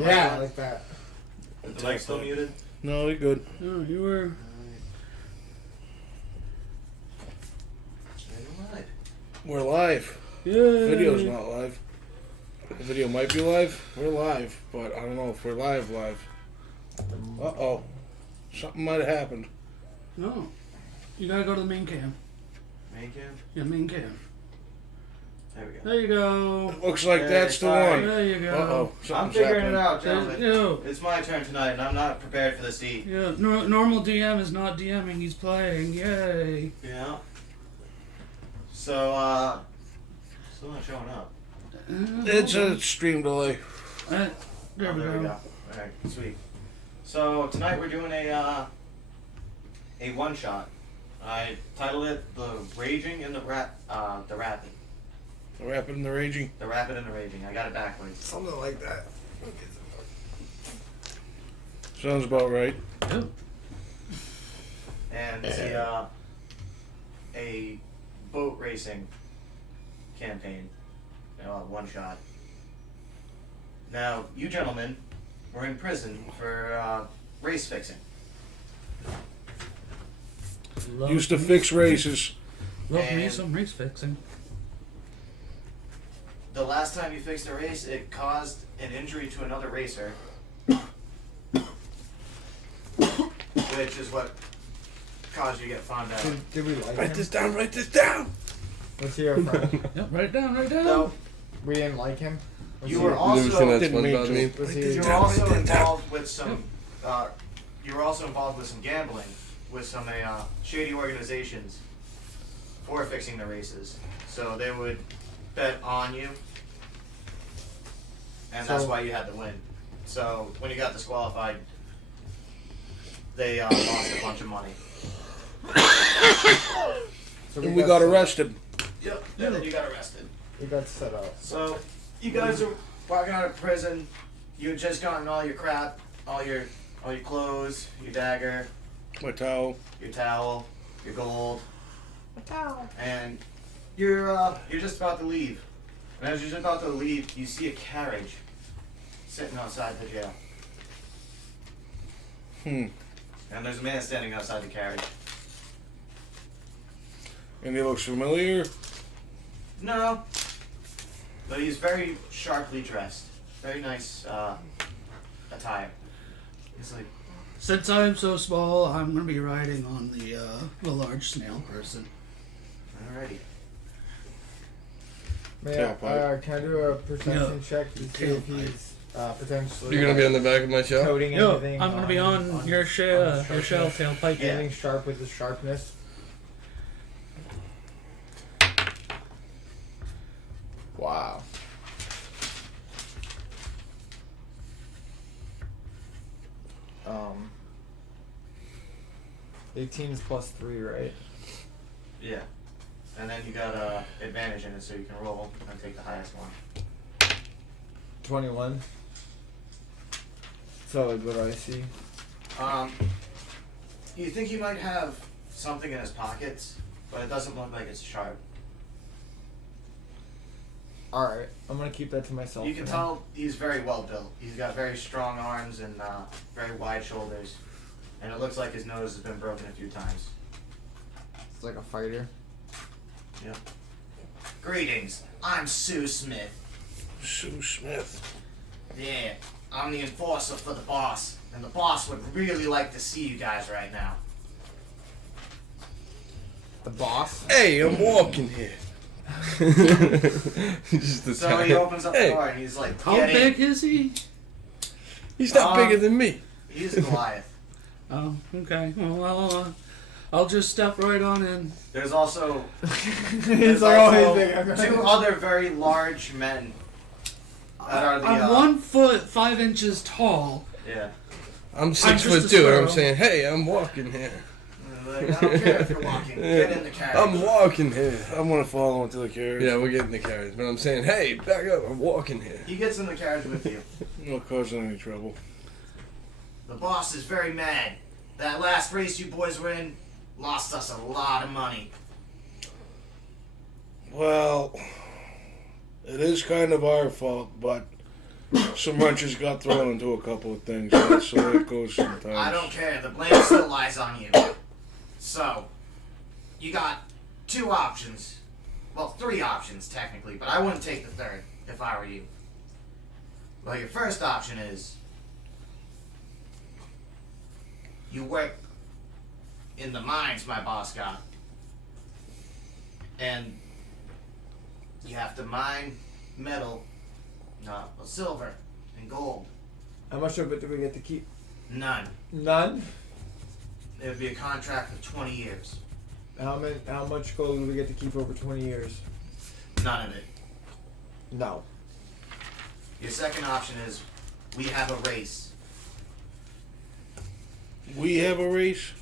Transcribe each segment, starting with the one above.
No, Yeah, like that. Is the mic still muted? No, you're good. No, you were. We're live. Yay. Video's not live. The video might be live. We're live, but I don't know if we're live. Uh-oh. Something might have happened. No. You gotta go to the main cam. Main cam? Yeah, main cam. There we go. There you go. Looks like that's the one. There you go. Uh-oh. I'm Something's figuring happening. it out, There gentlemen. you go. It's my turn tonight, and I'm not prepared for this heat. Yeah, normal DM is not DMing, he's playing. Yay. Yeah. So, still not showing up. It's a stream delay. There we There we go. go. Alright, sweet. So, tonight we're doing a one-shot. I titled it The Raging and the Rapid. The Rapid and the Raging. The Rapid and the Raging. I got it backwards. Something like that. Sounds about right. Yep. And it's a boat racing campaign. One shot. Now, you gentlemen were in prison for race fixing. Used to fix races. Love me And- some race fixing. The last time you fixed a race, it caused an injury to another racer. Which is what caused you to get found out. Did we like Write him? this down, write this down! Was he our friend? Yep, write it down, write it down. So, We didn't like him? Was you he- were Never seen also that Didn't mean SpongeBob to. meme? Was Write he- this you were down, also write this down. involved with some with some shady organizations for fixing the races. So they would bet on you, and that's So- why you had to win. So when you got disqualified, they lost a bunch of money. So And we got arrested. Yep. And then you got arrested. We got set up. So you guys are walking out of prison. You had just gotten all your crap, all your clothes, your dagger, My towel. your towel, your gold, and you're just about to leave. And as you're just about to leave, you see a carriage sitting outside the jail, and there's a man standing outside the carriage. And he looks familiar. No, but he's very sharply dressed, very nice attire. He's like, Since I'm so small, I'm gonna be riding on the large snail person. alrighty. Can I do a perception check to see if Tailpipe. he's potentially You're gonna be on the back of my show? coding Yo, anything? I'm gonna be on your shell tailpipe. Yeah. Anything sharp with his sharpness? Wow. Um, 18 is plus 3, right? Yeah. And then you got advantage in it, so you can roll and take the highest one. 21. So what do I see? You think he might have something in his pockets, but it doesn't look like it's sharp. Alright, I'm gonna keep that to myself. You can for tell he's very well built. He's got very strong arms and very wide shoulders, and it looks like his nose has been broken a few times. It's like a fighter. Yep. Greetings, I'm Sue Smith. Sue Smith. Yeah, I'm the enforcer for the boss, and the boss would really like to see you guys right now. The boss? Hey, I'm walking here. Just the So he time. opens up the Hey. door and he's like, How "Get in." big is he? He's not bigger than me. He's Goliath. Oh, okay. Well, I'll just step right on in. There's also He's like, oh, he's big. two other very large men that are the I'm 1 foot 5 inches tall. yeah. I'm just 6 a foot 2 and squirrel. I'm saying, hey, I'm walking here. Like, I don't care if you're walking. Get in the carriage. I'm walking here. I'm gonna follow into the carriage. Yeah, we're getting the carriage, but I'm saying, hey, back up, I'm walking here. He gets in the carriage with you. Not causing any trouble. The boss is very mad. That last race you boys were in lost us a lot of money. Well, it is kind of our fault, but Some wrenches got thrown into a couple of things. That's the way it goes sometimes. I don't care. The blame still lies on you. So, you got 2 options. Well, 3 options technically, but I wouldn't take the third if I were you. Well, your first option is you work in the mines my boss got, and you have to mine metal, silver and gold. How much of it do we get to keep? None. None. It would be a contract for 20 years. How much gold do we get to keep over 20 years? None of it. No. Your second option is we have a race. We have a race?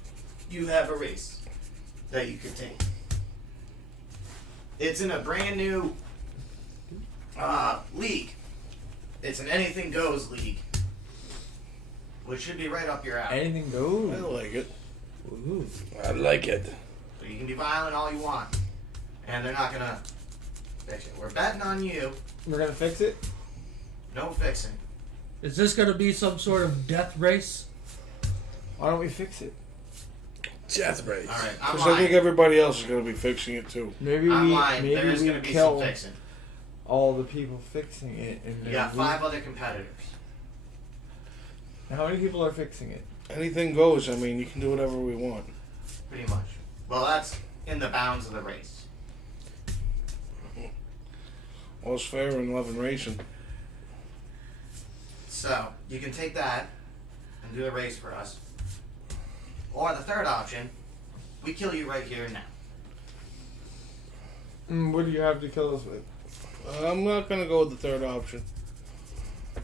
You have a race that you could take. It's in a brand new league. It's an anything goes league, which should be right up your alley. Anything goes. I like it. Ooh. I like it. So you can be violent all you want, and they're not gonna fix it. We're betting on you. We're gonna fix it. No fixing. Is this going to be some sort of death race? Why don't we fix it? Death race. All right, I'm Because I think lying. everybody else is going to be fixing it too. Maybe I'm we lying. maybe There's we gonna be some kill fixing. all the people fixing it. And You then got we- 5 other competitors. How many people are fixing it? Anything goes. I mean, you can do whatever we want. Pretty much. Well, that's in the bounds of the race. All's fair in love and racing. So, you can take that and do the race for us. Or the third option, we kill you right here and now. What do you have to kill us with? I'm not going to go with the third option.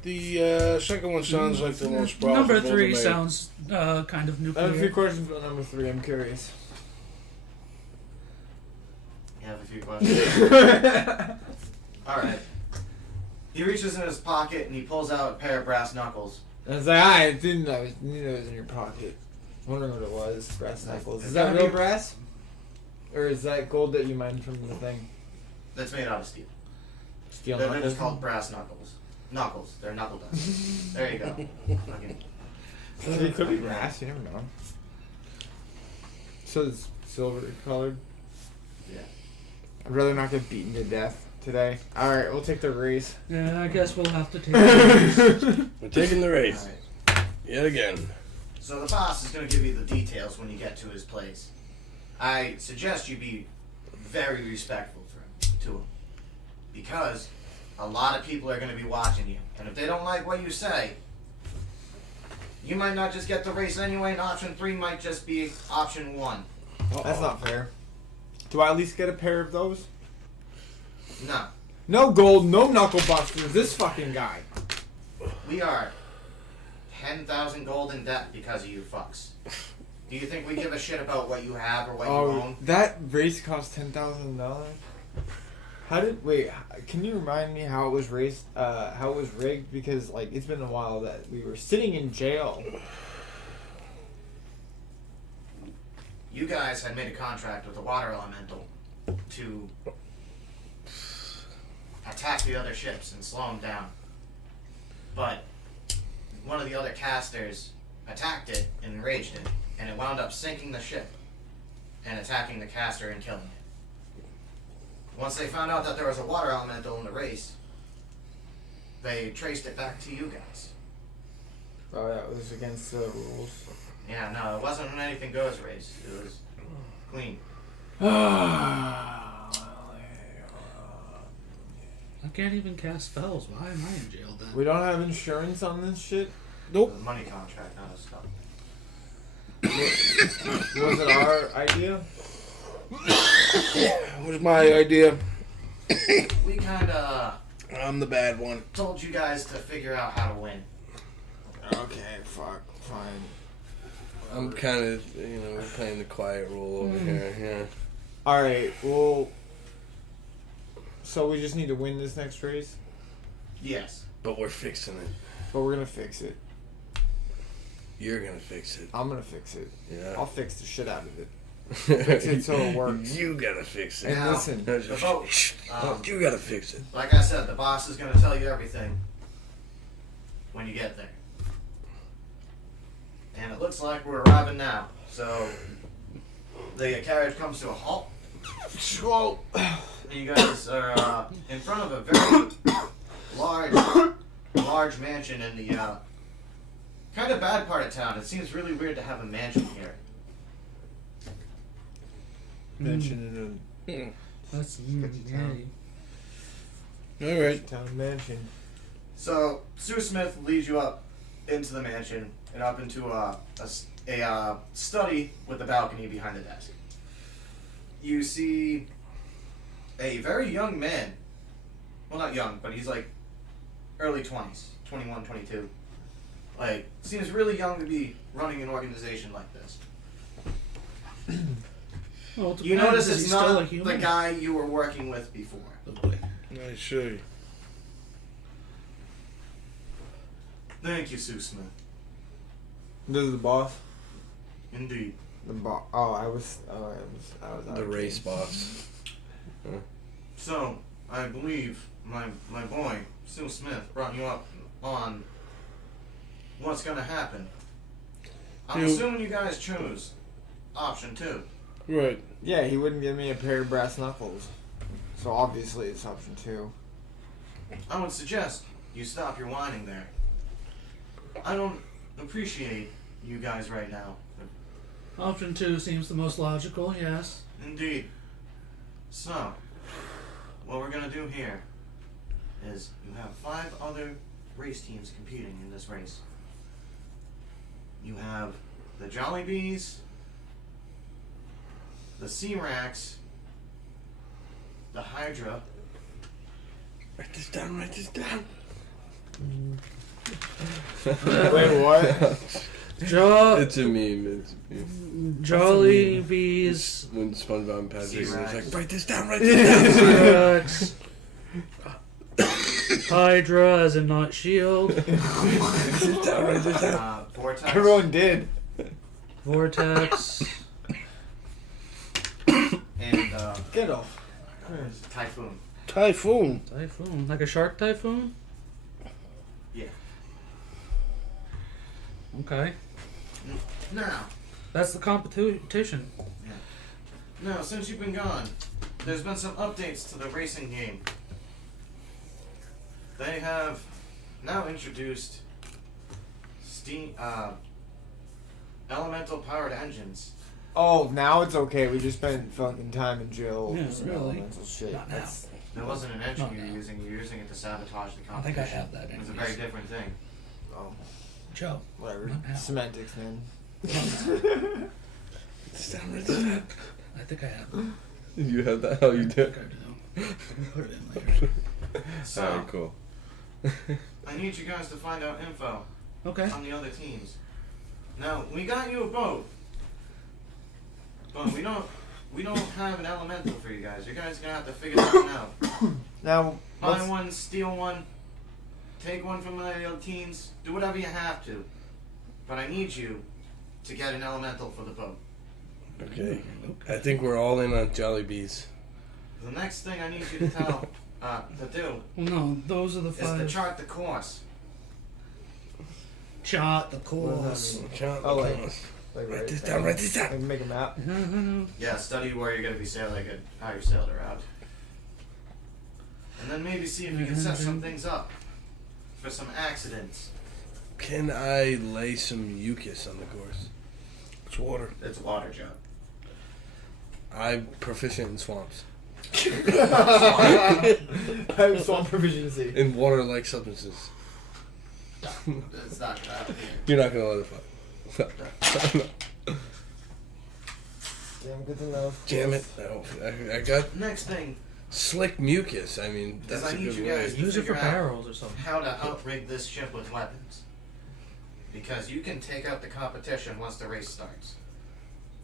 The second one sounds like the most profitable. Number 3 to me. sounds kind of I have a few nuclear. questions about number 3. I'm curious. You have a few questions. Alright. He reaches in his pocket and he pulls out a pair of brass knuckles. I was like, I didn't know. I knew it was in your pocket. Wondering what it was. Brass knuckles. Is It's that gotta real be- brass? Or is that gold that you mined from the thing? That's made out of steel. Steel They're knuckles. just called brass knuckles. Knuckles. They're knuckle dust. There you go. Okay. It could be brass. You never know. So it's silver colored. Yeah. I'd rather not get beaten to death today. All right, we'll take the race. Yeah, I guess we'll have to take it. We're taking the race. Alright. Yet again. So the boss is going to give you the details when you get to his place. I suggest you be very respectful to him. Because a lot of people are going to be watching you. And if they don't like what you say, you might not just get the race anyway, and option 3 might just be option 1. That's not fair. Do I at least get a pair of those? No. No gold, no knuckle busters. This fucking guy. We are 10,000 gold in debt because of you fucks. Do you think we give a shit about what you have or what you own? That race cost $10,000. How did can you remind me how it was raced? How it was rigged? Because like it's been a while that we were sitting in jail. You guys had made a contract with the water elemental to attack the other ships and slow them down. But one of the other casters attacked it and enraged it, and it wound up sinking the ship and attacking the caster and killing it. Once they found out that there was a water elemental in the race, they traced it back to you guys. Oh, that was against the rules. Yeah, no, it wasn't an anything goes race. It was clean. I can't even cast spells. Why am I in jail then? We don't have insurance on this shit. It was a money contract, not a stuff. Was it our idea? It was my idea. We kinda I'm the bad one. told you guys to figure out how to win. Okay, fuck, fine. I'm kind of, we're playing the quiet role over here. Yeah. All right, well, so we just need to win this next race, Yes. But we're fixing it. but we're gonna fix it. You're gonna fix it. I'm gonna fix it. Yeah. I'll fix the shit out of it. Fix it so it works. You gotta fix it. And Now, listen, the vote. You gotta fix it. Like I said, the boss is going to tell you everything. when you get there. And it looks like we're arriving now. So the carriage comes to a halt. Whoa. And you guys are in front of a very large mansion in the kind of bad part of town. It seems really weird to have a mansion here. Mentioned That's town. All right. Town mansion. So Sue Smith leads you up into the mansion and up into a study with a balcony behind the desk. You see a very young man. Well, not young, but he's like early 20s, 21, 22. Like, seems really young to be running an organization like this. Well, it You depends. notice Is it's he still a not human? the guy you were working with before. Okay. I see. Thank you, Sue Smith. This is the boss. Indeed. The boss. Oh, I was out The of race game. boss. So, I believe my boy, Sue Smith, brought you up on what's gonna happen. I'm You- assuming you guys chose option 2. Right. Yeah, he wouldn't give me a pair of brass knuckles. So obviously it's option 2. I would suggest you stop your whining there. I don't appreciate you guys right now. Option 2 seems the most logical, yes. Indeed. So, what we're gonna do here is you have 5 other race teams competing in this race. You have the Jolly Bees, the C-Rax, the Hydra, Write this down. Write this down. Wait, what? It's a meme. It's a meme. Jolly Bees, When SpongeBob and Patrick was C-Rex. like, write this down. Write this down. T-Rex, Hydra, as in not Shield, Write this down. Write this down. Vortex, Everyone did. Vortex, and Get off. Typhoon. Typhoon. Typhoon, like a shark typhoon. Yeah. Okay, Now, that's the competition. now, since you've been gone, there's been some updates to the racing game. They have now introduced steam, elemental powered engines. Oh, now it's okay. We just spent fucking time in jail. Yeah, over some really. elemental shit. Not now. That's- There wasn't an engine Not you were now. using. You were using it to sabotage the I competition. think I have that. It was a anyways. very different thing. Oh, Joe. whatever. Not now. Semantics, man. Write this down. Write this down. I think I have it. You have that? Oh, you I do? think I do. I can put it in later. So, Alright, cool. I need you guys to find out info Okay. on the other teams. Now, we got you a boat, but we don't have an elemental for you guys. You guys are gonna have to figure something out. Now, Buy what's- one, steal one, take one from the other teams, do whatever you have to. But I need you to get an elemental for the boat. Okay. I think we're all in on Jolly Bees. The next thing I need you to tell, to do, Well, no, those are the is to 5. chart the course. Chart the What course. does that mean? Count Oh, the like- course. Like, Write this down. Write this Like down. make a map. Yeah, study where you're gonna be sailing and how you sail the route. And then maybe see if we can set some things up for some accidents. Can I lay some mucus on the course? It's water. It's a water job. I'm proficient in swamps. I have swamp proficiency. In water-like substances. It's not gonna happen here. You're not gonna let it fly. Damn, good to know. Damn it. Oh, I got Next thing slick mucus. I mean, Because that's I a need good you way. guys- Use it for Figure out. barrels or something. how to outrig this ship with weapons. Because you can take out the competition once the race starts.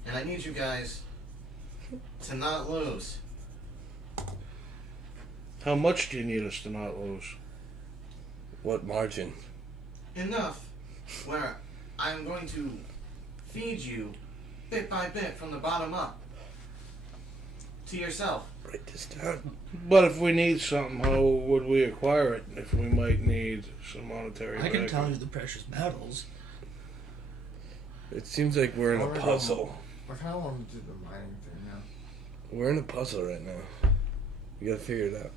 And I need you guys to not lose. How much do you need us to not lose? What margin? Enough where I'm going to feed you bit by bit from the bottom up to yourself. Write this down. But if we need something, how would we acquire it? If we might need some monetary I can backing? tell you the precious metals. It seems like we're in a Alright, puzzle. I kind of want to do the mining thing now. We're in a puzzle right now. We gotta figure it out.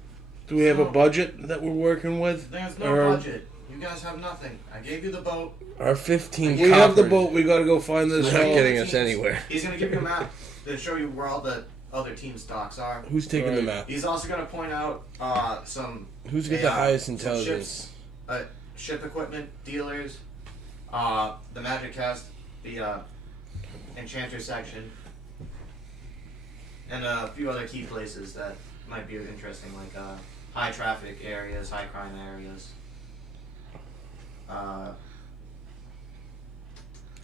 Do we have a budget that we're working with? There's no Or- budget. You guys have nothing. I gave you the boat. Our 15 We have the coppers boat. We gotta go find is this. not hole. getting us anywhere. He's gonna give you a map to show you where all the other team's docks are. Who's taking the Right. map? He's also gonna point out some Who's got the highest some intelligence? ships, ship equipment dealers, the magic cast, the enchanter section, and a few other key places that might be interesting, like high traffic areas, high crime areas.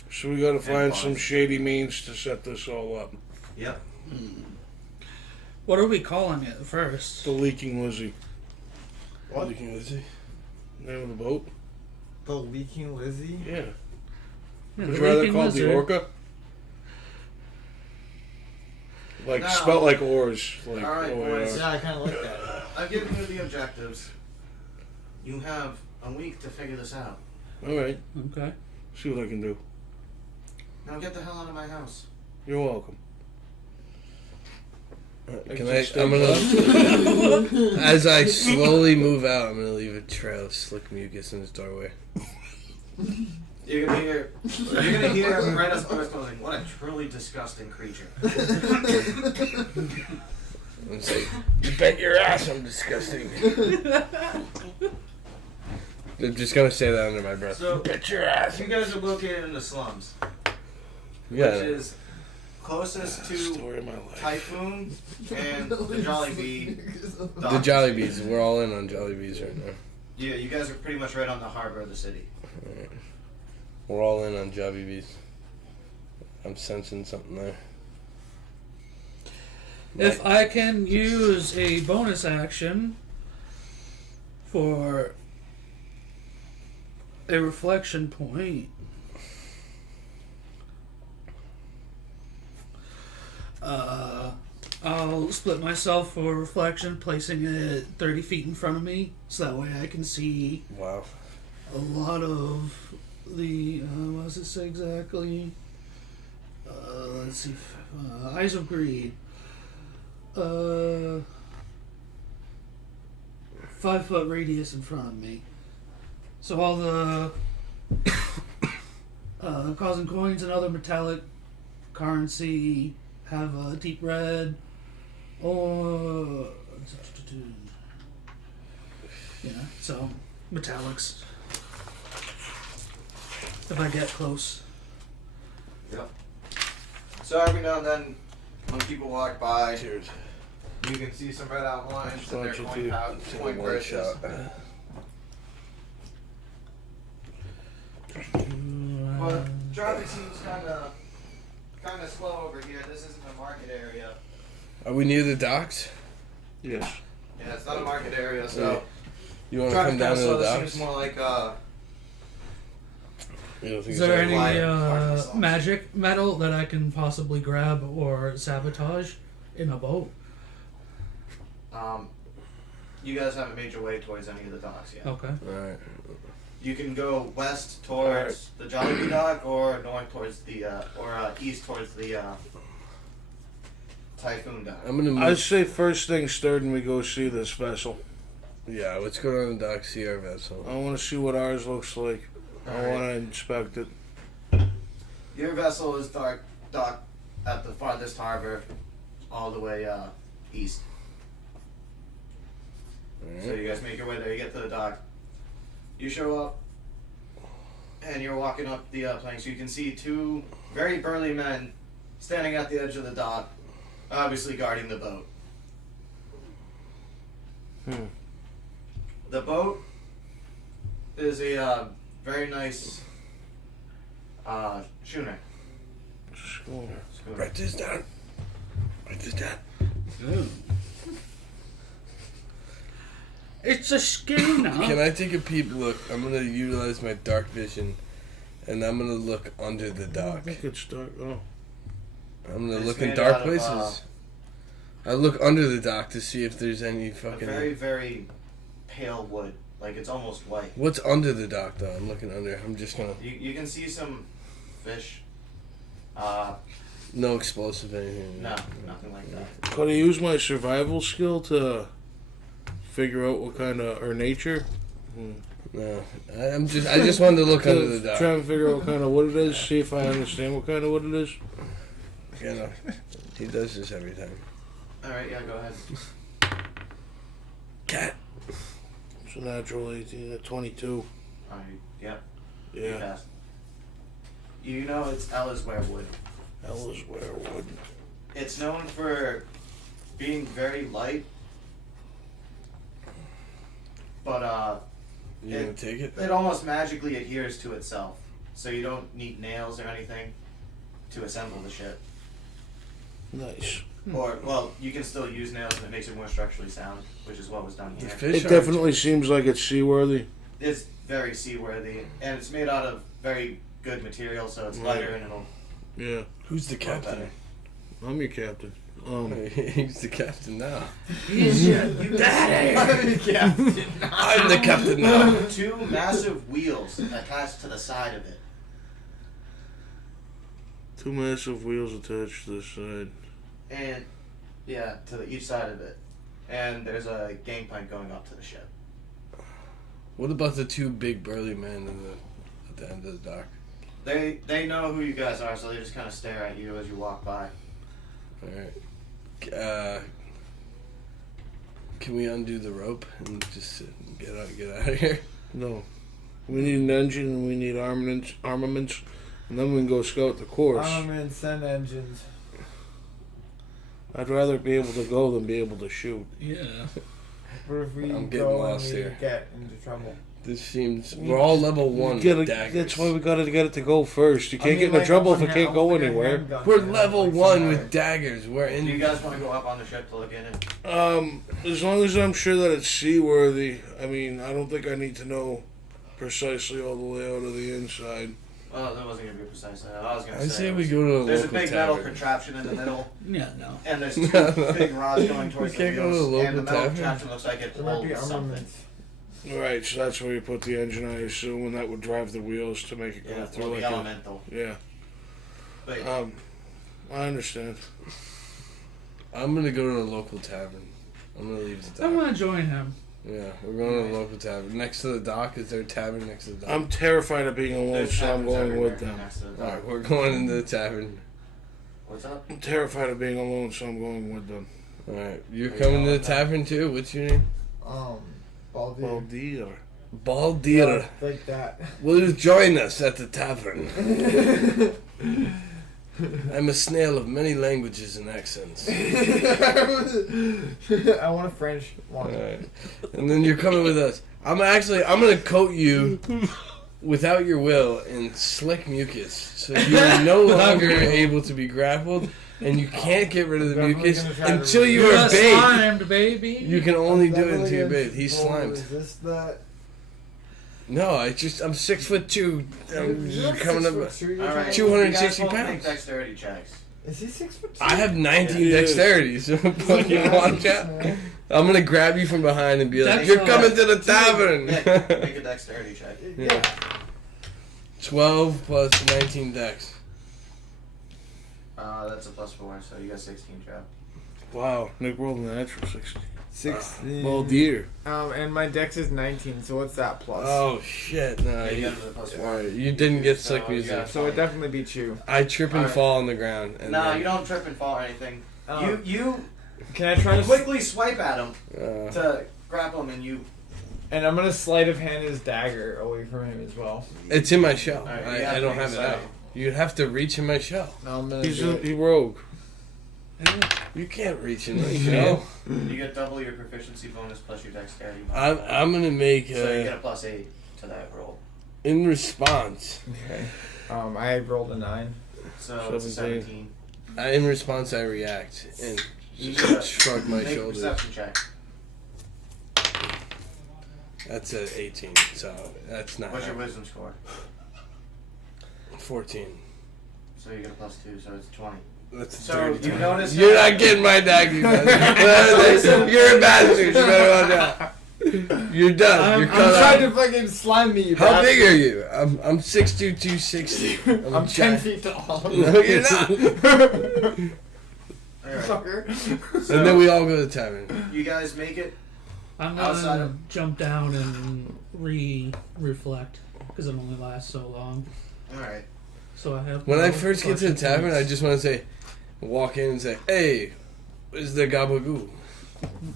So we gotta find bars. some shady means to set this all up. Yep. What are we calling it first? The Leaking Lizzie. What? Leaking Lizzie? Name of the boat? The Leaking Lizzie? Yeah. Yeah, Would the you rather Leaking call it the Lizard. Orca? Like No. spelt like oars. Like All right, OAR. boys. Yeah, I kind of like that. I've given you the objectives. You have a week to figure this out. Alright. Okay. See what I can do. Now get the hell out of my house. You're welcome. Can Exit I'm gonna as I slowly move out, I'm gonna leave a trail of slick mucus in his doorway. You're gonna hear right as doors closing. What a truly disgusting creature. And say, "You bet your ass, I'm disgusting." I'm just gonna say that under my breath. So Bet your ass. you guys are located in the slums, Yeah. which is closest to Story of my life. Typhoon and the Jolly Bee. The Jolly Bees. We're all in on Jolly Bees right now. Yeah, you guys are pretty much right on the harbor of the city. We're all in on Jolly Bees. I'm sensing something there. If I can use a bonus action for a reflection point, I'll split myself for reflection, placing it 30 feet in front of me, so that way I can see Wow. a lot of the what does it say exactly? Let's see. Eyes of Greed. 5-foot radius in front of me. So all the causing coins and other metallic currency have a deep red or yeah, so metallics. If I get close. Yep. So every now and then, when people walk by, Cheers. you can see some red outlines and their Thought you coin did. pouch, coin One purses. shot. But traffic seems kind of slow over here. This isn't a market area. Are we near the docks? Yes. Yeah, it's not a market area, so You want to traffic come down to kinda the slow. This docks? seems more like You don't think Is it's there like- any Light. magic metal that I can possibly grab or sabotage in a boat? you guys haven't made your way towards any of the docks yet. Okay. Alright. You can go west towards the Jollibee dock, or north towards the east towards the Typhoon dock. I'm gonna move. I'd say first things third and we go see this vessel. Yeah, let's go down the dock, see our vessel. I want to see what ours looks like. I Alright. want to inspect it. Your vessel is docked at the farthest harbor, all the way east. So you guys make your way there. You get to the dock. You show up, and you're walking up the planks. You can see two very burly men standing at the edge of the dock, obviously guarding the boat. The boat is a very nice schooner. Schooner. Write this down. Write this down. It's a schooner. Can I take a peep? Look, I'm gonna utilize my dark vision, and I'm gonna look under the I dock. think it's dark. Oh. I'm gonna It's look in made dark out of, places. I look under the dock to see if there's any A fucking. very, very pale wood. Like, it's almost white. What's under the dock, though? I'm looking under. I'm just gonna. You can see some fish. No explosive anything. No, nothing like that. Could I use my survival skill to figure out what kind of, or nature? No, I just wanted to look under the dock. Trying to figure out what kind of wood it is, see if I understand what kind of wood it is. You know, he does this every time. Alright, yeah, go ahead. Cat. It's a natural 18 at 22. Alright, yep. You Yeah. passed. You know it's Ellesware wood. Ellesware wood. It's known for being very light. But, You gonna take it? it almost magically adheres to itself. So you don't need nails or anything to assemble the ship. Nice. Or, well, you can still use nails and it makes it more structurally sound, which is what was done The here. fish It are- definitely seaworthy. Like it's seaworthy. It's very seaworthy, and it's made out of very good material, so it's lighter and it'll Yeah. Who's the work captain? better. I'm your captain. He's the captain now. You Daddy! I'm the captain now. Two massive wheels attached to the side of it. Two massive wheels attached to the side. And, yeah, to each side of it. And there's a gangplank going up to the ship. What about the two big burly men at the end of the dock? They know who you guys are, so they just kind of stare at you as you walk by. All right. Can we undo the rope and just get out of here? No. We need an engine and we need armaments, and then we can go scout the course. Armaments and engines. I'd rather be able to go than be able to shoot. Yeah. What if we I'm getting go lost and we here. get into trouble? This seems we're all level one Gotta- with daggers. that's why we gotta get it to go first. You can't get into trouble if it can't go anywhere. We're level one with daggers. We're Do in. you guys want to go up on the ship to look in it? As long as I'm sure that it's seaworthy. I mean, I don't think I need to know precisely all the layout of the inside. Well, that wasn't going to be precise. I was going to I say say we go to a there's a local big metal tavern. contraption in the middle, Yeah, no. and there's two big rods going towards We the can't go to wheels, a local and the metal tavern? contraption looks like it There might be holds something. armaments. Right, so that's where you put the engine, I assume, and that would drive the wheels to make it go Yeah, through well, like the a- elemental. Yeah. But I understand. I'm gonna go to a local tavern. I'm gonna leave the I dock. want to join him. Yeah, we're going to a local tavern next to the dock. Is there a tavern next to the dock? I'm terrified of being alone, there's so I'm taverns going everywhere with them. next to the All dock. right, we're going into the tavern. What's up? I'm terrified of being alone, so I'm going with them. All right, you're Are you coming to going the tavern too. What's your name? Baldur. Well, dear. Baldir. Like that. Will you join us at the tavern? I'm a snail of many languages and accents. I want a French one. Alright. And then you're coming with us. I'm gonna coat you without your will in slick mucus. So you are no longer able to be grappled and you can't get rid of the Definitely mucus gonna try to until you You're are bathed. slimed, baby. You can only do it Definitely until you're gonna bathed. He's roll to slimed. resist that. No, I'm 6'2". I'm You're just coming up. 6'2", you're All right. trying- 260 you guys both pounds. Make dexterity checks. Is he 6'2"? I have 19 Yeah. dexterity, so fucking watch out. I'm gonna grab you from behind and be like, That's "You're all coming right. to the tavern." Nick, make a dexterity check. Yeah. 12 plus 19 dex. That's a +4, so you got 16, Joe. Wow, Nick rolled an natural 16. 16. Well, dear. And my dex is 19, so what's that plus? Oh shit! No, You you, got the +4. alright, you didn't get So slick you music. got- So it definitely beats you. I trip and Alright. fall on the ground. And Nah, then, you don't trip and fall or anything. Um, You Can I try to... quickly swipe at him Uh, to grapple him, and you. And I'm going to sleight of hand his dagger away from him as well. it's in my shell. Alright, you I have don't to have it make a out. You'd have to reach in my shell. No, I'm going He's to a he rogue. You can't reach in my You shell. You get double your proficiency bonus plus your dexterity. I'm gonna make So you get a +8 to that roll. in response. Okay. I rolled a 9. So it's a 17. 17. In response, I react and You just gotta shrug my make a shoulders. perception check. That's at 18, so that's not. What's your wisdom score? 14. So you get a +2, so it's 20. That's a So dirty you time. notice You're that- not getting my daggy. You're a bastard. You better watch out. You're done. You're I'm cut trying off. to fucking slime me. You How bastard. big are you? I'm 6'2", 260. I'm 10 feet tall. No, you're not. Alright. Fucker. And then we all go to the tavern. You guys make it. I'm Outside gonna of- jump down and reflect because it only lasts so long. Alright. So I have. When I no first get to the reflection tavern, I points. just want to say, walk in and say, "Hey, where's the gabagoo?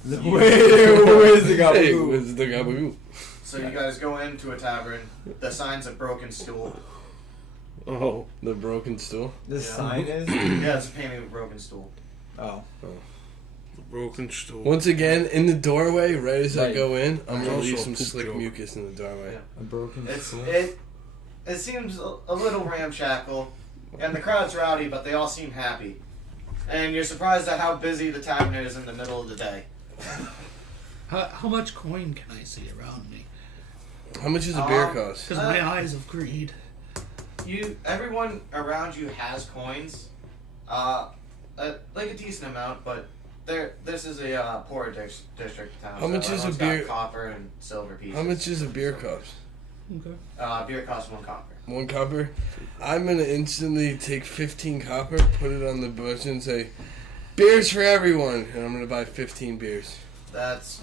Where's the guy? Hey, where's the gabagoo?" So you guys go into a tavern. The sign's a broken stool. Oh. The broken stool. The Yeah. sign is? Yeah, it's a painting of a broken stool. Oh. Broken stool. Once again, in the doorway, right as I Right. go in, I'm gonna Also leave a some poop slick joke. mucus in the doorway. Yeah. A broken stool. It seems a little ramshackle, and the crowd's rowdy, but they all seem happy. And you're surprised at how busy the tavern is in the middle of the day. How much coin can I see around me? How much does a beer Um, cost? Because my eyes of greed. Everyone around you has coins, like a decent amount, but this is a poor district town. How much is a everyone's got beer- copper and silver pieces. How much does a beer cost? Okay. Beer costs 1 copper. 1 copper? I'm gonna instantly take 15 copper, put it on the bush, and say, "Beers for everyone," and I'm gonna buy 15 beers. That's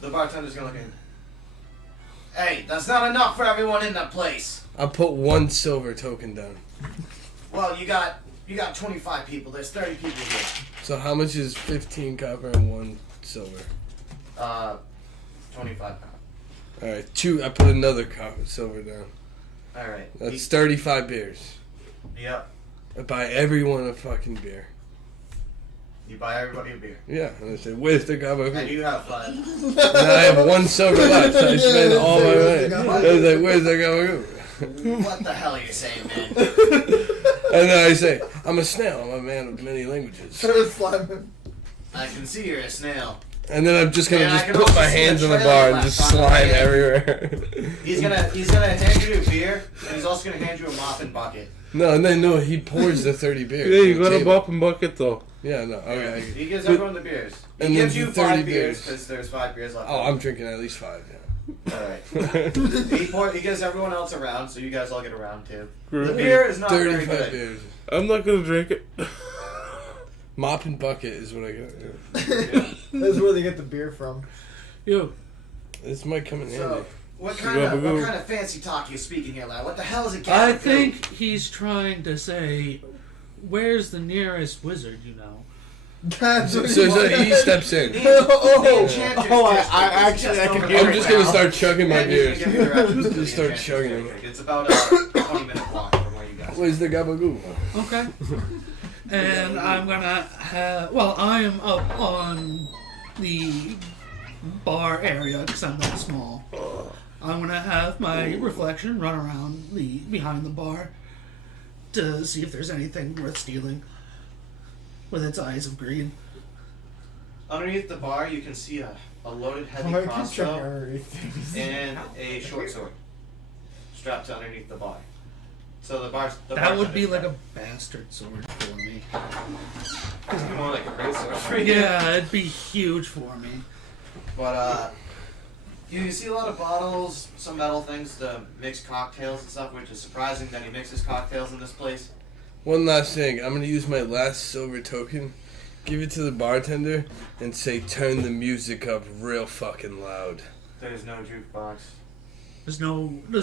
the bartender's gonna look at. Hey, that's not enough for everyone in that place. I'll put 1 silver token down. Well, you got 25 people. There's 30 people here. So how much is 15 copper and 1 silver? 25 copper. Alright, 2. I put another silver down. All right. That's 35 beers. Yep. I buy everyone a fucking beer. You buy everybody a beer, Yeah, and I say, "Where's the copper?" and you have 5. And I have 1 silver left. So I spend all my money. I was like, "Where's the copper?" What the hell are you saying, man? And then I say, "I'm a snail. I'm a man of many languages." I can see you're a snail. And then I'm just gonna Yeah, I just can put also my see hands the on the trail bar and left just on the slime hand. everywhere. He's gonna hand you a beer, and he's also gonna hand you a mop and bucket. No, and then no, he pours the 30 beers. Yeah, you on the got a table. mop and bucket though. Yeah, no, okay. He gives But- everyone the beers. He and gives then you the 30 5 beers beers. because there's 5 beers left. Oh, I'm drinking at least 5. All right. Yeah. He gives everyone else a round, so you guys all get a round too. The Great. beer is not very 35 good. beers. I'm not gonna drink it. Mop and bucket is what I got. That's where they get the beer from. Yo, This might come in handy. So, what kind of fancy talk are you speaking here, lad? What the hell is it? I think he's trying to say, "Where's the nearest wizard you know?" So he steps in. The Oh, enchanter's oh, district I is actually, just I can over hear there. I'm just gonna start chugging my And he's gonna beers. give you directions to the Just start enchanter's chugging them. district. It's about a 20-minute walk from where you guys are. Where's the gabagoo? Okay. And I'm gonna have. Well, I am up on the bar area because I'm that small. I'm gonna have my reflection run around behind the bar to see if there's anything worth stealing with its eyes of greed. Underneath the bar, you can see a loaded heavy I keep crossbow checking everything. and a short sword strapped to underneath the bar. So the bar. That would be like a bastard sword for me. more like a great sword for you. Yeah, it'd be huge for me. But you see a lot of bottles, some metal things to mix cocktails and stuff, which is surprising that he mixes cocktails in this place. One last thing. I'm gonna use my last silver token, give it to the bartender, and say, "Turn the music up real fucking loud." There's no jukebox. There's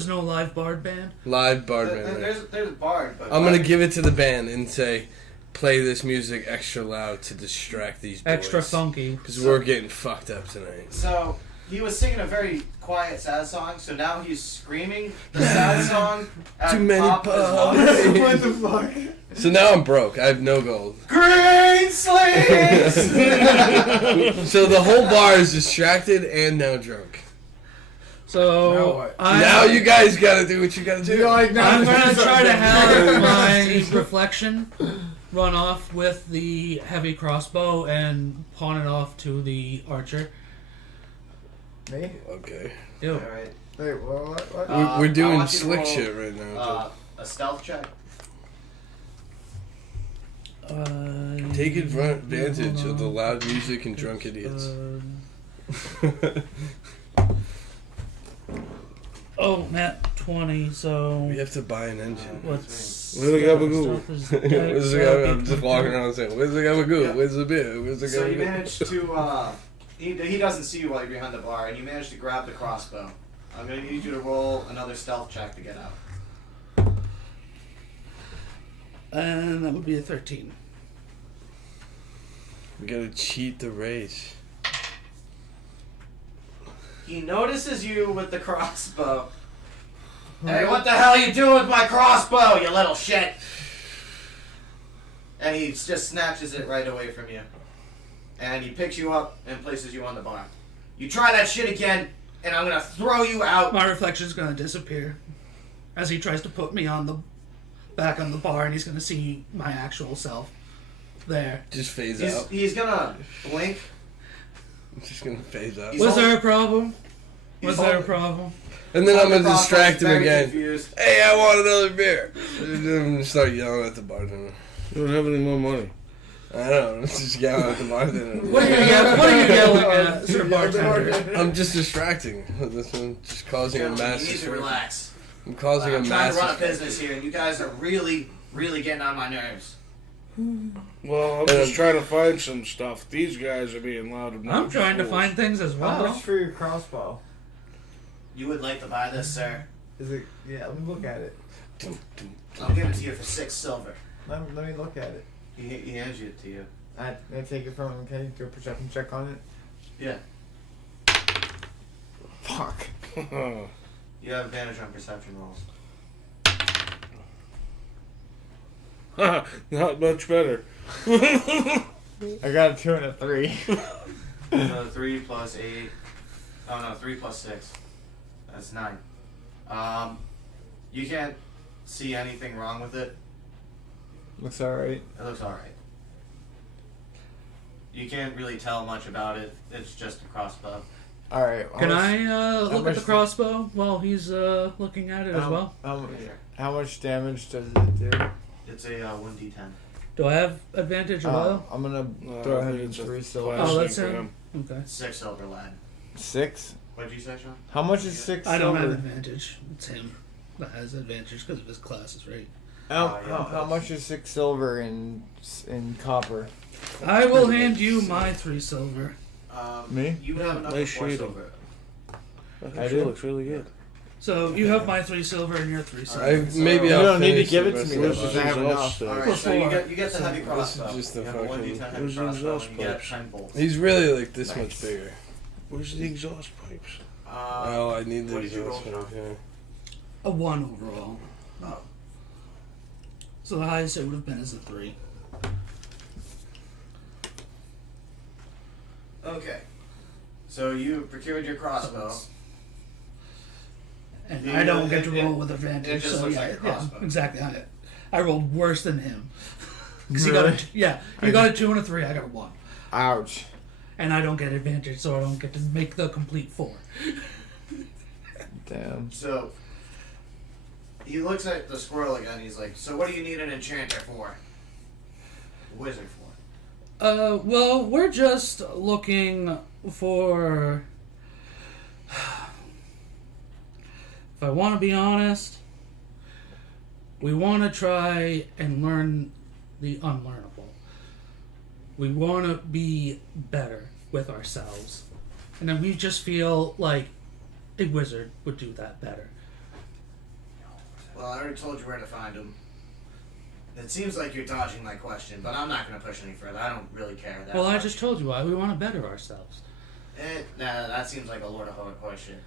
no live bard band. Live bartender. There's a bard, but I'm gonna give it to the band and say, "Play this music extra loud to distract these boys." Extra funky. Because we're getting fucked up tonight. So he was singing a very quiet, sad song. So now he's screaming the sad song at Too many top as pubs. well. What the fuck? So now I'm broke. I have no gold. Green sleeves. So the whole bar is distracted and now drunk. So Now what? Now you guys gotta do what you gotta do. You're like, now I'm gonna this is try to something. have my reflection run off with the heavy crossbow and pawn it off to the archer. Me? Okay. Ew. Alright. Wait, what? We're I doing want you to slick roll, shit right now. A stealth check. Take advantage of the loud music and drunk idiots. Oh, Matt 20. So We have to buy an engine. what's Where's the gabagoo? stuff is- Where's the guy? I'm just walking around saying, "Where's the gabagoo? Yeah. Where's the beer? Where's the So you gabagoo?" managed to, he doesn't see you while you're behind the bar, and you manage to grab the crossbow. I'm gonna need you to roll another stealth check to get out. And that would be a 13. We gotta cheat the race. He notices you with the crossbow. Hey, what the hell you doing with my crossbow, you little shit? And he just snatches it right away from you. And he picks you up and places you on the bar. You try that shit again, and I'm gonna throw you out. My reflection's gonna disappear as he tries to put me on the back on the bar, and he's gonna see my actual self there. Just phase out. He's gonna blink. Just gonna phase out. He's Was all- there a problem? Was he's there a all- problem? And then I'm gonna Crossbow, distract him very again. confused. Hey, I want another beer. And then I'm gonna start yelling at the bartender. You don't have any more money. I don't know. Just yelling at the bartender. What are you yelling at, Sir Bartender? I'm just distracting. This one just causing a Gentlemen, massive. you need to relax. I'm causing a I'm trying to run a massive. business here, and you guys are really, really getting on my nerves. Well, I'm just trying to find some stuff. These guys are being loud. I'm trying to find things as How well. much for your crossbow? You would like to buy this, sir? Is it? Yeah, let me look at it. I'll give it to you for 6 silver. Let me look at it. He hands it to you. I take it from him. Okay, do a perception check on it. Yeah. Fuck. You have advantage on perception rolls. Not much better. I got a 2 and a 3. So 3 plus 8. Oh no, 3 plus 6. That's 9. You can't see anything wrong with it. Looks alright. It looks alright. You can't really tell much about it. It's just a crossbow. Alright. Can I look at much the crossbow while he's looking at it as well? How much damage does it do? It's a 1d10. Do I have advantage as well? I'm gonna No, throw I think him it's a 3 silver. Oh, that's for him. Okay. 6 silver, lad. 6? What did you say, Sean? How much is 6 I silver? don't have advantage. It's him that has advantage because of his classes, right? How much is 6 silver in copper? I will hand you my 3 silver. Me? You have enough Nice for 4 shading. silver. I do? Looks really good. So you have my 3 silver and your 3 silver. Maybe You I'll don't need to finish give the it to rest me of though, the because bottle. I have enough. Alright, so you get the heavy This is crossbow. just the You have a fucking- 1d10 heavy Where's the crossbow, exhaust and you get pipes? 10 bolts. He's really like this Nice. much bigger. Where's the exhaust pipes? Oh, I need the what did you exhaust roll, pipe, yeah. A 1 overall. Oh. So the highest it would have been is a 3. Okay. So you procured your crossbow. And Yeah, I don't get it- to roll with advantage. it just so looks yeah, like a crossbow. yeah, exactly. I rolled worse than him. Because Really? you got a 2 and a 3. I got a 1. Ouch. And I don't get advantage, so I don't get to make the complete 4. Damn. So he looks at the squirrel again. He's like, "So what do you need an enchanter for? A wizard for?" Well, we're just looking for. If I want to be honest, we want to try and learn the unlearnable. We want to be better with ourselves. And then we just feel like a wizard would do that better. Well, I already told you where to find him. It seems like you're dodging my question, but I'm not going to push any further. I don't really care that Well, I much. just told you why. We want to better ourselves. Nah, that seems like a Lord of Horror shit.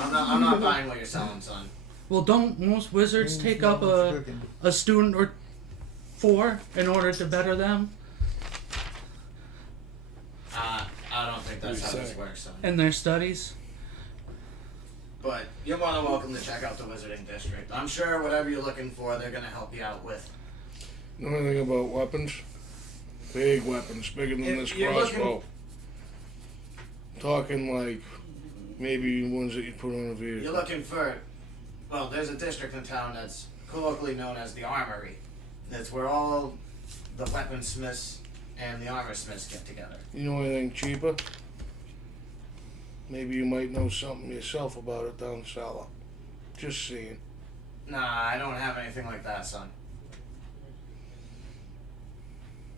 I'm not buying what you're selling, son. Well, don't most wizards take up a student or 4 in order to better them I don't think that's how this works, son. in their studies? But you're more than welcome to check out the Wizarding District. I'm sure whatever you're looking for, they're going to help you out with. Know anything about weapons? Big weapons, bigger than If this you're crossbow. Talking like maybe ones that you put on a vehicle. You're looking for, well, there's a district in town that's colloquially known as the Armory. That's where all the weaponsmiths and the armorsmiths get together. You know anything cheaper? Maybe you might know something yourself about it down cellar. Just seeing. Nah, I don't have anything like that, son.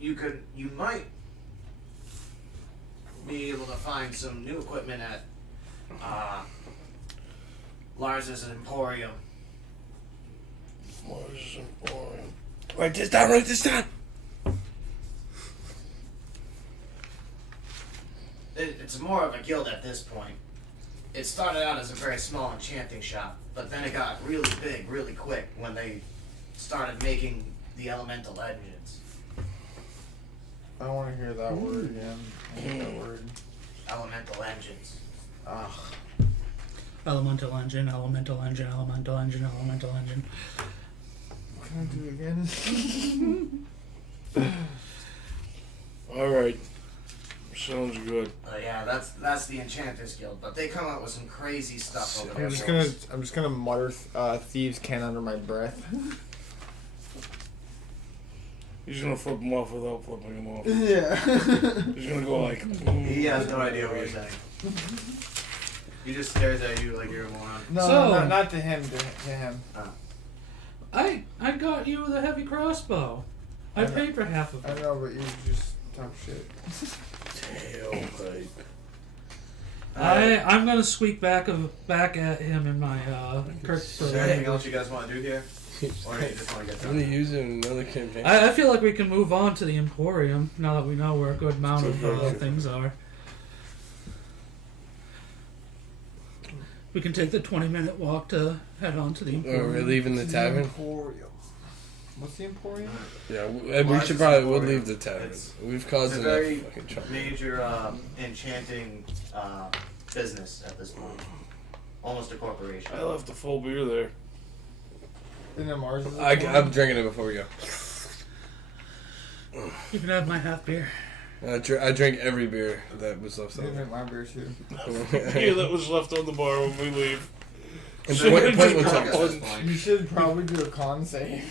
You might be able to find some new equipment at Lars's Emporium. Lars's Emporium. Write this down, write this down! It's more of a guild at this point. It started out as a very small enchanting shop, but then it got really big really quick when they started making the elemental engines. I don't want to hear that word again. I hate that word. Elemental engines. Ugh. Elemental engine, elemental engine, elemental engine, elemental engine. What can I do again? Alright. Sounds good. Yeah, that's the Enchanters Guild, but they come out with some crazy stuff over there. I'm just gonna mutter thieves' can under my breath. He's gonna flip him off without flipping him off. Yeah. He's gonna go like... He has no idea what you're saying. He just stares at you like you're a moron. No, So- not to him. To him. I got you the heavy crossbow. I paid for half of I it. know, but you just talk shit. Tailpipe. I'm gonna squeak back at him in my Kirk. Is there anything else you guys want to do here? Or do you just want to get I'm gonna done? use it in another campaign. I feel like we can move on to the Emporium now that we know where a good amount of things are. We can take the 20-minute walk to head on to the Or Emporium. we're leaving the tavern. Emporium. What's the Emporium? Yeah, we Lars's should probably we'll Emporium. leave the tavern. It's- We've caused It's a enough very fucking trouble. major enchanting business at this point. Almost a corporation. I left a full beer there. In the Mars. I'm drinking it before we go. You can have my half beer. I drink every beer that was left They over. drink my beer too. Beer that was left on the bar when we leave. And So point just what's drunk up. it. At this point. You should probably do a con save.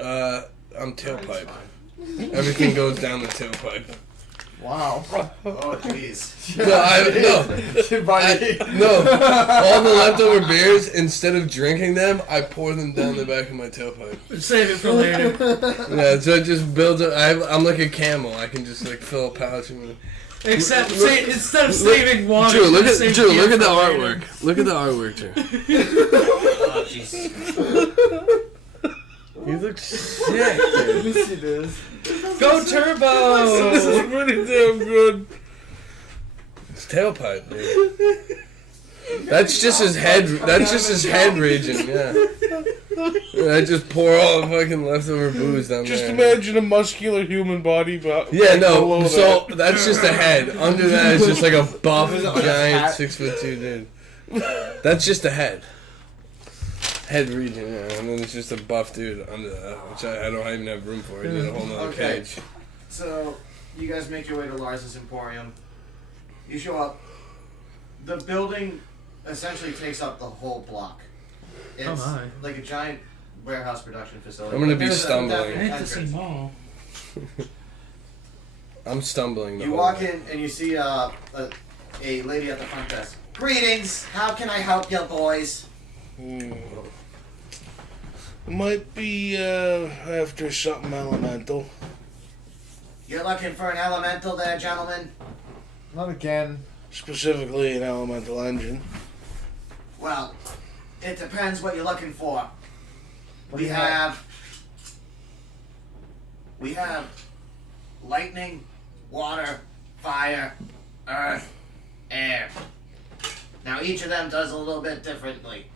I'm tailpipe. Everything goes down the tailpipe. Wow. Oh jeez. No, all the leftover beers, instead of drinking them, I pour them down the back of my tailpipe. Save it for later. Yeah, so it just builds up. I'm like a camel. I can just like fill a pouch and... Except instead of saving water, Drew, look just at save Drew. beer Look at the for later. artwork. Look at the artwork, Drew. Oh jeez. You look sick, dude. Let me see this. Go This Turbo! is pretty damn good. It's tailpipe, dude. That's just his head. That's just his head region. Yeah. I just pour all the fucking leftover booze down Just there. imagine a muscular human body, but Yeah, no. below So that. that's just a head. Under that is just like a buff, Is it like a giant hat? 6'2" dude. That's just a head. Head region, yeah. And then it's just a buff dude under that, which I don't even have room for. I need a whole nother Okay. page. So you guys make your way to Lars's Emporium. You show up. The building essentially takes up the whole block. It's Oh my. like a giant warehouse production facility. I'm gonna be There's a stumbling. I definite hate to see entrance. Mall. I'm stumbling. The You whole walk way. in and you see a lady at the front desk. Greetings. How can I help you, boys? Might be after something elemental. You're looking for an elemental there, gentlemen? Not again. Specifically an elemental engine. Well, it depends what you're looking for. What do We you have lightning, water, fire, earth, air. Now each of them does a little bit differently.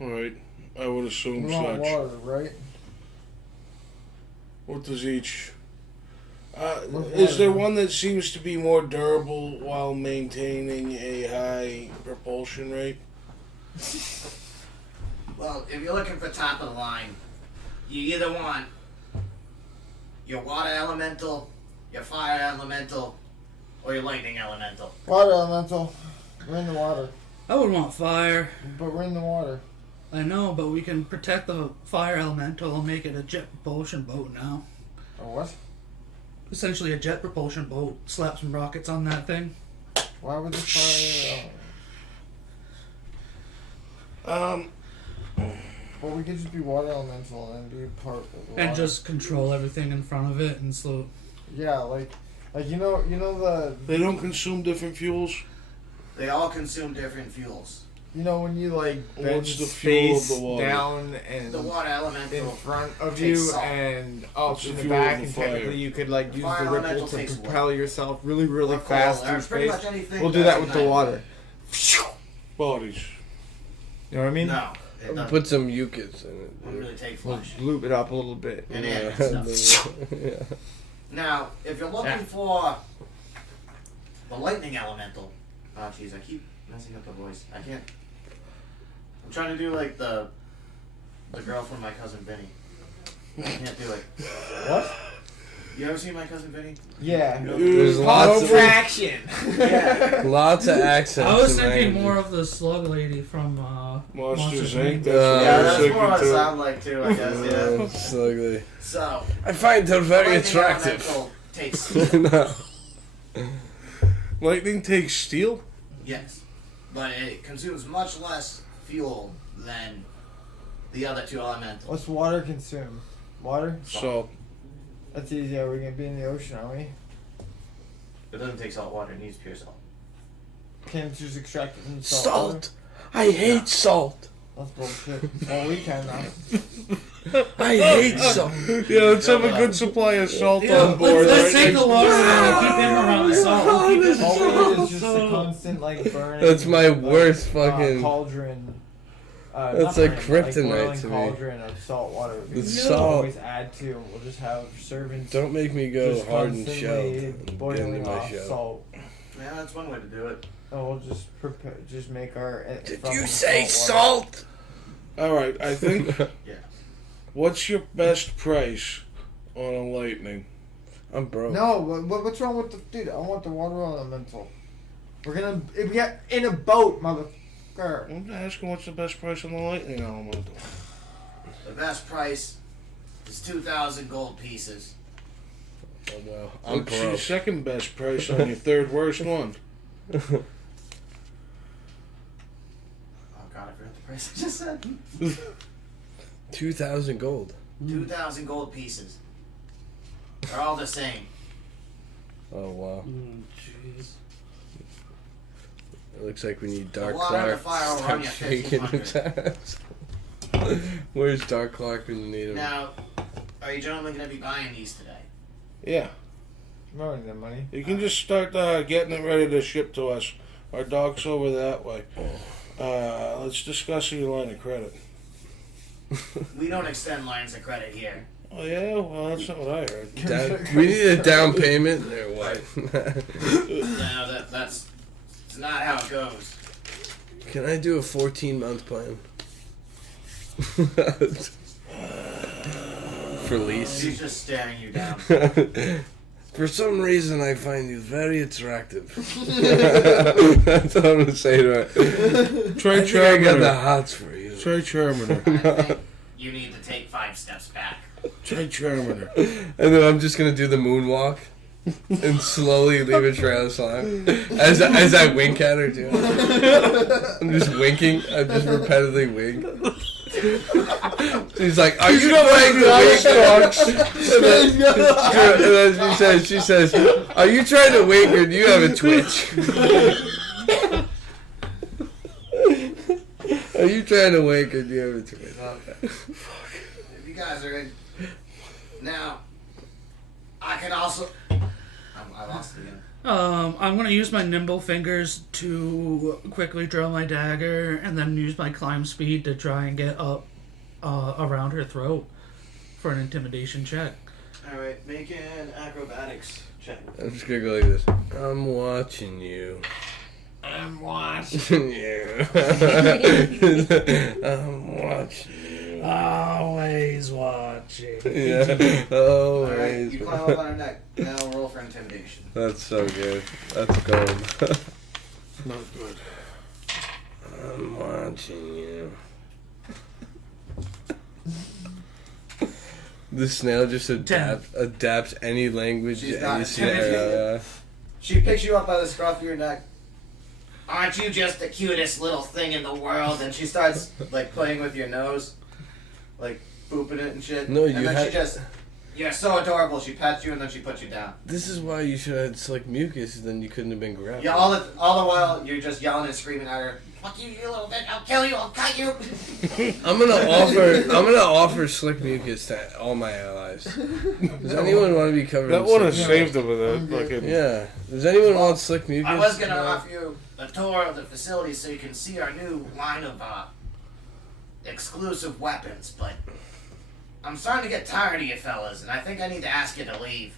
Alright. I would assume We want such. water, right? What does each... What is there water? one that seems to be more durable while maintaining a high propulsion rate? Well, if you're looking for top of the line, you either want your water elemental, your fire elemental, or your lightning elemental. Water elemental. We're in the water. I would want fire. But we're in the water. I know, but we can protect the fire elemental and make it a jet propulsion boat now. A what? Essentially a jet propulsion boat. Slap some rockets on that thing. Why would the fire? Well, we could just be water elemental and be part of the water. And just control everything in front of it and slow. Yeah, like you know the They don't consume different fuels. They all consume different fuels. when you like bend What's the fuel of space the water? down and The water in elemental front of takes you salt. and up What's in the the fuel of back, the and fire? technically you could like use Fire the ripple elemental to takes propel yourself really or fast coal, or through pretty space. much anything We'll do that that's with the ignited. water. Bodies. You know what I mean? No, it doesn't. Put some mucus in it. Won't really take We'll flesh. loop it up a little bit. And animate stuff. Yeah. Now, if you're looking Yeah. for the lightning elemental, oh jeez, I keep messing up the voice. I can't. I'm trying to do like the girl from My Cousin Vinny. I can't do it. What? You ever seen My Cousin Vinny? Yeah. There's lots of traction. Yeah. lots of accents. I was in thinking language. more of the slug lady from Monsters Inc. Inc. That's what I Yeah, was that's thinking what I too. sound like too, I guess, yeah. It's ugly. So, I find her very lightning attractive. elemental takes No. Lightning takes steel. yes, but it consumes much less fuel than the other two elementals. What's water consume? Water? So That's easy. We're gonna be in the ocean, aren't we? It doesn't take salt water; it needs pure salt. Can't it just extract it from the salt. Salt. I hate salt. That's bullshit. Well, we can now. I hate salt. yeah, let's have a good supply of salt Yeah, on board. let's right take next- the water and keep him around the salt. We'll keep him All we need is just a constant like burning. That's my like, worst fucking- cauldron. That's not like burning, kryptonite boiling to me. cauldron of salt water. We The can salt. always add to. We'll just have servants. Don't make me go just hard and constantly shelled and get boiling into my off shell. salt. Yeah, that's one way to do it. And we'll just prepare. Just make our. Did from you the say salt water. salt? All right, I think. Yeah. What's your best price on a lightning? I'm broke. No, what's wrong with the dude? I want the water elemental. We're gonna if we get in a boat, motherfucker. I'm asking what's the best price on the lightning elemental. The best price is 2,000 gold pieces. Oh, well, I'm What's your broke. second best price on your third worst one? Oh god, I forgot the price I just said. 2,000 gold. 2,000 gold pieces. They're all the same. Oh wow. Jeez. It looks like we need Dark water and the Clark fire will to run start you shaking 1,500. his ass. Where's Dark Clark when you need him? Now, are you gentlemen going to be buying these today? Yeah, I'm not running that money. you can just start getting it ready to ship to us. Our dock's over that way. Let's discuss your line of credit. We don't extend lines of credit here. Oh yeah, well that's not what I heard. We need a down payment or what? No, that's not how it goes. Can I do a 14-month plan? For lease. She's just staring you down. For some reason, I find you very attractive. That's what I'm gonna say to her. Try I think I got the Charmander. hots for you. Try Charmander. I think you need to take 5 steps back. Try Charmander. And then I'm just gonna do the moonwalk and slowly leave a trail of slime as I wink at her too. I'm just winking. I just repetitively wink. She's like, "Are you trying to wink?" And then she says, "Are you trying to wink or do you have a twitch?" Are you trying to wink or do you have a twitch? If you guys are in. Now, I can also. I lost it again. I'm gonna use my nimble fingers to quickly draw my dagger, and then use my climb speed to try and get up around her throat for an intimidation check. Alright, make an acrobatics check. I'm just gonna go like this. I'm watching you. I'm watching. you. I'm watching you. Always watching. Yeah. Alright, Always. you climb up on her neck. Now roll for intimidation. That's so good. That's gold. Not good. I'm watching you. The snail just adapts any language She's any not scenario. She picks you up by the scruff of your neck. Aren't you just the cutest little thing in the world? And she starts like playing with your nose, like booping it and shit. No, and you then had- she just, you're so adorable. She pets you and then she puts you down. This is why you should have had slick mucus, then you couldn't have been grabbed. Yeah, all the while you're just yelling and screaming at her. Fuck you, you little bitch! I'll kill you! I'll cut you! I'm gonna offer slick mucus to all my allies. Does anyone want to be covered? That in would have slick saved him with that fucking. Yeah. Does anyone want slick mucus? I was gonna offer you a tour of the facility so you can see our new line of exclusive weapons, but I'm starting to get tired of you fellas, and I think I need to ask you to leave.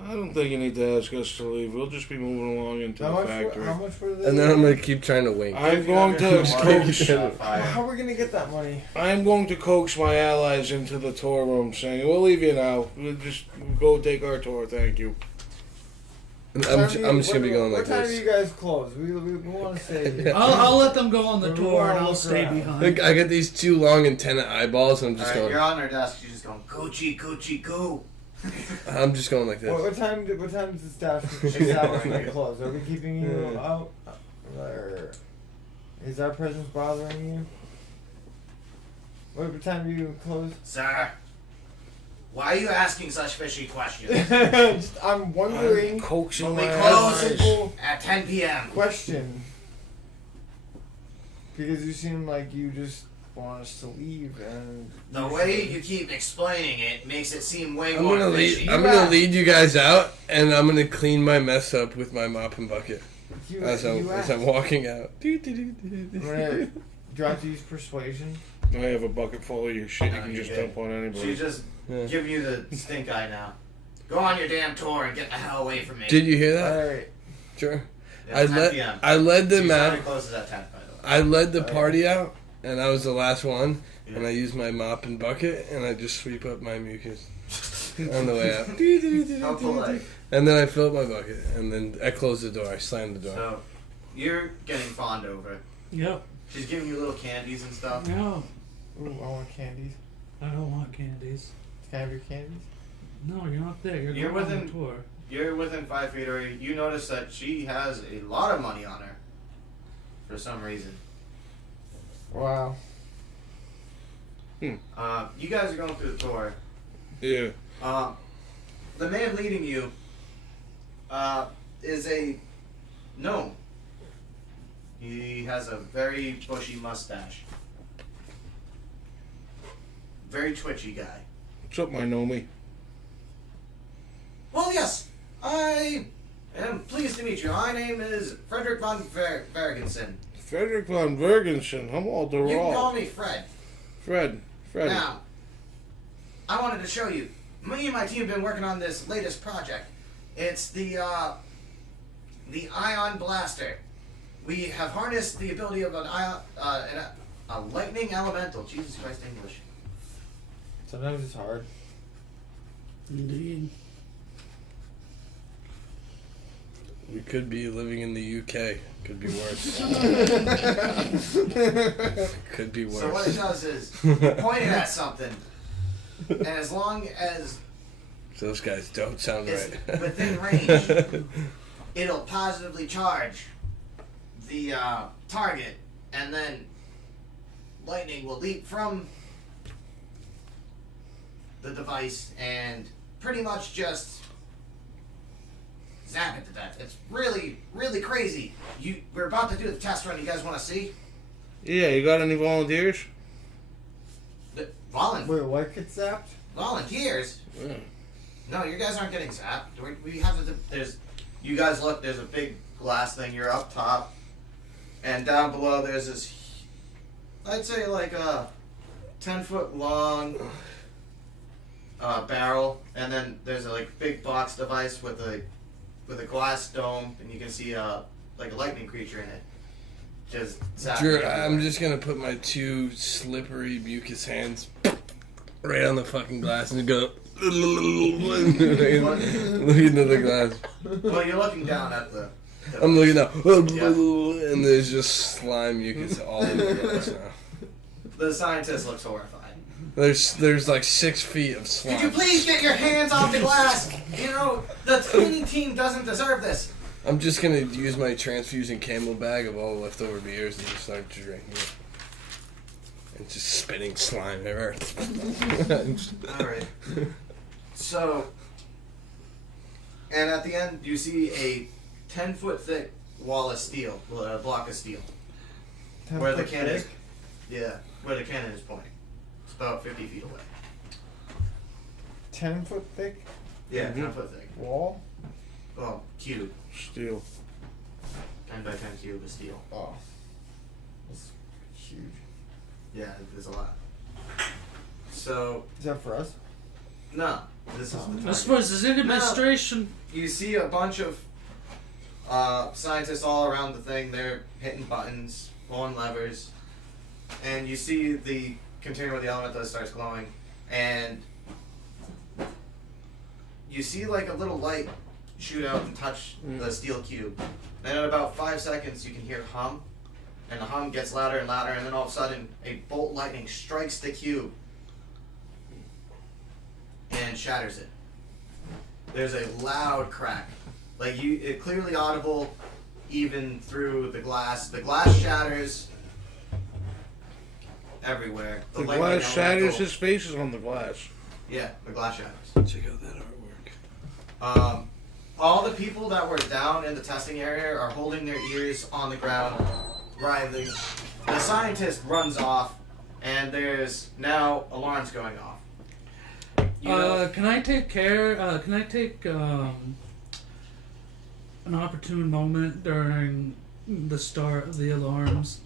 I don't think you need to ask us to leave. We'll just be moving along into the factory. How much were they? And then I'm gonna keep trying to wink. I'm going to coax. How are we gonna get that money? I'm going to coax my allies into the tour room, saying, "We'll leave you now. We'll just go take our tour. Thank you." I'm just gonna be going like What time do this. you guys close? We want to say. I'll let them go on the We're tour and all I'll stay around. behind. Look, I got these two long antenna eyeballs, and I'm just Alright, going. you're on her desk. She's just going coochie coochie coo. I'm just going like this. What time does the staff establishment close? Are we keeping you out? Or is our presence bothering you? What time do you close? Sir, why are you asking such fishy questions? I'm wondering. I'm coaxing When we my close allies. at 10 p.m. Question. Because you seem like you just want us to leave, and The way you keep explaining it makes it seem way I'm more gonna fishy. I'm gonna lead you guys out, and I'm gonna clean my mess up with my mop and bucket you, as you I'm asked. walking out. I'm gonna, do you have to use persuasion? I have a bucket full of your shit. You No, can you just did. dump on anybody. She's just Yeah. giving you the stink eye now. Go on your damn tour and get the hell away from me. Did you hear that? Alright. Sure. It's 10 p.m. I led the She map. started closes at 10, by the way. I led the Oh, yeah. party out, and I was the last one. Yeah. And I used my mop and bucket, and I just sweep up my mucus on the way out. How polite. And then I fill up my bucket, and then I close the door. I slam the door. So, you're getting fawned over. Yep. She's giving you little candies and stuff. No, Ooh, I want candies. I don't want candies. Can I have your candies? No, you're not there. You're You're going on within- the tour. You're within 5 feet of her. You notice that she has a lot of money on her. For some reason. Wow. You guys are going through the tour. Yeah. The man leading you is a gnome. He has a very bushy mustache. Very twitchy guy. What's up, my Nomi? Well, yes, I am pleased to meet you. My name is Frederick von Bergensen. Frederick von Bergensen. I'm all the You can call raw. me Fred. Freddy. Now, I wanted to show you. Me and my team have been working on this latest project. It's the Ion Blaster. We have harnessed the ability of a lightning elemental. Jesus Christ, English. Sometimes it's hard. Indeed. We could be living in the UK. Could be worse. Could be worse. So what it does is you point it at something, and as long as Those guys don't sound it's right. within range, it'll positively charge the target, and then lightning will leap from the device and pretty much just zap it to death. It's really, really crazy. We're about to do the test run. You guys want to see? Yeah, you got any volunteers? Wait, what gets zapped? Volunteers? Yeah. No, you guys aren't getting zapped. We have to. You guys look. There's a big glass thing. You're up top, and down below there's this. I'd say like a 10-foot long barrel, and then there's a like big box device with a glass dome, and you can see like a lightning creature in it. Just zapping Drew, everywhere. I'm just gonna put my two slippery mucus hands right on the fucking glass and go. Look into the glass. Well, you're looking down at the. I'm looking now, and there's just slime mucus all over the glass now. The scientist looks horrified. There's like 6 feet of slime. Could you please get your hands off the glass? You know, the cleaning team doesn't deserve this. I'm just gonna use my transfusing camel bag of all the leftover beers and just start drinking it. And just spitting slime everywhere. Alright. So, and at the end, you see a 10-foot thick wall of steel, a block of steel. Where the cannon is. Yeah, where the cannon is pointing. It's about 50 feet away. 10-foot thick Yeah, 10-foot thick. wall. Oh, cube. Steel. 10 by 10 cube of steel. Oh, that's huge. Yeah, there's a lot. So, Is that for us? no. This is the I target. suppose this administration. You see a bunch of scientists all around the thing. They're hitting buttons, pulling levers, and you see the container where the elemental starts glowing, and you see like a little light shoot out and touch the steel cube. And in about 5 seconds, you can hear hum, and the hum gets louder and louder, and then all of a sudden, a bolt lightning strikes the cube and shatters it. There's a loud crack, like it clearly audible, even through the glass. The glass shatters everywhere. The lightning glass shatters, elemental- his face is on the glass. Yeah, the glass shatters. Check out that artwork. All the people that were down in the testing area are holding their ears on the ground, writhing. The scientist runs off, and there's now alarms going off. You know, Can I take an opportune moment during the start of the alarms,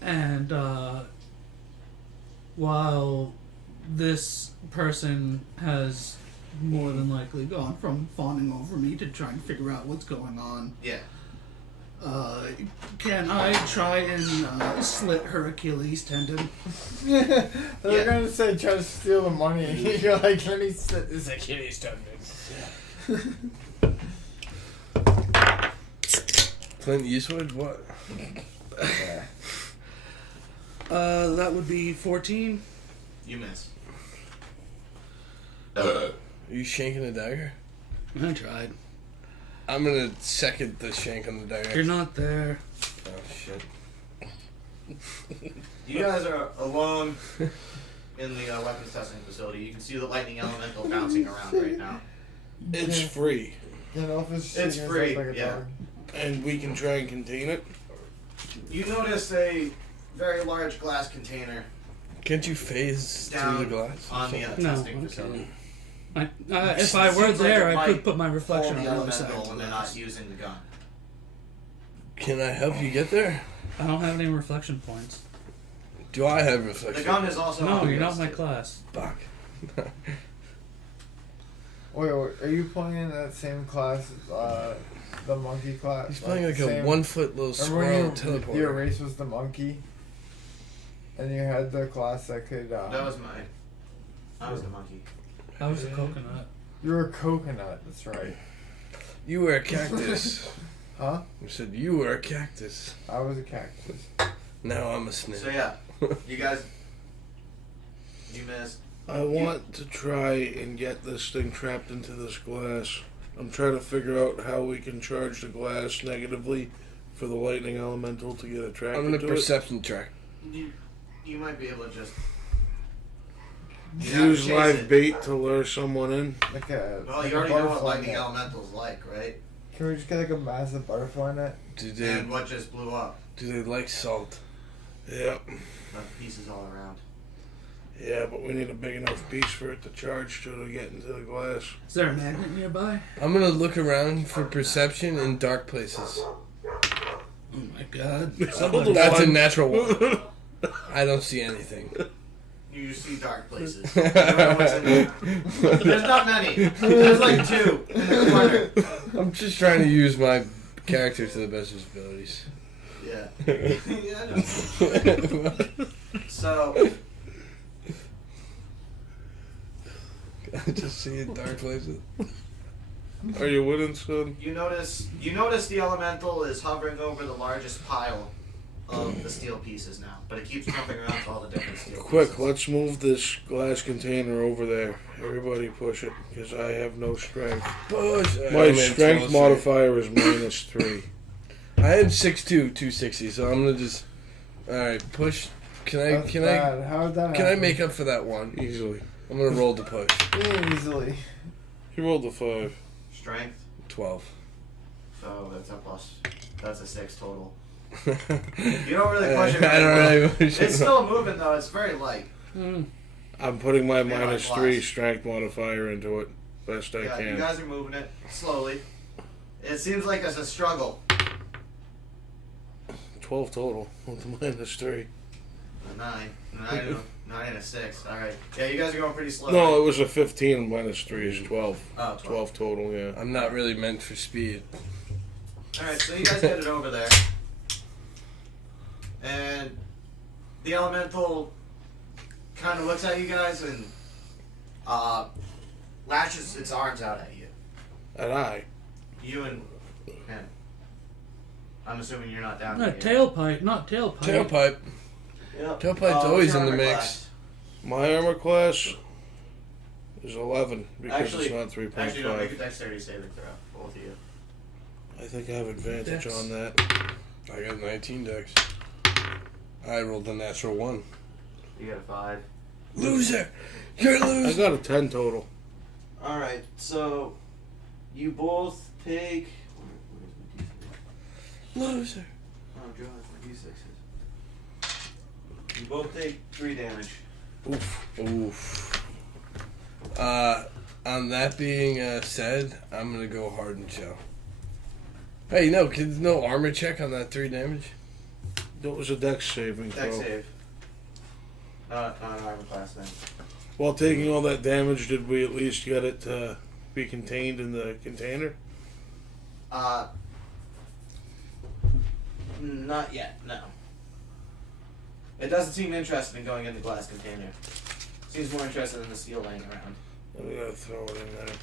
and while this person has more than likely gone from fawning over me to trying to figure out what's going on, yeah. can I try and slit her Achilles tendon? They're Yeah. gonna say try to steal the money. You're like, let me sit this Achilles tendon. Clint Eastwood? What? That would be 14. You miss. Are you shanking a dagger? I tried. I'm gonna second the shank on the dagger. You're not there. Oh shit. You guys are alone in the weapons testing facility. You can see the lightning elemental bouncing around right now. It's free, You know, if It's shaking free, itself like a yeah. dog. and we can try and contain it. You notice a very large glass container Can't you phase down through the glass? on the No, testing okay. facility. If I were Seems like there, it I could might put my reflection Hold the on the other side. elemental when they're not using the gun. Can I help you get there? I don't have any reflection points. Do I have reflection? The gun is also No, on you're the not my stick. class. Fuck. Wait, are you playing in that same class as the monkey class? He's playing like same- a 1 foot little Remember squirrel when teleporter. your race was the monkey? And you had the class that could. That was mine. I was the monkey. I was a coconut. You were a coconut, that's right. You were a cactus. Huh? You said you were a cactus. I was a cactus. Now I'm a snake. So yeah, you guys, you missed. I want to try and get this thing trapped into this glass. I'm trying to figure out how we can charge the glass negatively for the lightning elemental to get attracted I'm gonna to perception track. You might be able to just. it. You have to Use chase live it. bait to lure someone in. Like a. Well, like you a already know what butterfly lightning net. elemental's like, right? Can we just get like a massive butterfly net? Do they And what just blew up? do they like salt? Yeah. Left pieces all around. Yeah, but we need a big enough piece for it to charge to get into the glass. Is there a magnet nearby? I'm gonna look around for perception in dark places. Oh my god. That's a natural one. I don't see anything. You see dark places. You don't know what's in there. There's not many. There's like 2 in the corner. I'm just trying to use my character to the best of his abilities. Yeah. Yeah, I know. So, I just see in dark places. Are you winning, son? you notice the elemental is hovering over the largest pile of the steel pieces now, but it keeps jumping around to all the different steel Quick, pieces. let's move this glass container over there. Everybody push it, because I have no strength. Push. My strength modifier is -3. I am 6'2", 260, so I'm gonna just. All right, push. Can I? That's bad. How did that Can I happen? make up for that one? Easily. I'm gonna roll to push. Easily. He rolled a 5. Strength, 12. so that's a plus. That's a 6 total. You You don't really push it. I don't really push It's it. still moving though. It's very light. I'm putting my Yeah, like -3 glass. strength modifier into it best I Yeah, can. you guys are moving it slowly. It seems like there's a struggle. 12 total with the -3. A 9, 9 and a 6. All right. Yeah, you guys are going pretty slow. No, it was a 15 -3 is 12. Oh, 12 total, yeah. I'm not really meant for speed. All right, so you guys get it over there, and the elemental kind of looks at you guys and lashes its arms out at you. And I. You and him. I'm assuming you're not down No, there yet. tailpipe, not tailpipe. Tailpipe. Yep. Tailpipe's What's always your in the armor mix. class? My armor class is 11 because Actually- it's not 3.5. Actually, no, make a dexterity saving throw, both of you. I think I have advantage Dex. on that. I got 19 dex. I rolled a natural 1. You got a 5. Loser! You're a I loser! got a 10 total. All right, so you both take. Where's my D6? Loser. Oh, God, my D6s. You both take 3 damage. Oof. On that being said, I'm gonna go hard and chill. Hey, no, kids, no armor check on that 3 damage? That was a dex saving Dex throw. save. Not an armor class then. While taking all that damage, did we at least get it to be contained in the container? Not yet, no. It doesn't seem interested in going in the glass container. Seems more interested in the steel laying around. We gotta throw it in there.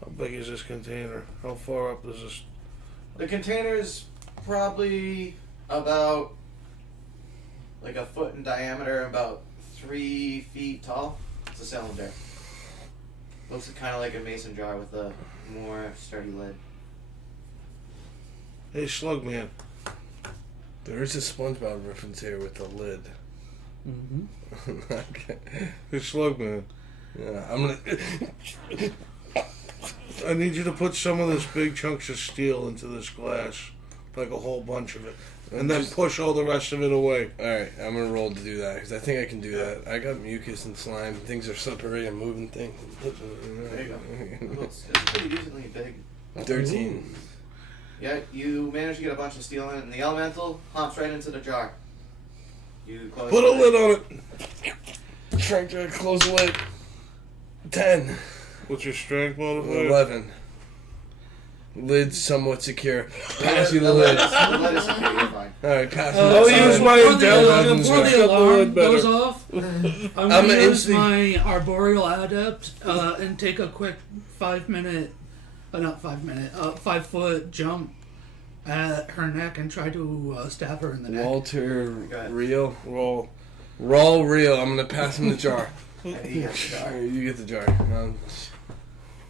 How big is this container? How far up is this? The container's probably about like a foot in diameter, about 3 feet tall. It's a cylinder. Looks kind of like a mason jar with a more sturdy lid. Hey, Slugman. There is a SpongeBob reference here with the lid. Mm-hmm. Okay. Hey, Slugman. Yeah, I'm gonna. I need you to put some of this big chunks of steel into this glass. Like a whole bunch of it. And then push all the rest of it away. Alright, I'm gonna roll to do that because I think I can do that. I got mucus and slime. Things are slippery and moving things. There you go. It's pretty decently big. 13. Yeah, you manage to get a bunch of steel in it, and the elemental hops right into the jar. You close Put a lid on it. Trying to close the lid. 10. What's your strength modifier? 11. Lid's somewhat secure. Pass you the The lid. lid is secure, you're fine. Alright, pass me I'll the use lid. my before intelligence before to the shut the alarm lid better. goes off, I'm I'm gonna an use instinct- my arboreal adept and take a quick 5 foot jump at her neck and try to stab her in the neck. Walter ahead. Real. Roll. Roll real. I'm gonna pass him the jar. And he gets the jar. You get the jar.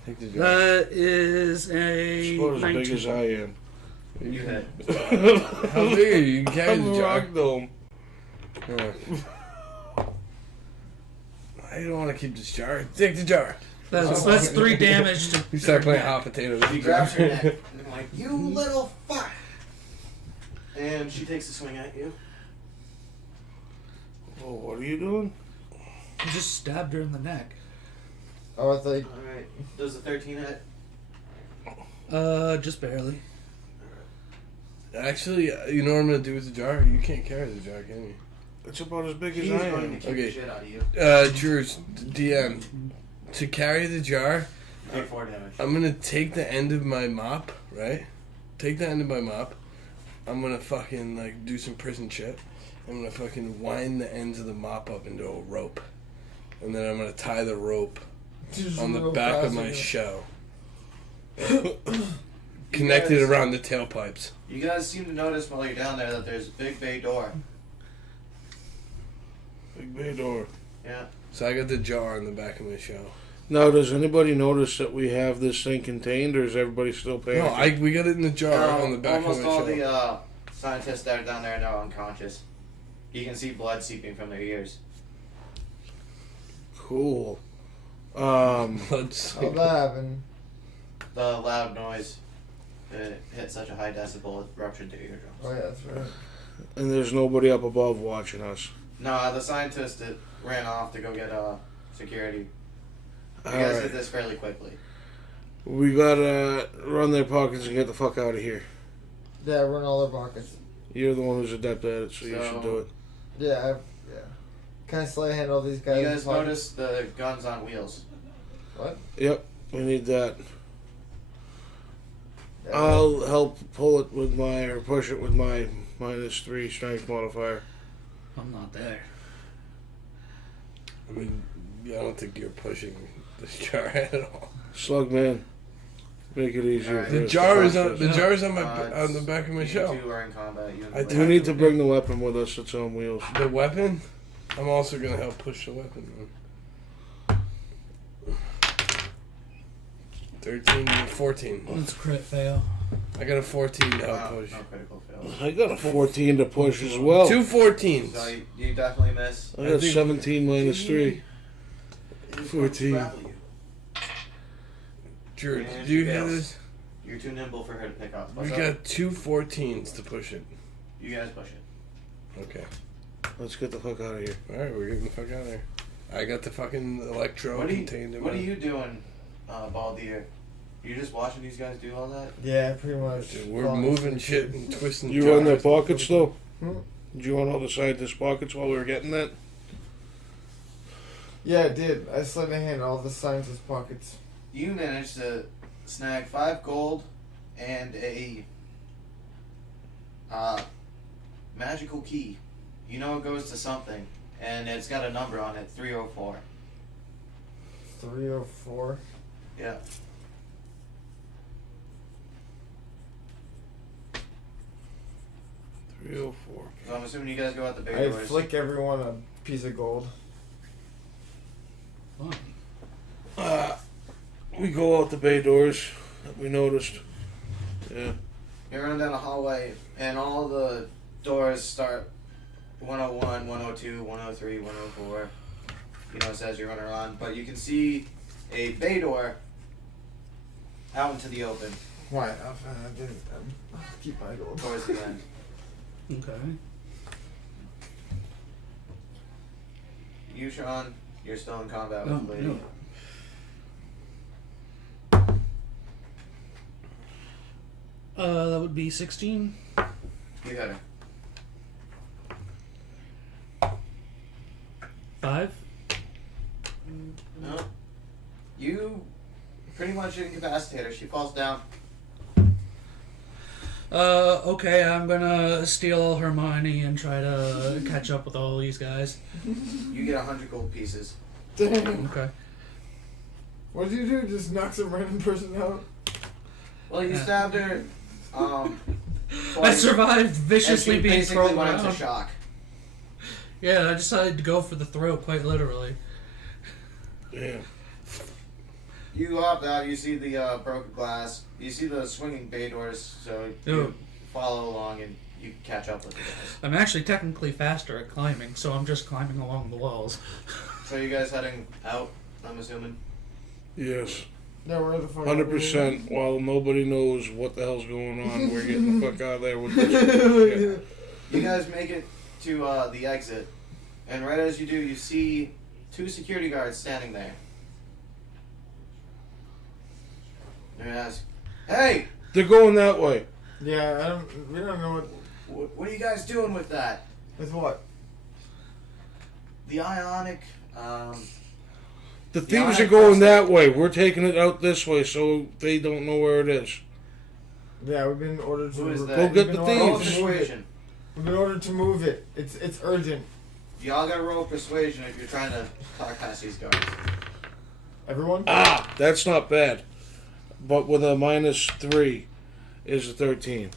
Take the jar. That is It's a about as big 19. as I am. You hit. How big are you? You can carry I'm the a jar. rock dome. I don't want to keep this jar. Take the jar. That's 3 damage to. You start playing hot potatoes. He grabs her neck, and I'm like, you little fuck! And she takes a swing at you. Oh, what are you doing? You just stabbed her in the neck. Oh, I thought. Alright. Does the 13 hit? Just barely. Actually, you know what I'm gonna do with the jar? You can't carry the jar, can you? It's about as big as He's I going to am. kick Okay. the shit out of you. Drew's DM. To carry the jar, Take 4 damage. I'm gonna take the end of my mop, right? Take the end of my mop. I'm gonna fucking like do some prison shit. I'm gonna fucking wind the ends of the mop up into a rope, and then I'm gonna tie the rope on the back of my shell. connected guys- around the tailpipes. You guys seem to notice while you're down there that there's a big bay door. Big bay door. Yeah. So I got the jar in the back of my shell. Now, does anybody notice that we have this thing contained, or is everybody still paying? No, we got it in the jar on the back almost of my all shell. the scientists that are down there are now unconscious. You can see blood seeping from their ears. Cool. Let's How'd that happen? The loud noise it hit such a high decibel it ruptured their eardrums. Oh yeah, that's right. And there's nobody up above watching us. No, the scientist that ran off to go get security. You guys Alright. did this fairly quickly. We gotta run their pockets and get the fuck out of here. Yeah, run all their pockets. You're the one who's adept at it, so you should do it. Yeah, yeah. Can I sleight hand all these guys? You guys notice the guns on wheels. Yep, we need that. Yeah. I'll help pull it with or push it with my -3 strength modifier. I'm not there. I mean, I don't think you're pushing this jar at all. Slug man, make it easier. Alright. for The us jar to is process. the jar is on it's- on the back of my You shell. two are in combat. You and I the do We lady. need to bring the weapon with us. It's on wheels. The weapon. I'm also gonna help push the weapon. 13, 14. It's a crit fail. I got a 14 to help Wow, push. no critical fails. I got a 14 to push as well. Two 14s. So you definitely miss. I got I think- 17 -3. 14. Grapple you. Drew, And do you she hear fails. this? You're too nimble for her to pick up. We What's up? got two 14s to push it. You guys push it. Okay. Let's get the fuck out of here. Alright, we're getting the fuck out of there. I got the fucking electro contained in What are my... you doing, Baldier? You just watching these guys do all that? Yeah, pretty much. Dude, we're Long moving as- shit and twisting You run their jars. pockets though? Hmm? Did you run all the scientists' pockets while we were getting that? Yeah, I did. I sleight my hand all the scientists' pockets. You managed to snag 5 gold and a magical key. You know it goes to something, and it's got a number on it, 304. 304. Yeah. $304. So I'm assuming you guys go out the big I doors. flick everyone a piece of gold. Fine. We go out the bay doors that we noticed. Yeah. You're running down a hallway, and all the doors start 101, 102, 103, 104. You know, it says you're running around, but you can see a bay door out into the open Why? I didn't keep my gold. towards the end. Okay. You, Sean, you're still in combat with No, the lady. no. That would be 16. You hit her. 5. No. You pretty much incapacitate her. She falls down. Okay, I'm gonna steal Hermione and try to catch up with all these guys. You get 100 gold pieces. Dang. Okay. What did you do? Just knock some random person out? Well, you Yeah. stabbed her. I Twice, survived and viciously she being basically thrown went into around. shock. Yeah, I decided to go for the throat, quite literally. Yeah. You hop out, you see the broken glass, you see the swinging bay doors, so you Ew. follow along and you catch up with the guys. I'm actually technically faster at climbing, so I'm just climbing along the walls. So you guys heading out, I'm assuming? Yes. Yeah, where the fuck? 100%. While nobody knows what the hell's going on, we're getting the fuck out of there with this. You guys make it to the exit, and right as you do, you see 2 security guards standing there. And you ask, "Hey, They're going that way. Yeah, we don't know what are you guys doing with that? with what. The ionic, The Yeah, thieves I are going pressed that way. We're taking it out this way, so they don't know where it is. Yeah, we've been ordered to. Who is that? Go get we've the been roll ordered thieves. to move it. persuasion. We've been ordered to move it. It's urgent. Y'all gotta roll persuasion if you're trying to talk past these guards. Everyone. Ah, that's not bad. but with a -3 is a 13.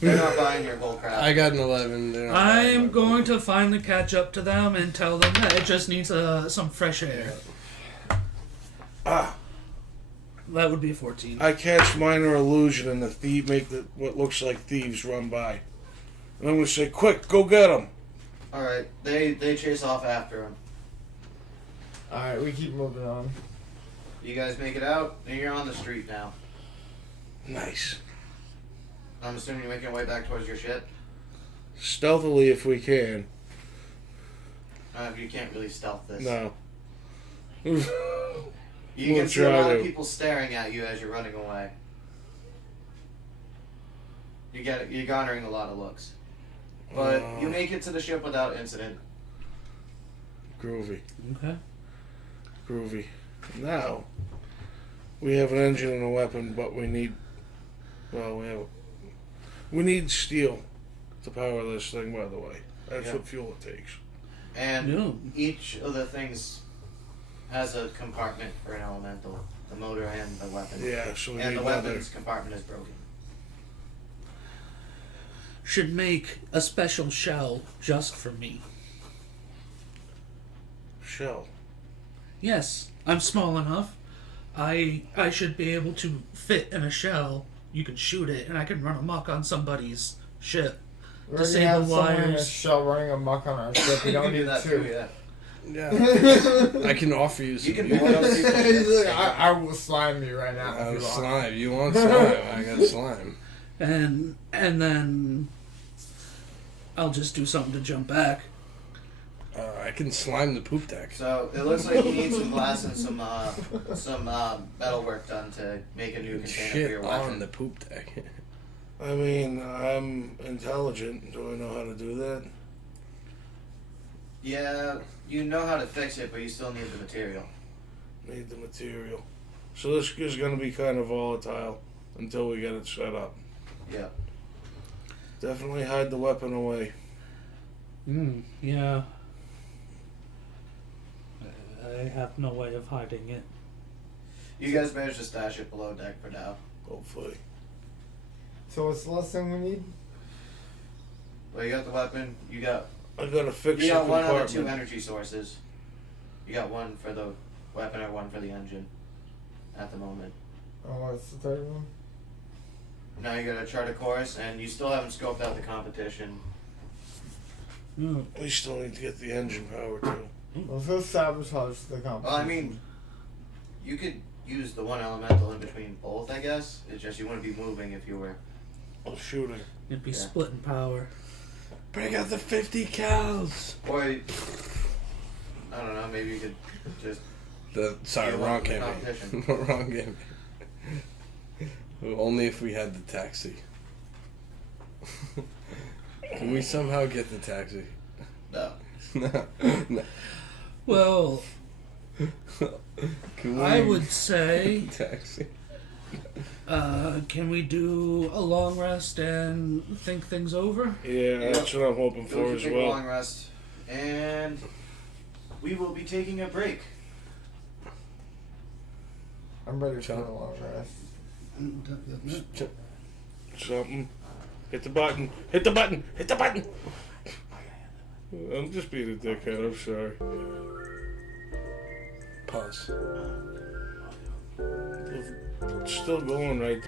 They're not buying your bull crap. I got an 11. They're not buying I'm my going to finally catch up to them and tell them that it just needs some fresh air. Ah, That would be a 14. I cast minor illusion and the thief make what looks like thieves run by. And I'm going to say, quick, go get them. Alright, they chase off after him. Alright, we keep moving on. You guys make it out, and you're on the street now. Nice. I'm assuming you're making your way back towards your ship. Stealthily if we can. You can't really stealth this. No. You We'll can see a try lot of to. people staring at you as you're running away. You're garnering a lot of looks. But you make it to the ship without incident. Groovy. Okay. Groovy. Now, we have an engine and a weapon, but we need... Well, we need steel to power this thing, by the way. That's Yeah. what fuel it takes. And Yeah. each of the things has a compartment for an elemental. The motor and the weapon. Yeah, so we And need the another... weapons compartment is broken. Should make a special shell just for me. shell. Yes, I'm small enough. I should be able to fit in a shell. You can shoot it, and I can run amok on somebody's ship. We're gonna Disable have someone in a wires. shell running amok on our ship. We don't You can do need that two. too, yeah. Yeah. I can offer you some. You can You pick up want people. He's like, I will slime you right now. if you want. slime? You want slime? I got slime. And then I'll just do something to jump back. I can slime the poop deck. So it looks like you need some glass and some metal work done to make a new container for Shit your on weapon. the poop deck. I mean, I'm intelligent. Do I know how to do that? Yeah, you know how to fix it, but you still need the material. Need the material. So this is going to be kind of volatile until we get it set up. Yeah. Definitely hide the weapon away. Yeah. I have no way of hiding it. You guys managed to stash it below deck for now. Hopefully. So what's the last thing we need? Well, you got the weapon. You got I gotta fix you the got one out of compartment. two energy sources. You got one for the weapon or one for the engine. At the moment. Oh, what's the third one? Now you got to chart a course, and you still haven't scoped out the competition. We still need to get the engine power too. Let's go sabotage the competition. Well, I mean, you could use the one elemental in between both, I guess. It's just you wouldn't be moving if you were. Oh, shooting. It'd be Yeah. splitting power. Bring out the 50 cows. Or, I don't know, maybe you could just. Sorry, You wrong want the campaign. competition. Wrong game. Only if we had the taxi. Can we somehow get the taxi? No. No. No. Well, Can we I would say, taxi? can we do a long rest and think things over? Yeah, that's what I'm hoping So for we as can take a long well. rest, and we will be taking a break. I'm ready for Chuck. a long rest. Something. Hit the button. Hit the button. Hit the button. I'm just being a dickhead. I'm sorry. Pause. It's still going right.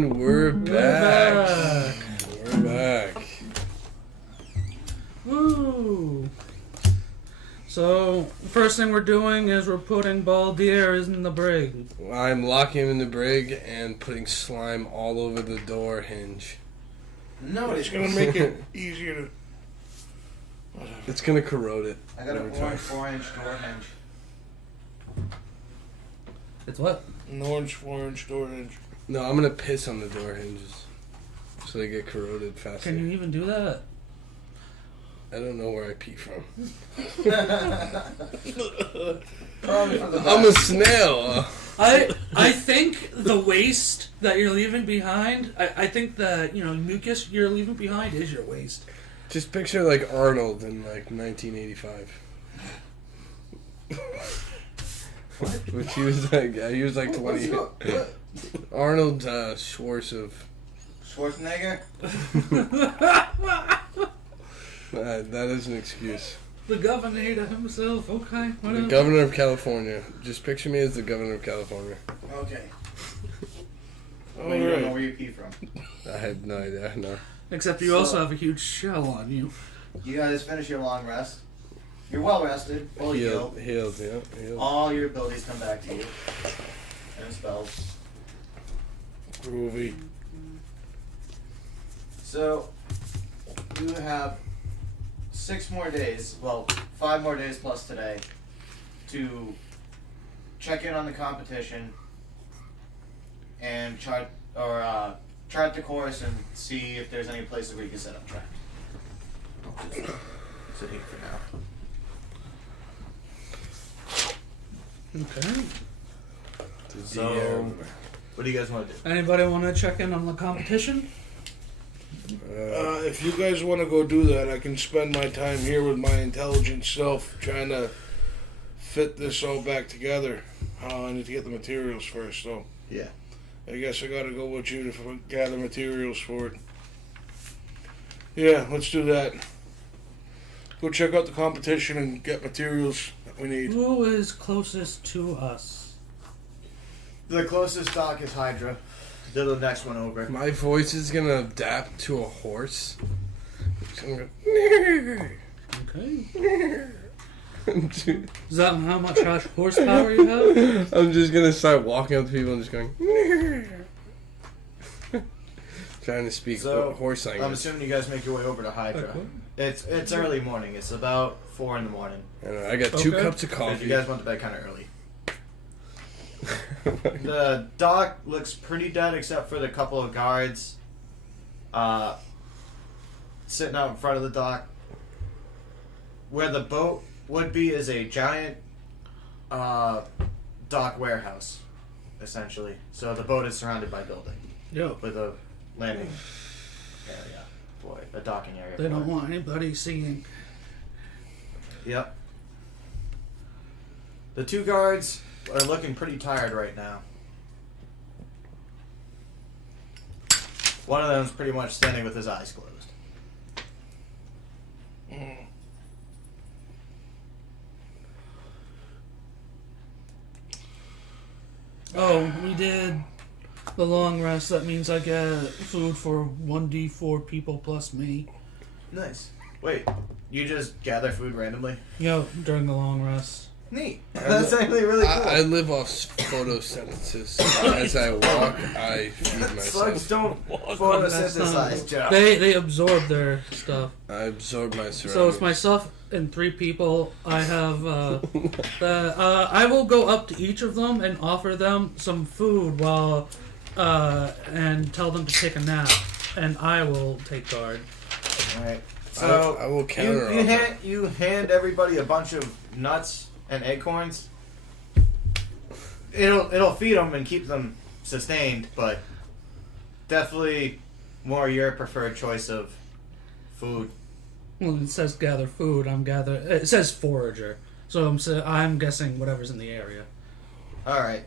We're back. We're back. Woo! So, first thing we're doing is we're putting Baldier in the brig. I'm locking him in the brig and putting slime all over the door hinge. No, It's gonna make it easier to. It's gonna corrode it. I got an over time. orange 4-inch door hinge. It's what? An orange 4-inch door hinge. No, I'm gonna piss on the door hinges so they get corroded faster. Can you even do that? I don't know where I pee from. Probably for the I'm a snail. I think the waste that you're leaving behind, I think that, mucus you're leaving behind is your waste. Just picture like Arnold in like 1985. What? Which he was like 20. Arnold Schwartz of. Schwarzenegger? That is an excuse. The governor himself. Okay, whatever. The governor of California. Just picture me as the governor of California. Okay. All Well, you don't know right. where you pee from. I had no idea. No. Except you also have a huge shell on you. You guys finish your long rest. You're well rested, fully healed. Healed. Yeah. Healed. All your abilities come back to you. And spells. Groovy. So, you have 6 more days, well, 5 more days plus today, to check in on the competition and chart the course and see if there's any places where you can set up traps. I'll just sit here for now. Okay. So, what do you guys want to do? Anybody want to check in on the competition? If you guys want to go do that, I can spend my time here with my intelligent self trying to fit this all back together. I need to get the materials first, so Yeah. I guess I gotta go with you to gather materials for it. Yeah, let's do that. Go check out the competition and get materials that we need. Who is closest to us? The closest dock is Hydra. They're the next one over. My voice is gonna adapt to a horse. It's gonna Okay. go. Is that how much horsepower you have? I'm just gonna start walking up to people and just going. Trying to speak So, horse I'm language. assuming you guys make your way over to Hydra. Okay. It's early morning. It's about 4 in the morning. I got 2 Okay. cups of If coffee. you guys went to bed kind of early. The dock looks pretty dead except for the couple of guards sitting out in front of the dock. Where the boat would be is a giant dock warehouse, essentially. So the boat is surrounded by building Yep. with a landing area for it, a docking area. They for don't it. want anybody seeing. Yep. The 2 guards are looking pretty tired right now. One of them's pretty much standing with his eyes closed. Oh, we did the long rest. That means I get food for 1d4 people plus me. Nice. Wait, you just gather food randomly? Yo, during the long rest. Neat. That's actually really cool. I live off photosynthesis. As I walk, I feed Slugs myself. don't That's photosynthesize, not- Joe. They absorb their stuff. I absorb my surroundings. So it's myself and 3 people. I have I will go up to each of them and offer them some food while and tell them to take a nap, and I will take guard. Alright. So I will counter you hand everybody a bunch of nuts and acorns. It'll feed them and keep them sustained, but definitely more your preferred choice of food. Well, it says gather food. It says forager, so I'm guessing whatever's in the area. All right.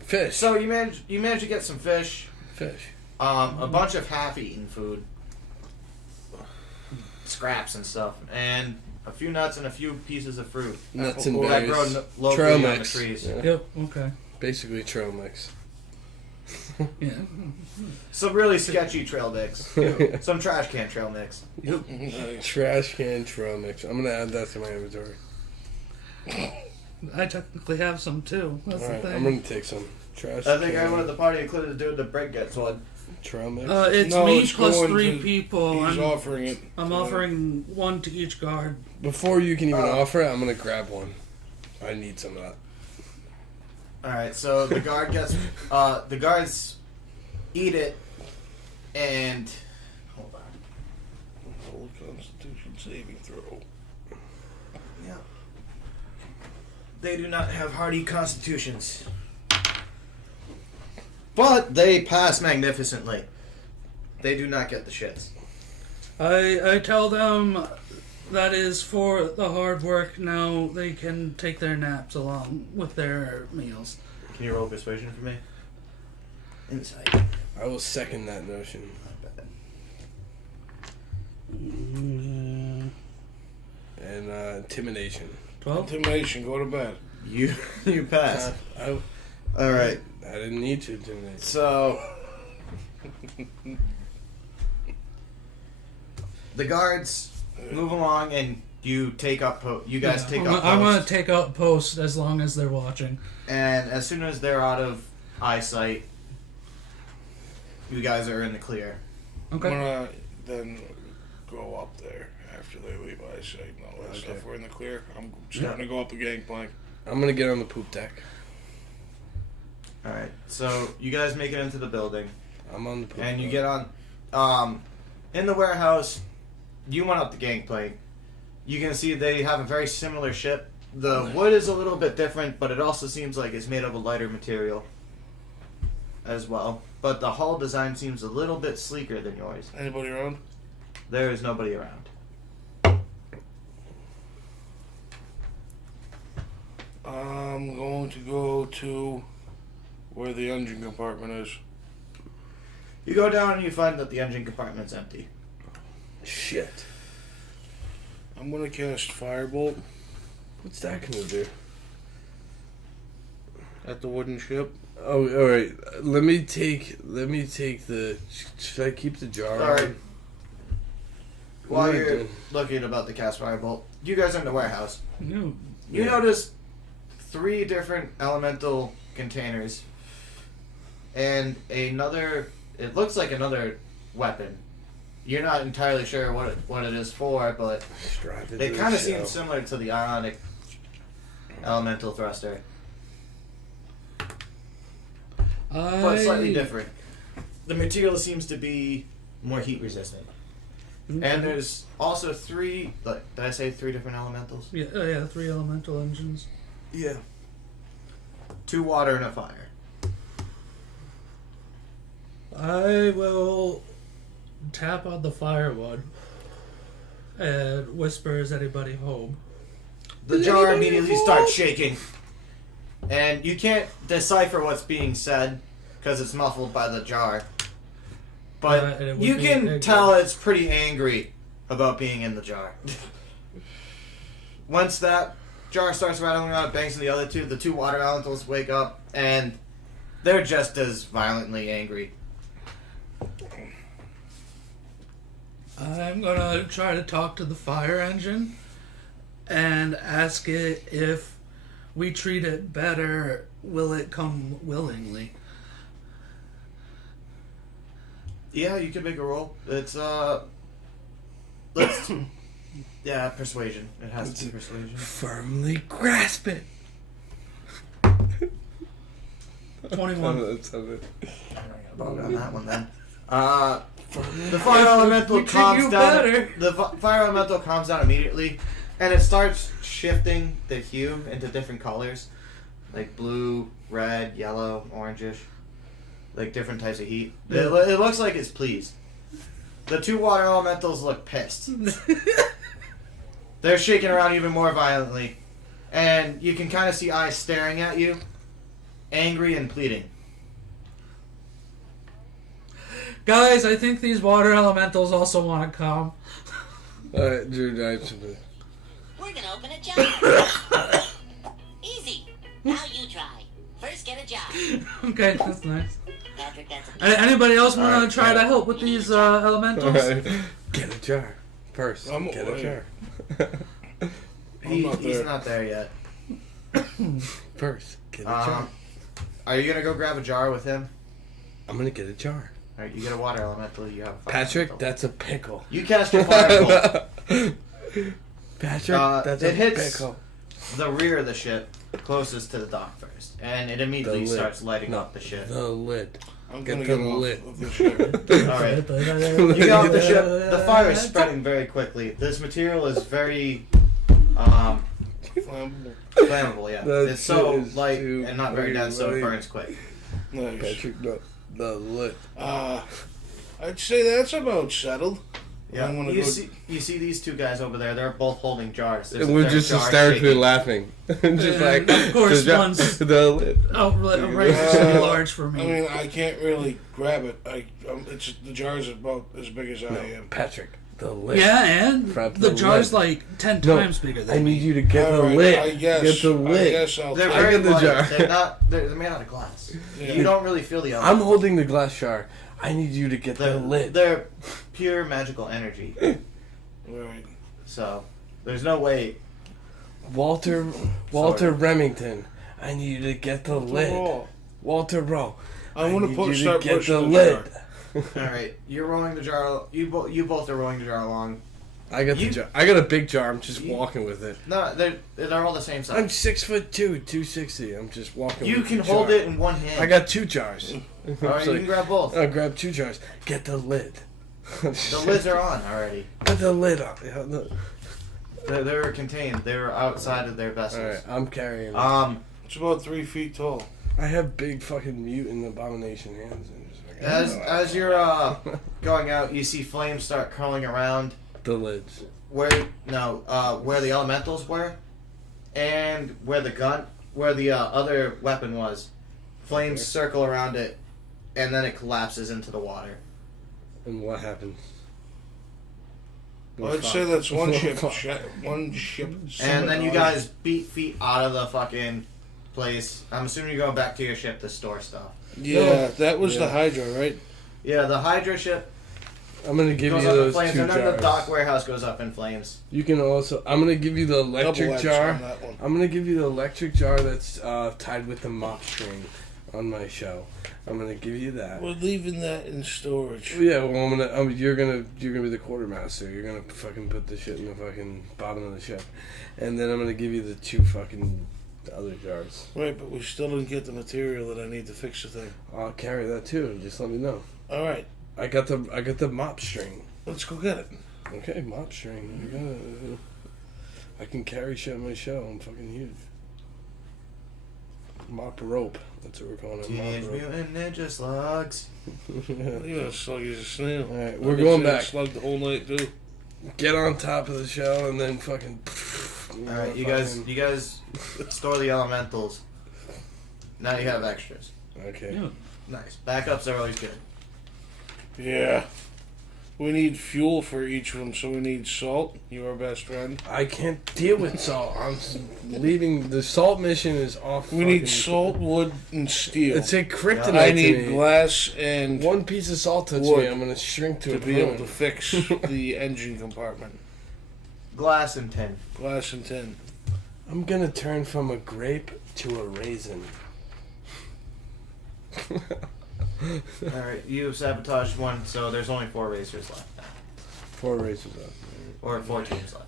Fish. So you managed to get some fish, Fish. a bunch of half-eaten food, scraps and stuff, and a few nuts and a few pieces of fruit. Nuts and that berries. grow locally Trail on the mix. trees. Yeah. Yep. Okay. Basically trail mix. Yeah. Some really sketchy trail mix. Some trash can trail mix. Trash can trail mix. I'm gonna add that to my inventory. I technically have some too. That's Alright, the I'm thing. gonna take some trash I think can everyone at the party, including the dude with the break gets one. trail mix. It's No, me it's plus going 3 to- people. He's offering it. I'm offering 1 to each guard. Before you can even offer it, I'm gonna grab one. I need some of that. Alright, so the guard gets the guards eat it and hold on. Roll Constitution saving throw. Yeah. They do not have hardy constitutions. But they pass magnificently. They do not get the shits. I tell them that is for the hard work. Now they can take their naps along with their meals. Can you roll persuasion for me? Insight. I will second that notion. Mm, and intimidation. 12? Intimidation, go to bed. You pass. I All right. didn't need to intimidate. So The guards move along, and you take up. You guys take up. I'm going to post. take out post as long as they're watching. And as soon as they're out of eyesight, you guys are in the clear. Okay. I'm gonna then go up there after they leave eyesight and all that Okay. stuff. We're in the clear. I'm starting to go up the gangplank. I'm gonna get on the poop deck. All right. So you guys make it into the building, I'm on the poop and you deck. get on. In the warehouse, you went up the gangplank. You can see they have a very similar ship. The wood is a little bit different, but it also seems like it's made of a lighter material as well. But the hull design seems a little bit sleeker than yours. Anybody around? There is nobody around. I'm going to go to where the engine compartment is. You go down and you find that the engine compartment's empty. Shit. I'm gonna cast Firebolt What's that gonna do? at the wooden ship. Oh, all right. Let me take the. Should I keep the jar? All right. on? What While am I you're doing? looking about the cast firebolt, you guys are in the warehouse. No. You Yeah. notice 3 different elemental containers and another. It looks like another weapon. You're not entirely sure what it is for, but Strive to it do kind of so. seems similar to the ionic elemental thruster, but slightly different. The material seems to be more heat resistant. And there's also 3. Did I say 3 different elementals? Yeah, 3 elemental engines. Yeah. 2 water and a fire. I will tap on the firewood and whisper, "Is anybody home?" The jar immediately starts shaking, and you can't decipher what's being said because it's muffled by the jar. But and it would you be can angry. tell it's pretty angry about being in the jar. Once that jar starts rattling around, it bangs into the other 2. The 2 water elementals wake up, and they're just as violently angry. I'm gonna try to talk to the fire engine and ask it if we treat it better, will it come willingly? Yeah, you can make a roll. It's let's yeah, persuasion. It has to be persuasion. Firmly grasp it. 21. Let's have it. Bug on that one then. The fire elemental We treat calms you down. better. The fire elemental calms down immediately, and it starts shifting the hue into different colors, like blue, red, yellow, orangish, like different types of heat. It looks like it's pleased. The 2 water elementals look pissed. They're shaking around even more violently, and you can kind of see eyes staring at you, angry and pleading. Guys, I think these water elementals also want to come. Alright, Drew, dive to the. We're gonna open a jar. Easy. Now you try. First, get a jar. Okay, that's nice. Patrick, that's a Anybody else want Alright, to try yeah. to help with these elementals? Alright. Get a jar. First, I'm get away. a jar. not He's there. not there yet. First, get a jar. Are you gonna go grab a jar with him? I'm gonna get a jar. Alright, you get a water elemental, you have a fire Patrick, elemental. that's a pickle. You cast your firebolt. Patrick, that's it a hits pickle. the rear of the ship, closest to the dock first, and it immediately The lid. starts lighting No, up the ship. The lid. I'm Get gonna the get off lid. of the ship. Alright. You get off the ship, the fire is spreading very quickly. This material is very Flammable. flammable, yeah. That It's so shit is light too and not very dense, so it light. burns quick. Nice. Patrick, no. The lid. I'd say that's about settled. Yeah. I'm gonna You go- see these 2 guys over there, they're both holding jars. There's And a we're third just jar hysterically shaking. laughing. Just And like, of course, the jar- one's- the lid. Outrageously large for me. I mean, I can't really grab it. It's the jar's about as big as I No, am. Patrick, the lid. Yeah, and Grab the the jar's lid. like 10 No, times bigger I than need me. you to get the Alright, lid. I guess. Get the I lid. guess I'll They're take very get the light. jar. They're not. They're made out of glass. Yeah. You don't really feel the. I'm holding the glass jar. I need you to get the They're, lid. they're pure magical energy. Right. So there's no way. Walter Remington. I need you to get the lid. Roll. Walter Rowe. I want need to you start get pushing the the lid. jar. All right, you're rolling the jar. You both are rolling the jar along. I got the You- jar. I got a big jar. I'm just You- walking with it. No, they're all the same I'm size. 6'2", 260. I'm just walking. You with can the hold jar. it in one hand. I got 2 jars. All right, you can grab both. I'll grab 2 jars. Get the lid. The lids are on already. Get the lid on. Yeah, no. They were contained. They were outside of their All vessels. right, I'm carrying. it. It's about 3 feet tall. I have big fucking mutant abomination hands. And just like, As you're going out, you see flames start curling around the lids. where the elementals were, and where the other weapon was. Flames circle around it, and then it collapses into the water. And what happens? Well, I'd say that's one ship. Fuck. One ship. And then you guys beat feet out of the fucking place. I'm assuming you're going back to your ship to store stuff. Yeah, that was Yeah. the Hydra, right? Yeah, the Hydra ship I'm gonna give goes you up in those flames, 2 and then jars. the dock warehouse goes up in flames. You can also. I'm gonna give you the electric Double X jar. on that one. I'm gonna give you the electric jar that's tied with the mop string on my show. I'm gonna give you that. We're leaving that in storage. Yeah, well, you're gonna be the quartermaster. You're gonna fucking put the shit in the fucking bottom of the ship, and then I'm gonna give you the 2 fucking other jars. Right, but we still didn't get the material that I need to fix the thing. I'll carry that too. Just let me know. All right, I got the mop string. let's go get it. Okay, mop string. I can carry shit on my show. I'm fucking huge. Mop rope. That's what we're calling it. Teenage Mop rope. Mutant Ninja Slugs. You're a slug as a snail. All right, I we're could going say I back. Slugged the whole night too. Get on top of the show and then fucking. All right, you guys store the elementals. Now you have extras. Okay. Yeah. Nice. Backups are always good. Yeah. We need fuel for each of them, so we need salt. You're our best friend. I can't deal with salt. I'm leaving. The salt mission is off. We need fucking- salt, wood, and steel. It's a kryptonite. I to need me. glass and One piece of salt touch wood me, I'm gonna shrink to to a be able prune. to fix the engine compartment. Glass and tin. Glass and tin. I'm gonna turn from a grape to a raisin. All right, you sabotaged one, so there's only 4 racers left now, 4 raisins up. or 4 teams left.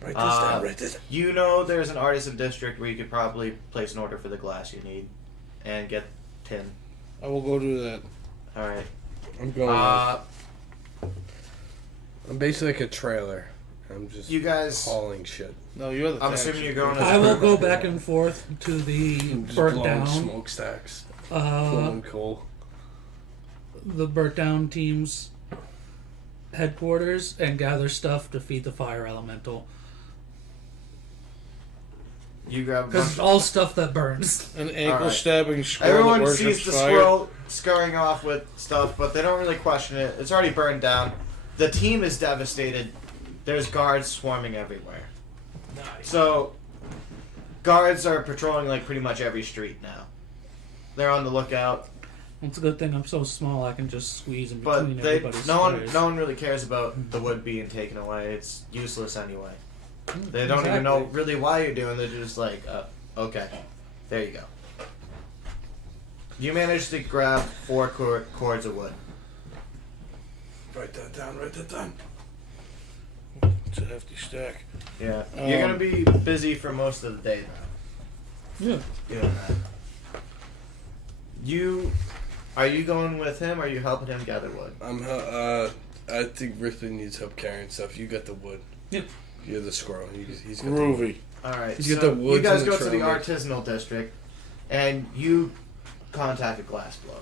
Write this down. Uh, Write this down. You know there's an artisan district where you could probably place an order for the glass you need, and get tin. I will go do that. All right. I'm going. I'm basically like a trailer. I'm just You guys. hauling shit. No, you're the I'm taxi. assuming you're going as I a will group. go back and forth to the Just burnt blowing down, smokestacks. uh, Blowing coal. the burnt down team's headquarters and gather stuff to feed the fire elemental. You grab a Because bunch. all stuff that burns. An ankle Alright. stabbing squirrel Everyone that sees worships the fire. squirrel scurrying off with stuff, but they don't really question it. It's already burned down. The team is devastated. There's guards swarming everywhere. So, guards are patrolling like pretty much every street now. They're on the lookout, It's a good thing I'm so small I can just squeeze in but between they everybody's no one squares. no one really cares about the wood being taken away. It's useless anyway. They don't even Exactly. know really why you're doing. They're just like, okay, there you go. You managed to grab 4 cords of wood. Write that down. Write that down. It's a hefty stack. Yeah, you're gonna be busy for most of the day though. Yeah. Doing that. Are you going with him? Or are you helping him gather wood? I think Ripley needs help carrying stuff. You got the wood. Yep. You're the squirrel. He's got the wood. Groovy. All right. You get so the woods you guys and the go to the trail mix. artisanal district, and you contact a glass blower.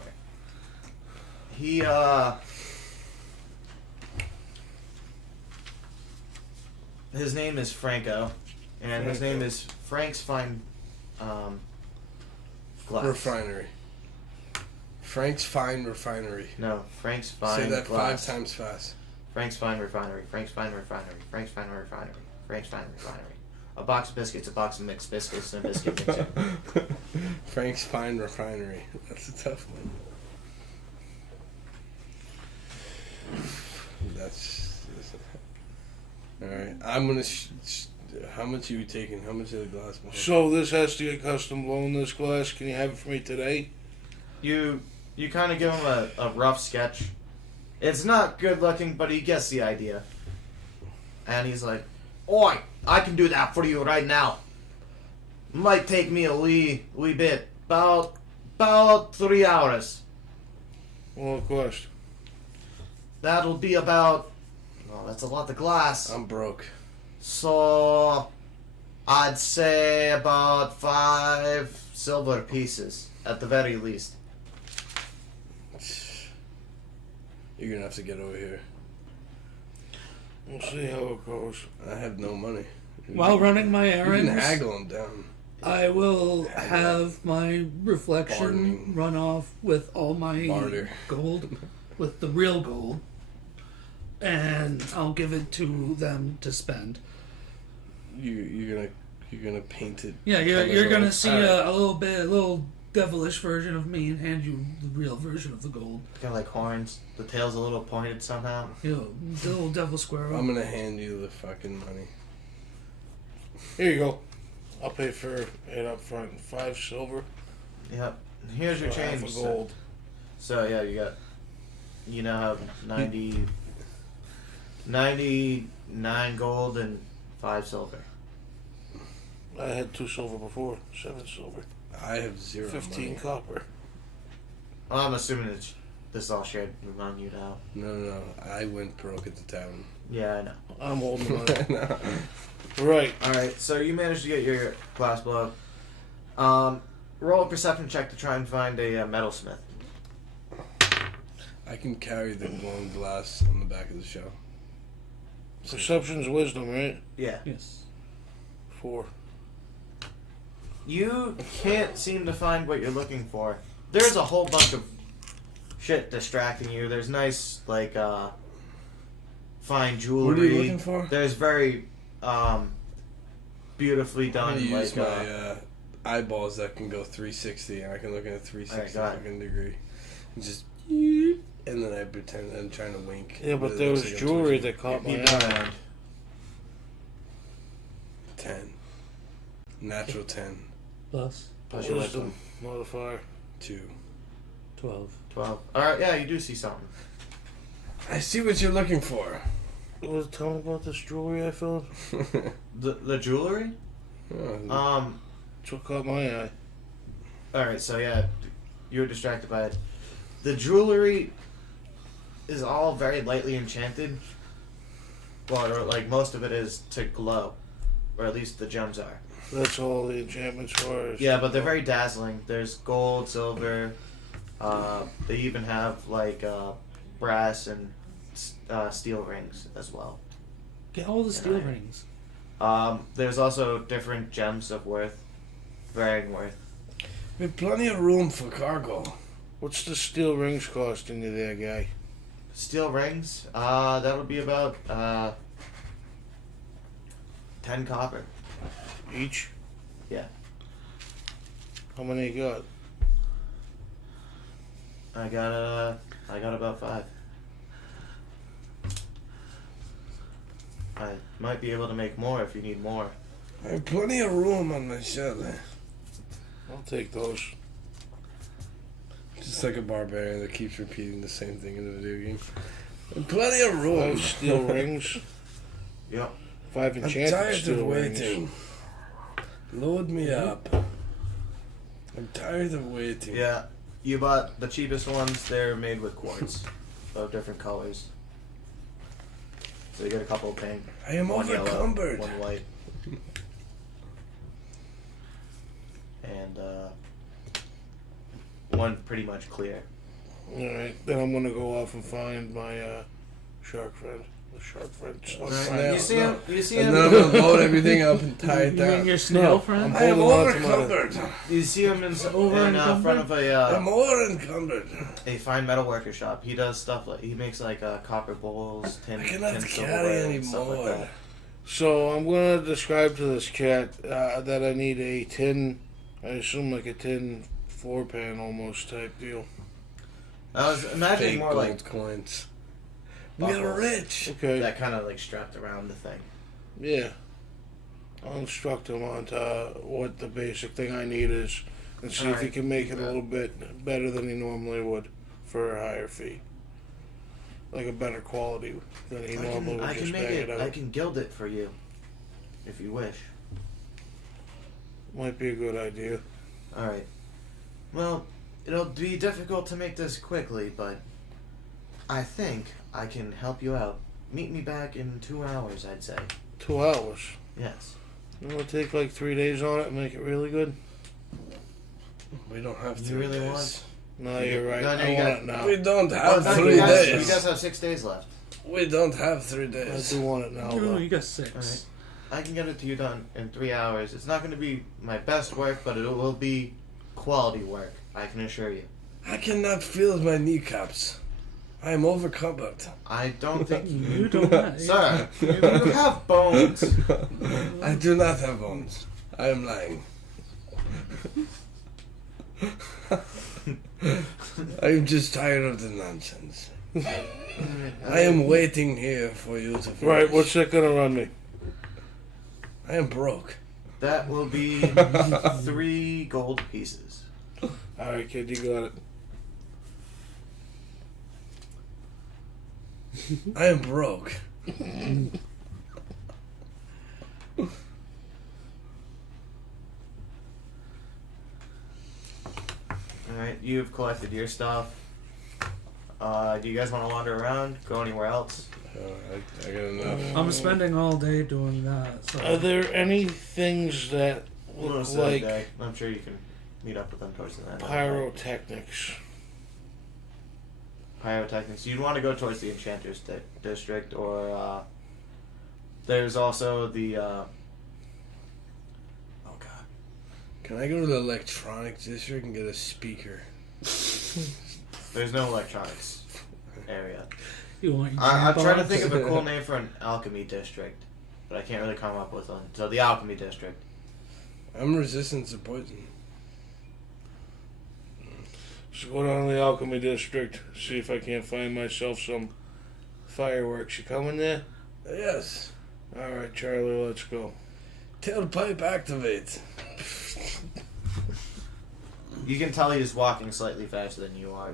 He his name is Franco, and his name is Frank's Fine Glass. Refinery. Frank's Fine Refinery. No, Frank's Fine Say that Glass. 5 times fast. Frank's Fine Refinery, Frank's Fine Refinery, Frank's Fine Refinery, Frank's Fine Refinery. A box of biscuits, a box of mixed biscuits, and a biscuit mixer. Frank's Fine Refinery. That's a tough one. That's all right. I'm gonna. How much are you taking? How much of the glass? So this has to get custom blown, this glass. Can you have it for me today? You kind of give him a rough sketch. It's not good looking, but he gets the idea. And he's like, "Oi, I can do that for you right now. Might take me a wee bit, about 3 hours. Well, of course. That'll be about. Oh, that's a lot of glass. I'm broke. So, I'd say about 5 silver pieces at the very least." You're gonna have to get over here. We'll see how it goes. I have no money. While running my You can errands, haggle them down. I will have my reflection Bartering. run off with all my Barter. gold, with the real gold, and I'll give it to them to spend. You're gonna paint it. Yeah, you're color gonna gold. see a little devilish version of me and hand you the real version of the gold. Kind of like horns. The tail's a little pointed somehow. The little devil squirrel. I'm gonna hand you the fucking money. Here you go. I'll pay for it up front. 5 silver. Yep. Here's your for half change. a gold. So yeah, you now have 99 gold and 5 silver. I had 2 silver before. 7 silver. I have 0 15 money. copper. Well, I'm assuming this is all shared among you now. No. I went broke at the town. Yeah, I know. I'm holding money. No. Right. Alright, so you managed to get your glass blow. Roll a perception check to try and find a metalsmith. I can carry the blown glass on the back of the shell. Perception's wisdom, right? Yeah. Yes. 4. You can't seem to find what you're looking for. There's a whole bunch of shit distracting you. There's nice, like, fine jewelry. What are you looking for? There's very, beautifully I'm done, gonna use like, my eyeballs that can go 360, and I can look at a 360 Alright, go fucking degree. And just, and then I pretend I'm trying to wink. Yeah, but it there looks was like I'm jewelry twitching. that caught my keep eye. going. 10. Natural 10. Plus Plus your wisdom. Modifier. 2. 12. 12. Alright, yeah, you do see something. I see what you're looking for. Tell me about this jewelry I found. The jewelry? Oh, That's what caught my eye. Alright, so yeah, you were distracted by it. The jewelry is all very lightly enchanted. Well, or like most of it is to glow. Or at least the gems are. That's all the enchantments for. Yeah, but they're very dazzling. There's gold, silver. They even have like brass and steel rings as well. Get all the steel iron. rings. There's also different gems of worth, varying worth. we have plenty of room for cargo. What's the steel rings costing you there, guy? Steel rings, that would be about 10 copper. Each? Yeah. How many you got? I got about 5. I might be able to make more if you need more. I have plenty of room on my shell. I'll take those. Just like a barbarian that keeps repeating the same thing in a video game. And plenty of room. 5 steel rings. Yep. 5 I'm enchanted tired steel of rings. waiting. Load me up. I'm tired of waiting. Yeah. You bought the cheapest ones. They're made with quartz of different colors. So you get a couple of pink. I am one yellow, overcumbered. one white. And one pretty much clear. Alright, then I'm gonna go off and find my shark friend. Shark wrench. Snail. You see him? You see And him? then I'm gonna load everything up and tie it You mean down. your snail friend? I am holding on to my- overcumbered. You see him in Over-encumbered? front of I'm over-encumbered. a fine metalworker shop. He does stuff like he makes like copper bowls, tin, I cannot tin carry silverware, and stuff like anymore. that. So I'm gonna describe to this cat that I need a tin. I assume like a tin 4-pan almost type deal. I was imagining Fake more gold like coins. We're buckles rich. Okay. that kind of like strapped around the thing. Yeah. I'll instruct him on what the basic thing I need is, and see if he Alright. can make it a little bit better than he normally would for a higher fee. Like a better quality than he normally would I just can make bang it. it out. I can gild it for you, if you wish. Might be a good idea. All right. Well, it'll be difficult to make this quickly, but I think I can help you out. Meet me back in 2 hours, I'd say. 2 hours. Yes. You want to take like 3 days on it and make it really good? We don't have You 3 really days. want- No, you're right. No, no, I you want got- it now. We don't Well, have no, 3 you guys, days. you guys have 6 days left. We don't have 3 I days. do want it now, No, though. you got All 6. right. I can get it to you done in 3 hours. It's not going to be my best work, but it will be quality work. I can assure you. I cannot feel my kneecaps. I am overcumbered. I don't think You don't have. Sir, you have bones. I do not have bones. I am lying. I am just tired of the nonsense. I am waiting here for you to finish. Right, what's that gonna run me? I am broke. That will be 3 gold pieces. Alright, kid, you got it. I am broke. Alright, you've collected your stuff. Do you guys want to wander around? Go anywhere else? I got enough. I'm spending all day doing that. So. Are there any things that look Most of the like day. I'm sure you can meet up with them towards the end. pyrotechnics? Pyrotechnics. You'd want to go towards the Enchanter's district, or there's also the. Oh God. Can I go to the electronics district and get a speaker? There's no electronics area. You want your I'm trying to jukebox? think of a cool name for an alchemy district, but I can't really come up with one. So the alchemy district. I'm resistant to poison. So go down to the alchemy district, see if I can't find myself some fireworks. You coming there? Yes. Alright, Charlie, let's go. Tailpipe activate. You can tell he's walking slightly faster than you are.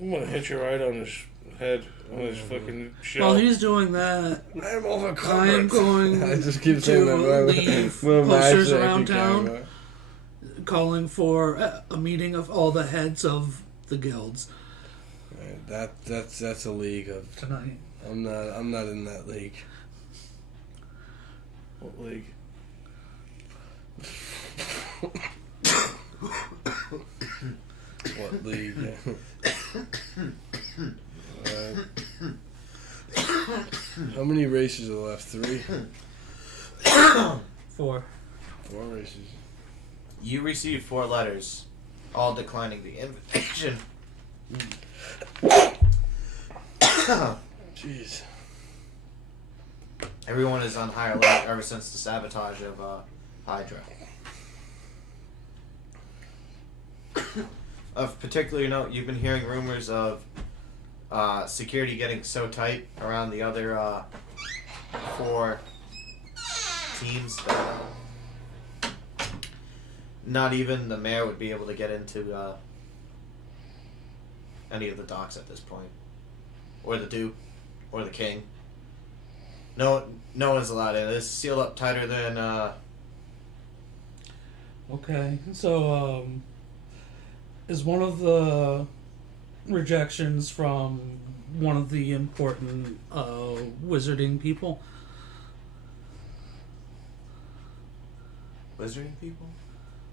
I'm gonna hit you right on his head, on his fucking shell. While he's doing that, I am overcumbered. I'm going I just keep saying to that. leave Well, posters actually, I around keep carrying town. that. calling for a meeting of all the heads of the guilds Right, that's a league of. tonight. I'm not in that league. What league? What league? How many races are left? 3? 4. 4 races. You receive 4 letters, all declining the invitation. Jeez. Everyone is on high alert ever since the sabotage of Hydra. Of particular note, you've been hearing rumors of security getting so tight around the other 4 teams that not even the mayor would be able to get into any of the docks at this point, or the Duke, or the King. No one's allowed in. It's sealed up tighter than. Okay, so is one of the rejections from one of the important wizarding people? Wizarding people?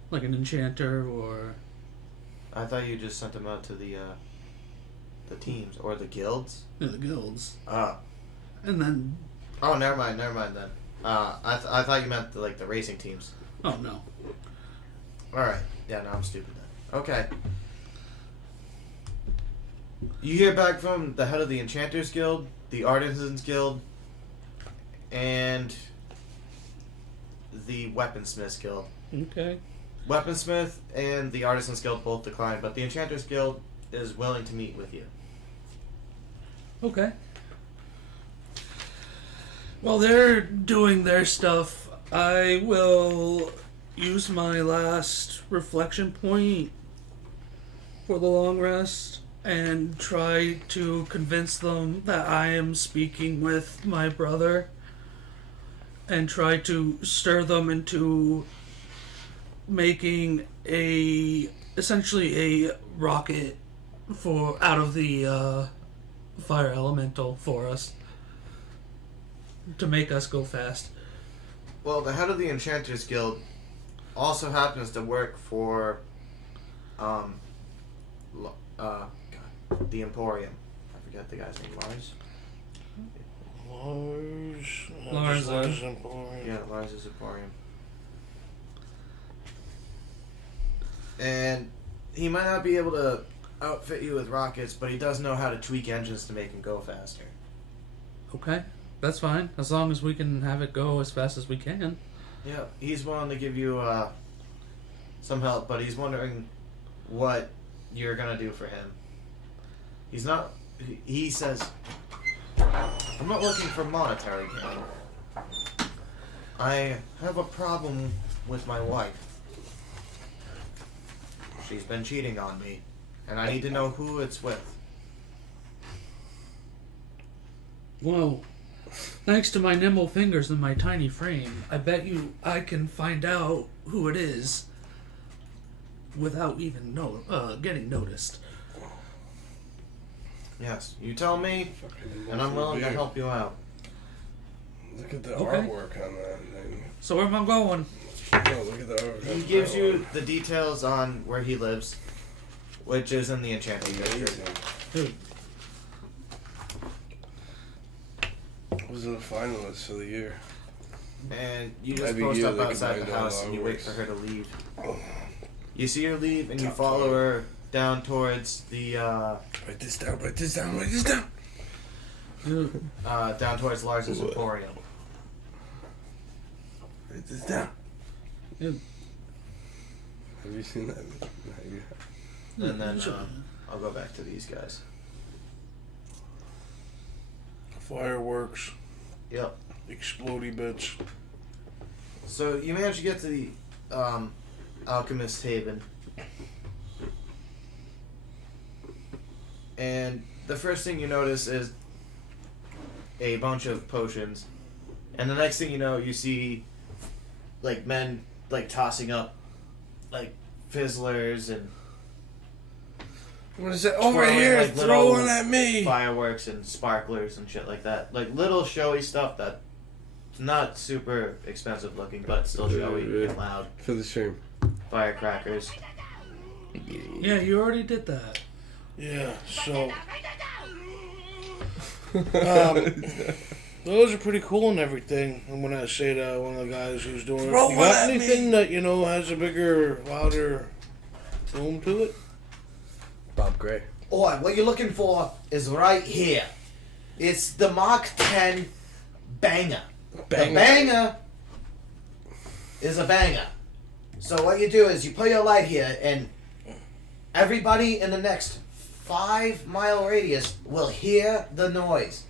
Like an enchanter or... I thought you just sent them out to the The teams or the guilds? Yeah, the guilds. Ah. And then, Oh, never mind then. I thought you meant the racing teams. oh no. Alright. Yeah, no, I'm stupid then. Okay. You hear back from the head of the Enchanters Guild, the Artisans Guild, and the Weaponsmiths Guild. Okay. Weaponsmith and the Artisans Guild both declined, but the Enchanters Guild is willing to meet with you. Okay. While they're doing their stuff, I will use my last reflection point for the long rest and try to convince them that I am speaking with my brother and try to stir them into making essentially a rocket out of the fire elemental for us to make us go fast. Well, the head of the Enchanters Guild also happens to work for the Emporium. I forget the guy's name. Lars? Lars Emporium. Yeah, Lars's Emporium. And he might not be able to outfit you with rockets, but he does know how to tweak engines to make them go faster. Okay, that's fine. As long as we can have it go as fast as we can. Yeah, he's willing to give you some help, but he's wondering what you're gonna do for him. He's not. He says, "I'm not looking for monetary gain. I have a problem with my wife. She's been cheating on me, and I need to know who it's with." Well, thanks to my nimble fingers and my tiny frame, I bet you I can find out who it is without even getting noticed. Yes, you tell me, and I'm willing to help you out. Look at the Okay. artwork on that thing. So where am I going? Oh, look at the artwork. He gives you the details on where he lives, which is in the Enchanting District. Dude, I was in the finalists of the year. And you just I'd be post up really outside the combined house all and you wait works. for her to leave. You see her leave and you follow her down towards the Write this down, write this down, write this down. dude, down towards Lars's What? Emporium. Write this down. dude. Have you seen that? No, you And then I'll go back to these guys. Fireworks, Yep. explodey bits. So you manage to get to the Alchemist Haven. And the first thing you notice is a bunch of potions. And the next thing you know, you see men tossing up fizzlers and What is that? Over Twirling, here, like, throw little one at me. fireworks and sparklers and shit like that. Like little showy stuff that's not super expensive looking, but still showy and loud. For the stream. Firecrackers. Yeah, you already did that. Yeah, so those are pretty cool and everything. I'm gonna say to one of the guys who's doing it. Throw You one got at anything that has a bigger, louder boom to it? Bob Gray. Alright, what you're looking for is right here. It's the Mark 10 banger. Banger. The banger is a banger. So what you do is you put your light here, and everybody in the next 5-mile radius will hear the noise.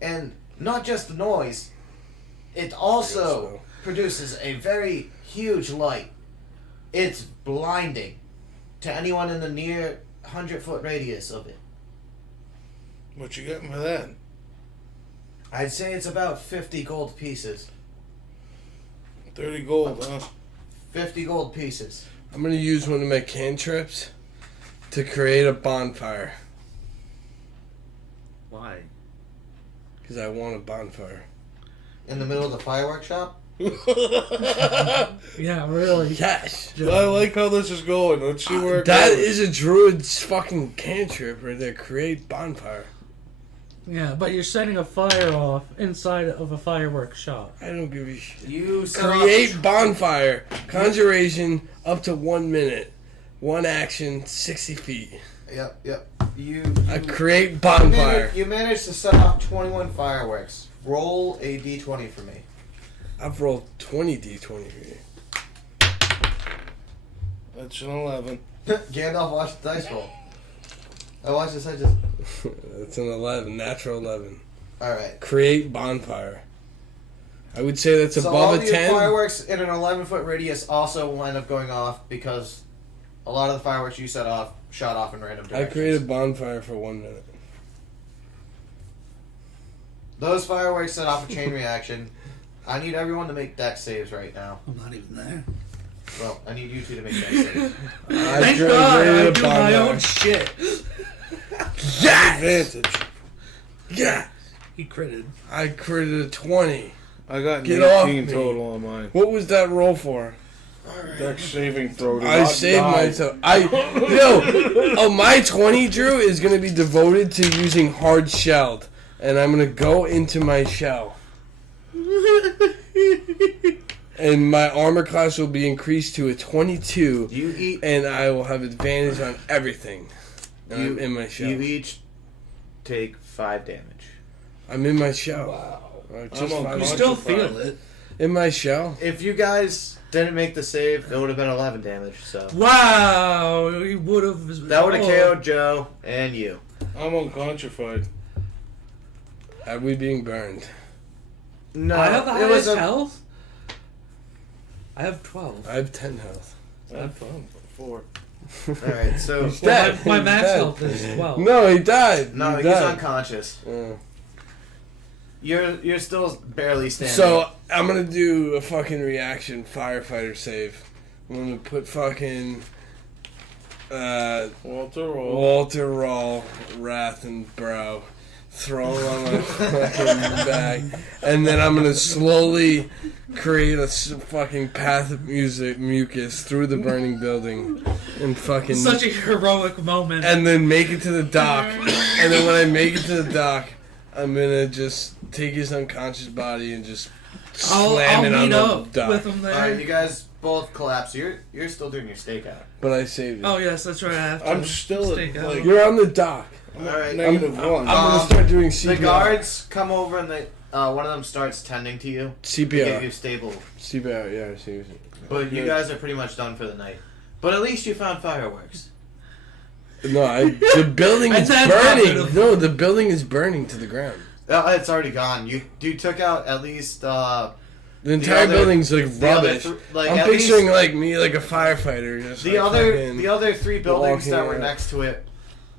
And not just the noise, it also produces a very huge light. It's blinding to anyone in the near 100-foot radius of it. What you getting for that? I'd say it's about 50 gold pieces. 30 gold, huh? 50 gold pieces. I'm gonna use one of my cantrips to create a bonfire. Why? Because I want a bonfire. In the middle of the fireworks shop? Yeah, really. Yes. I like how this is going. Let's see where it That goes. is a druid's fucking cantrip right there. Create bonfire. Yeah, but you're setting a fire off inside of a fireworks shop. I don't give a shit. You set Create off- bonfire. Conjuration up to 1 minute. One action, 60 feet. Yep. You Create bonfire. You managed to set off 21 fireworks. Roll a d20 for me. I've rolled 20 d20 for you. That's an 11. Gandalf, watch the dice roll. I watched this. I just. That's an 11, natural 11. All right. Create bonfire. I would say that's So all above a of your 10. fireworks in an 11-foot radius also will end up going off because a lot of the fireworks you set off shot off in random I directions. created bonfire for 1 minute. Those fireworks set off a chain reaction. I need everyone to make dex saves right now. I'm not even there. Well, I need you two to make dex saves. Thank God I do my own shit. Yes! Advantage. Yeah! He critted. I created a 20. I got Get off 18 me. total on mine. What was that roll for? Dex saving throw. I saved myself. My 20, Drew, is going to be devoted to using hard shelled. And I'm going to go into my shell. And my armor class will be increased to a 22. You eat. And I will have advantage on everything. And I'm in my shell. You each take 5 damage. I'm in my shell. Wow. Just I'm fine. You still feel it. In my shell. If you guys didn't make the save, it would have been 11 damage. So Wow. He would have. that would have KO'd Joe and you. I'm uncontrified. Are we being burned? No, I have the it was highest health. I have 12. I have 10 health. That's fun. 4. Alright, so He's Well, dead. my He's max dead. health is 12. No, he died. no, he he's died. unconscious. Oh. You're still barely standing. So I'm gonna do a fucking reaction firefighter save. I'm gonna put fucking Walter roll. Walter Roll, Wrath and Brow, throw him on my fucking back, and then I'm gonna slowly create a fucking path of mucus through the burning building, and fucking Such a heroic moment. and then make it to the dock. And then when I make it to the dock, I'm gonna just take his unconscious body and just slam it I'll on meet the up dock. with him there. Alright, you guys both collapse. You're still doing your stakeout. But I saved it. Oh yes, that's right. I have to I'm still stake at, out. like, You're on the dock. Alright. negative 1. I'm gonna start doing CPR. The guards come over and one of them starts tending to you. To get you CPR. stable. CPR, yeah, seriously. But you guys are pretty much done for the night. But at least you found fireworks. No, the building is That's burning. not No, the building is burning to the ground. It's already gone. You took out at least The entire other- building's like the other rubbish. like I'm at picturing least like me like a firefighter. Just the like other fucking the other 3 buildings that were walking next to it.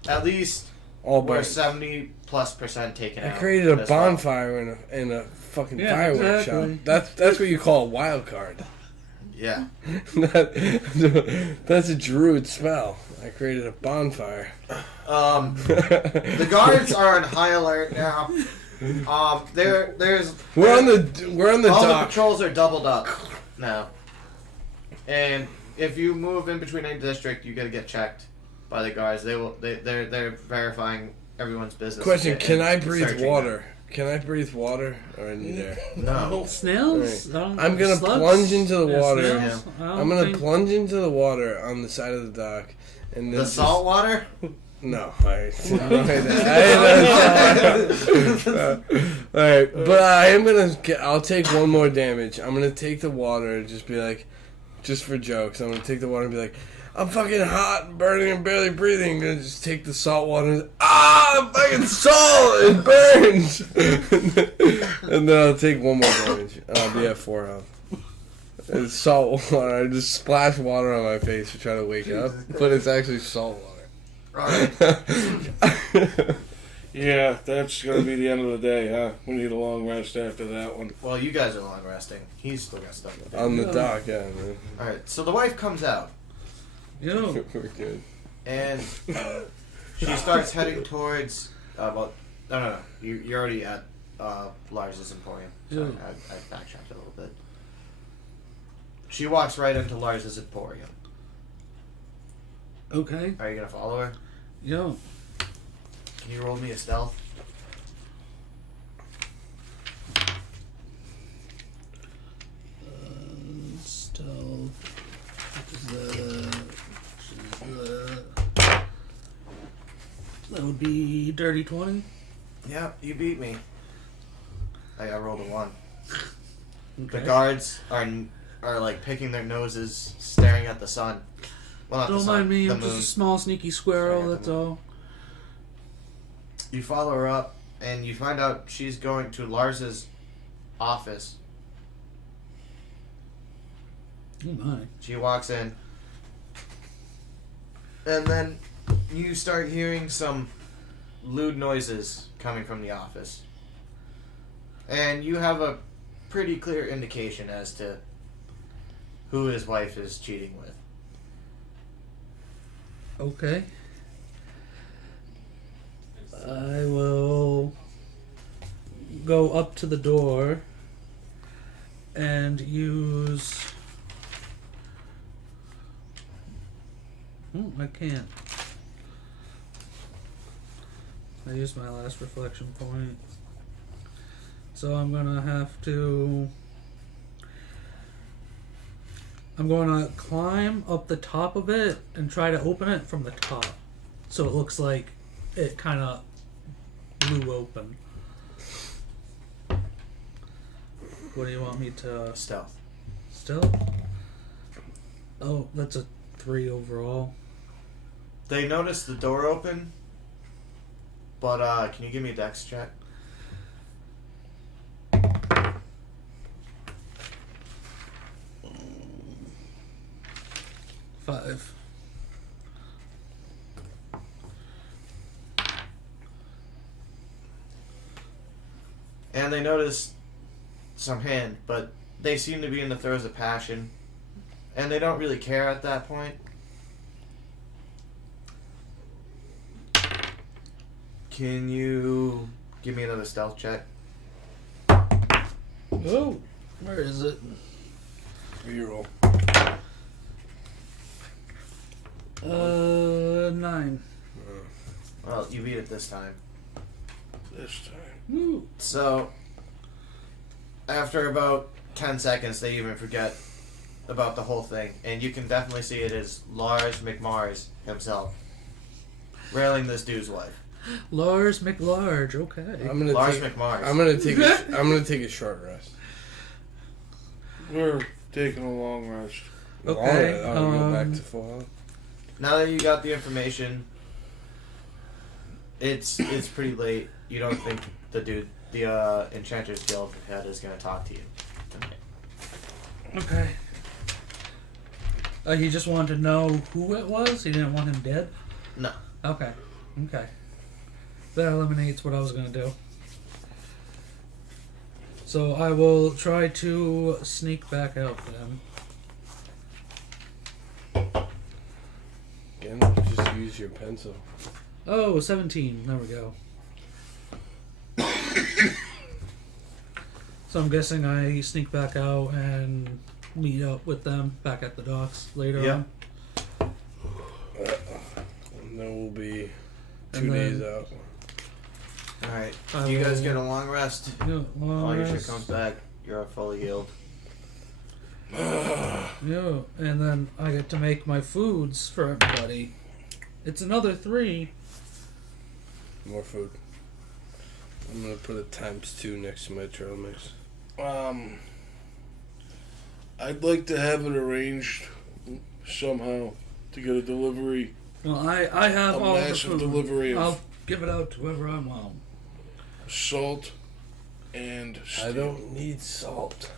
At least all were burned. 70+% taken I out. created a as well. bonfire in a fucking Yeah, fireworks exactly. shop. That's what you call a wild card. Yeah. That's a druid spell. I created a bonfire. The guards are on high alert now. There's We're on the all the dock. patrols are doubled up now, and if you move in between any district, you gotta get checked by the guards. They're verifying everyone's business. Question: and Can I breathe searching water? Can I breathe water or I need air? them. No. Snails? I'm gonna plunge into the water. snails? I don't I'm gonna think- plunge into the water on the side of the dock, and then The salt water? No, alright. Alright, but I am gonna. I'll take one more damage. I'm gonna take the water and just be like, just for jokes. I'm gonna take the water and be like, I'm fucking hot and burning and barely breathing. I'm gonna just take the salt water and fucking salt! It burns! And then I'll take one more damage. And I'll be at 4 health. It's salt water. I just splash water on my face to try to wake up. But it's actually salt water. Alright. Yeah, that's going to be the end of the day, huh? We need a long rest after that one. Well, you guys are long resting. He's still got stuff to do. On the dock, yeah, man. Alright, so the wife comes out, Yo. We're good. and she starts heading towards. No. You're already at Lars's Emporium. Sorry, Yeah. I backtracked a little bit. She walks right into Lars's emporium. Okay. Are you gonna follow her? Yo. Can you roll me a stealth? Stealth. That would be dirty 20. Yep, you beat me. I rolled a 1. Okay. The guards are like picking their noses, staring at the sun. Well, not the Don't sun, mind me, the I'm just moon. a small sneaky squirrel, Sorry, that's the moon. all. You follow her up, and you find out she's going to Lars's office. Oh my. She walks in, and then you start hearing some lewd noises coming from the office. And you have a pretty clear indication as to who his wife is cheating with. Okay. I will go up to the door and use. Oh, I can't. I used my last reflection point. So I'm gonna have to. I'm gonna climb up the top of it and try to open it from the top. So it looks like it kind of blew open. What do you want me to. Stealth. Still? Oh, that's a 3 overall. They notice the door open, but can you give me a dex check? Five. And they notice some hand, but they seem to be in the throes of passion, and they don't really care at that point. Can you give me another stealth check? Oh, where is it? Reroll. 9. Well, you beat it this time. This time. Woo. So, after about 10 seconds, they even forget about the whole thing, and you can definitely see it is Lars McMars himself railing this dude's wife. Lars McLarge, okay. I'm gonna Lars take. McMars. I'm gonna take. I'm gonna take a short rest. We're taking a long rest. Okay, I'll go back to full health. Now that you got the information, it's pretty late. You don't think the Enchanter's Guild head is going to talk to you tonight. Okay. He just wanted to know who it was? He didn't want him dead? No. Okay. Okay. That eliminates what I was going to do. So I will try to sneak back out then. Again, just use your pencil. Oh, 17. There we go. So I'm guessing I sneak back out and meet up with them back at the docks later Yeah. on. And then we'll be And 2 then- days out. Alright. I You guys will- get a long rest. Yeah, well, All your shit yes. comes back. You're fully healed. Yeah, and then I get to make my foods for everybody. It's another 3. More food. I'm gonna put a ×2 next to my trail mix. I'd like to have it arranged somehow to get a delivery, Well, I have a all the massive food. delivery of I'll give it out to whoever I want. salt and steel. I don't need salt.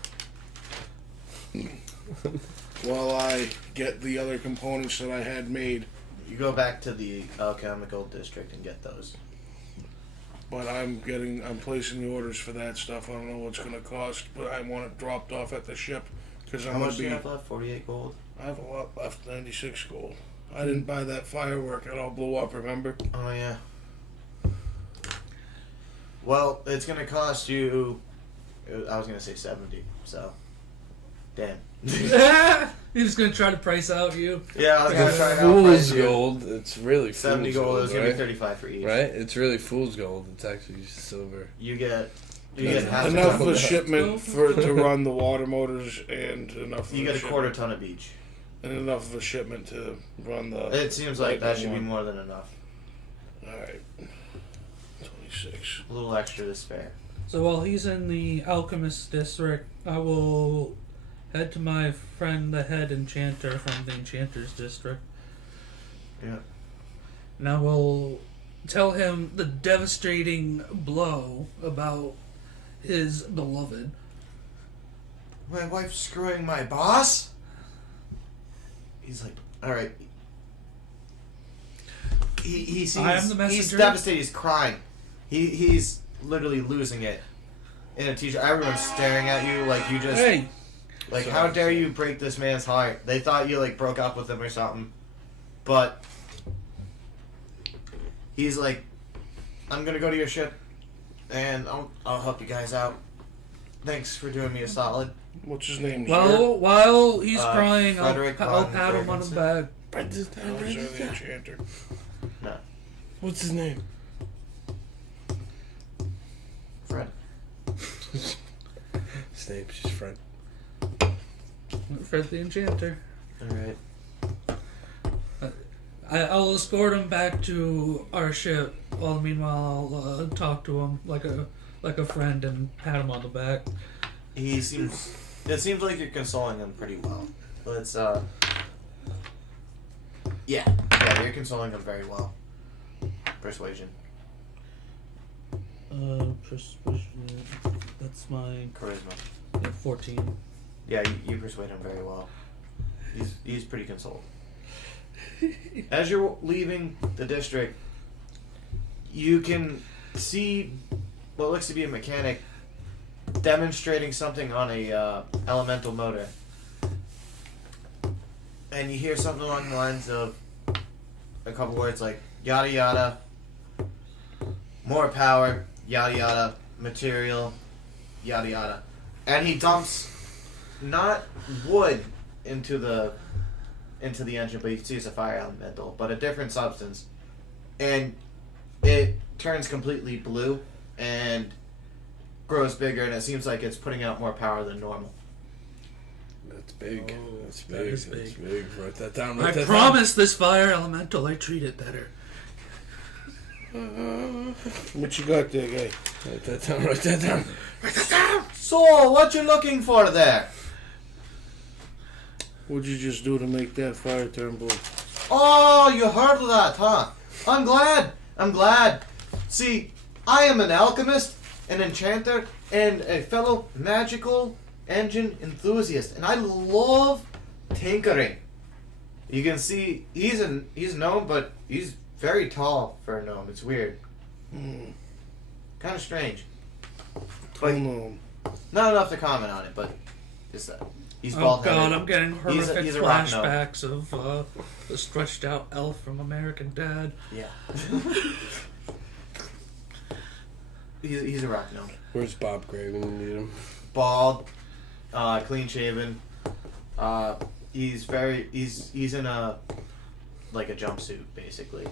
While I get the other components that I had made, You go back to the alchemical district and get those. but I'm placing the orders for that stuff. I don't know what's going to cost, but I want it dropped off at the ship because I'm How going much to do be. you have left? 48 gold? I have a lot left, 96 gold. I didn't buy that firework; it all blew up. Remember? Oh, yeah. Well, it's going to cost you... I was going to say 70, so... Damn. He's just gonna try to price out you. Yeah, I was gonna try to Fool's outprice you. gold. It's really 70 fool's gold. It was gonna be right? 35 for each. Right? It's really fool's gold. It's actually silver. You get half a Enough ton. of a shipment to run the water motors, and enough. Of You a get a shipment- quarter ton of each. and enough of a shipment to run the. It seems like that should be one. more than enough. All right, 26. A little extra to spare. So while he's in the alchemist district, I will head to my friend, the head enchanter from the enchanter's district. Yeah. And I will tell him the devastating blow about his beloved. My wife's screwing my boss? He's like, alright. He seems, I am the he's messenger. devastated, he's crying. He's literally losing it. In a t-shirt, everyone's staring at you like you just... Hey! Like, how dare you break this man's heart? They thought you, like, broke up with him or something. But... He's like, I'm gonna go to your ship, and I'll help you guys out. Thanks for doing me a solid. What's his name? While he's crying, Frederick I'll von the back. Brendan's not Sir the Enchanter. No, What's his name? Fred. His name's just Fred. Fred the Enchanter. Alright. I'll escort him back to our ship. While meanwhile, I'll talk to him like a friend and pat him on the back. It seems like you're consoling him pretty well. Let's, yeah, you're consoling him very well. Persuasion. Persuasion. That's my Charisma. 14. Yeah, you persuade him very well. He's pretty consoled. As you're leaving the district, you can see what looks to be a mechanic demonstrating something on a elemental motor. And you hear something along the lines of a couple words like yada yada, more power, yada yada, material, yada yada. And he dumps not wood into the engine, but you can see it's a fire elemental, but a different substance. And it turns completely blue and grows bigger, and it seems like it's putting out more power than normal. That's big. Oh, That's that big. is That's big. big. Write that down. I Write that promise this fire elemental I treat it better. What you got there, guy? down. Write that down. Write that down. Write that down! So, what you looking for there? What'd you just do to make that fire turn blue? Oh, you heard of that, huh? I'm glad. See, I am an alchemist, an enchanter, and a fellow magical engine enthusiast, and I love tinkering. You can see he's a gnome, but he's very tall for a gnome. It's weird. Kind of strange. But No. not enough to comment on it, but just that. He's Oh bald-headed. god, I'm getting horrific he's a rock gnome. flashbacks of the stretched out elf from American Dad. Yeah. he's a rock gnome. Where's Bob Gray when you need him? Bald, clean shaven. He's in a jumpsuit basically.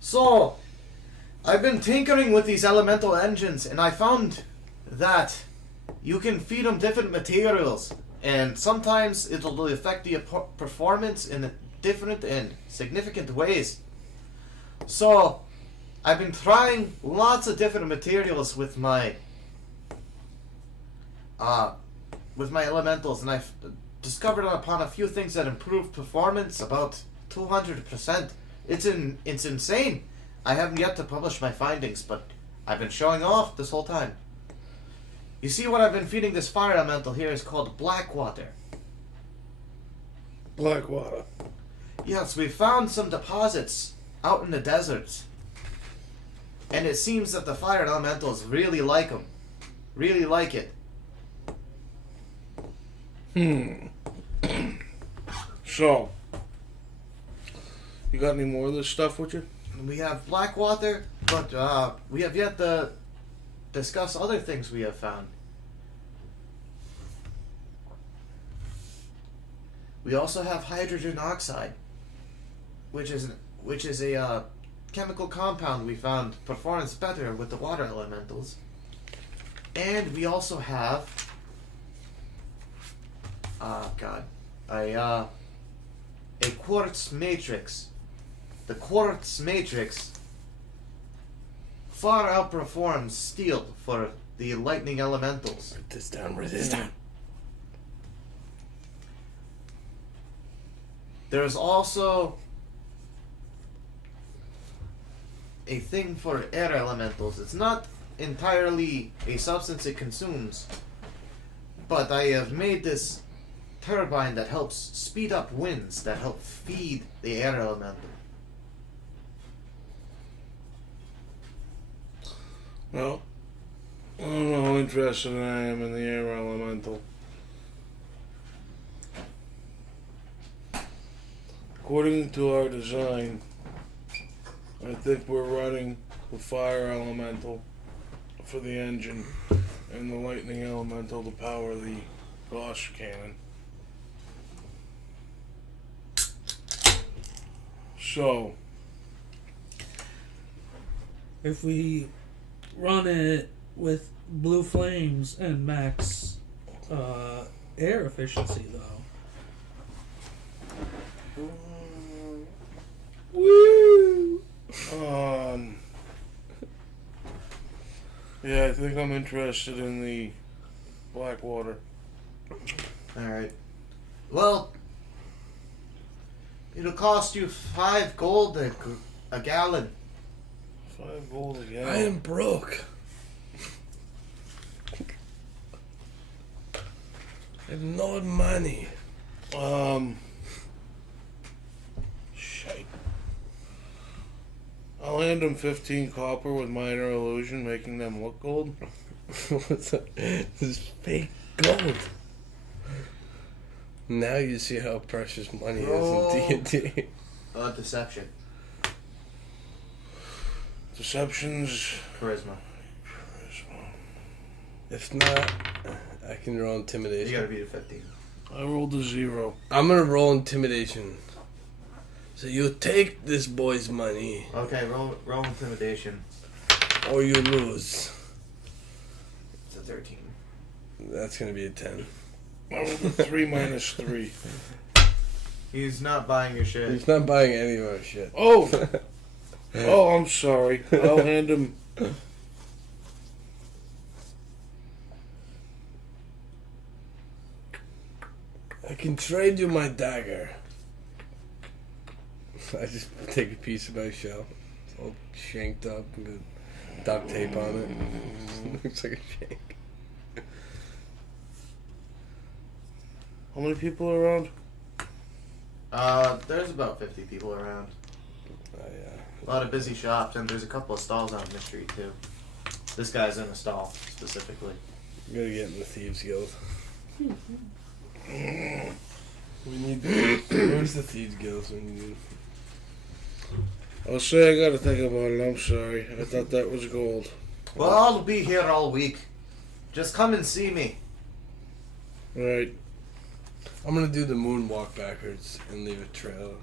So, I've been tinkering with these elemental engines, and I found that you can feed them different materials, and sometimes it'll affect the performance in different and significant ways. So, I've been trying lots of different materials with my elementals, and I've discovered upon a few things that improve performance about 200%. It's insane. I haven't yet to publish my findings, but I've been showing off this whole time. You see, what I've been feeding this fire elemental here is called black water. Blackwater. Yes, we found some deposits out in the deserts, and it seems that the fire elementals really like them. Really like it. So, you got any more of this stuff with you? We have black water, but we have yet to discuss other things we have found. We also have hydrogen oxide, which is a chemical compound we found performs better with the water elementals. And we also have a quartz matrix. The quartz matrix far outperforms steel for the lightning elementals. Write this down. Write this down. There's also a thing for air elementals. It's not entirely a substance it consumes, but I have made this turbine that helps speed up winds that help feed the air elemental. Well, I don't know how interested I am in the air elemental. According to our design, I think we're running the fire elemental for the engine and the lightning elemental to power the Gauss cannon. So, If we run it with blue flames and max air efficiency, though. Woo! Yeah, I think I'm interested in the Blackwater. Alright. Well, it'll cost you 5 gold a gallon. 5 gold a gallon. I am broke. I have no money. Shite. I'll hand them 15 copper with minor illusion, making them look gold. What's that? This is fake gold. Now you see how precious money is in D&D. Deception. Deceptions. Charisma. If not, I can roll You intimidation. gotta beat a 15. I rolled a 0. I'm gonna roll intimidation. So you take this boy's money, Okay, roll intimidation. or you lose. It's a 13. That's gonna be a 10. I rolled a 3 minus 3. He's not buying your shit. He's not buying any of our shit. Oh! Oh, I'm sorry. I'll hand him. I can trade you my dagger. I just take a piece of my shell. It's all shanked up and got duct tape on it. Looks like a shank. How many people are around? There's about 50 people around. Oh, yeah. A lot of busy shops, and there's a couple of stalls out in the street, too. This guy's in a stall, specifically. I'm gonna get in the Thieves Guild. We need. Where's the Thieves Guild? We need. I'll say I gotta think about it. I'm sorry. I thought that was gold. Well, I'll be here all week. Just come and see me. Right. I'm gonna do the moonwalk backwards and leave a trail.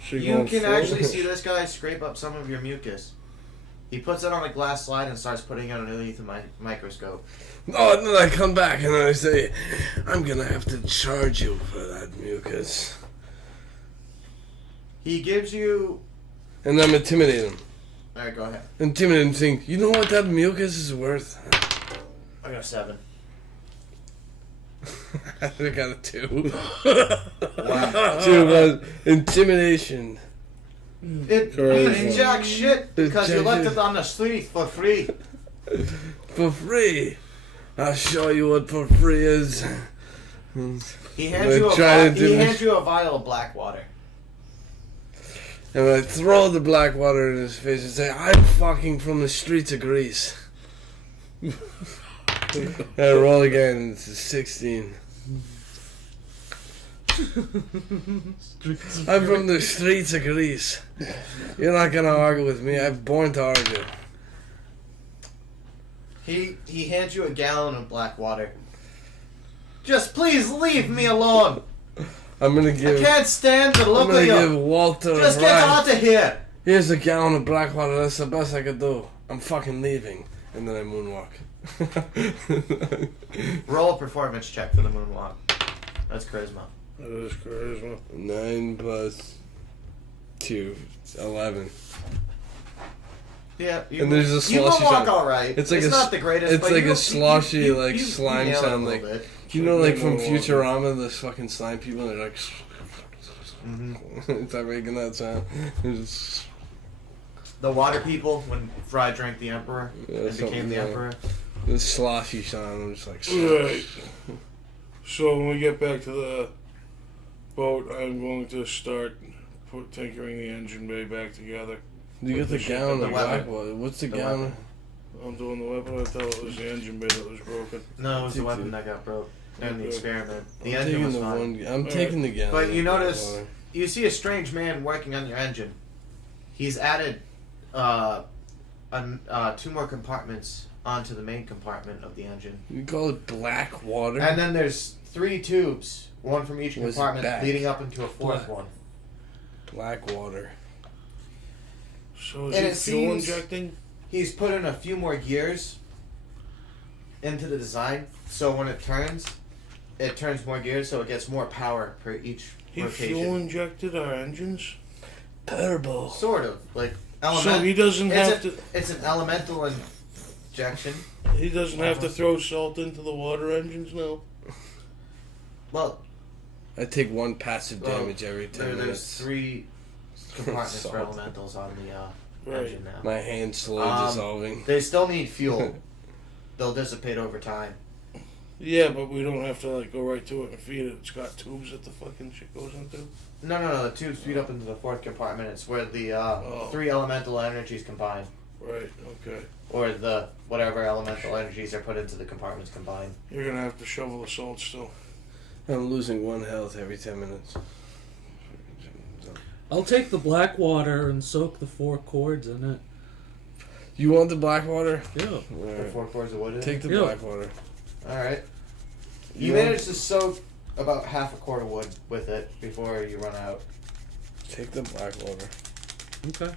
So you're You going can full? actually see this guy scrape up some of your mucus. He puts it on a glass slide and starts putting it underneath a microscope. Oh, and then I come back and I say, I'm gonna have to charge you for that mucus. He gives you... And I'm intimidating him. Alright, go ahead. Intimidate him, think, you know what that mucus is worth? I got a 7. I got a 2. Wow. 2 was intimidation. It Crazy. means jack shit because you jack left shit. it on the street for free. For free. I'll show you what for free is. He hands you a vial of black water. And I throw the black water in his face and say, I'm fucking from the streets of Greece. And I roll again, it's a 16. I'm from the streets of Greece. You're not gonna argue with me, I'm born to argue. He hands you a gallon of black water. Just please leave me alone. I'm gonna I give. can't stand the I'm look gonna of give you. Walter. Just get right. out of here. Here's a gallon of black water. That's the best I could do. I'm fucking leaving, and then I moonwalk. Roll a performance check for the moonwalk. That's charisma. That is charisma. 9 plus 2, 11. Yeah, And there's a you sloshy moonwalk sound. all right. It's like a not the greatest. it's but like you- a sloshy, you- like you slime nail it a sound, little like bit. you know, like from Moonwalk. Futurama, the fucking slime people. They're like, it's like making that sound. It's The water people when Fry drank the Emperor Yeah, and something became the like- Emperor. this sloshy sound. I'm just like, Right. So when we get back to the boat, I'm going to start tinkering the engine bay back together. you get the gallon the of weapon. black water. What's the The gallon? weapon. I'm doing the weapon. I thought it was the engine bay that was broken. No, it was the weapon that got broke during the Okay. experiment. The I'm engine taking was the fine. one. I'm Alright. taking the gallon. But you of notice- water. You see a strange man working on your engine. He's added 2 more compartments onto the main compartment of the engine. You call it black water? And then there's 3 tubes, one from each Was it compartment, back? leading up into a 4th Black. one. Black water. So is And he it fuel seems- injecting? He's put in a few more gears into the design, so when it turns more gears, so it gets more power per each He rotation. fuel injected our engines? Turbo. Sort of, like So he doesn't have to. It's an elemental injection. He doesn't have to throw salt into the water engines now. Well, I take 1 passive Well, damage every 10 there's minutes. 3 compartments for Salt. elementals on the Right. engine now. My hand's slowly Um, dissolving. They still need fuel. They'll dissipate over time. Yeah, but we don't have to like go right to it and feed it. It's got tubes that the fucking shit goes into. No. The tubes feed up into the 4th compartment. It's where the Oh. 3 elemental energies combine, Right. Okay. or the whatever elemental energies are put into the compartments combined. You're gonna have to shovel the salt still. I'm losing 1 health every 10 minutes. I'll take the black water and soak the 4 cords in it. You want the black water? Yeah. The Alright. 4 cords of wood. in it? Take the Yeah. black water. All right. You want- managed to soak about half a quart of wood with it before you run out. Take the black water. Okay.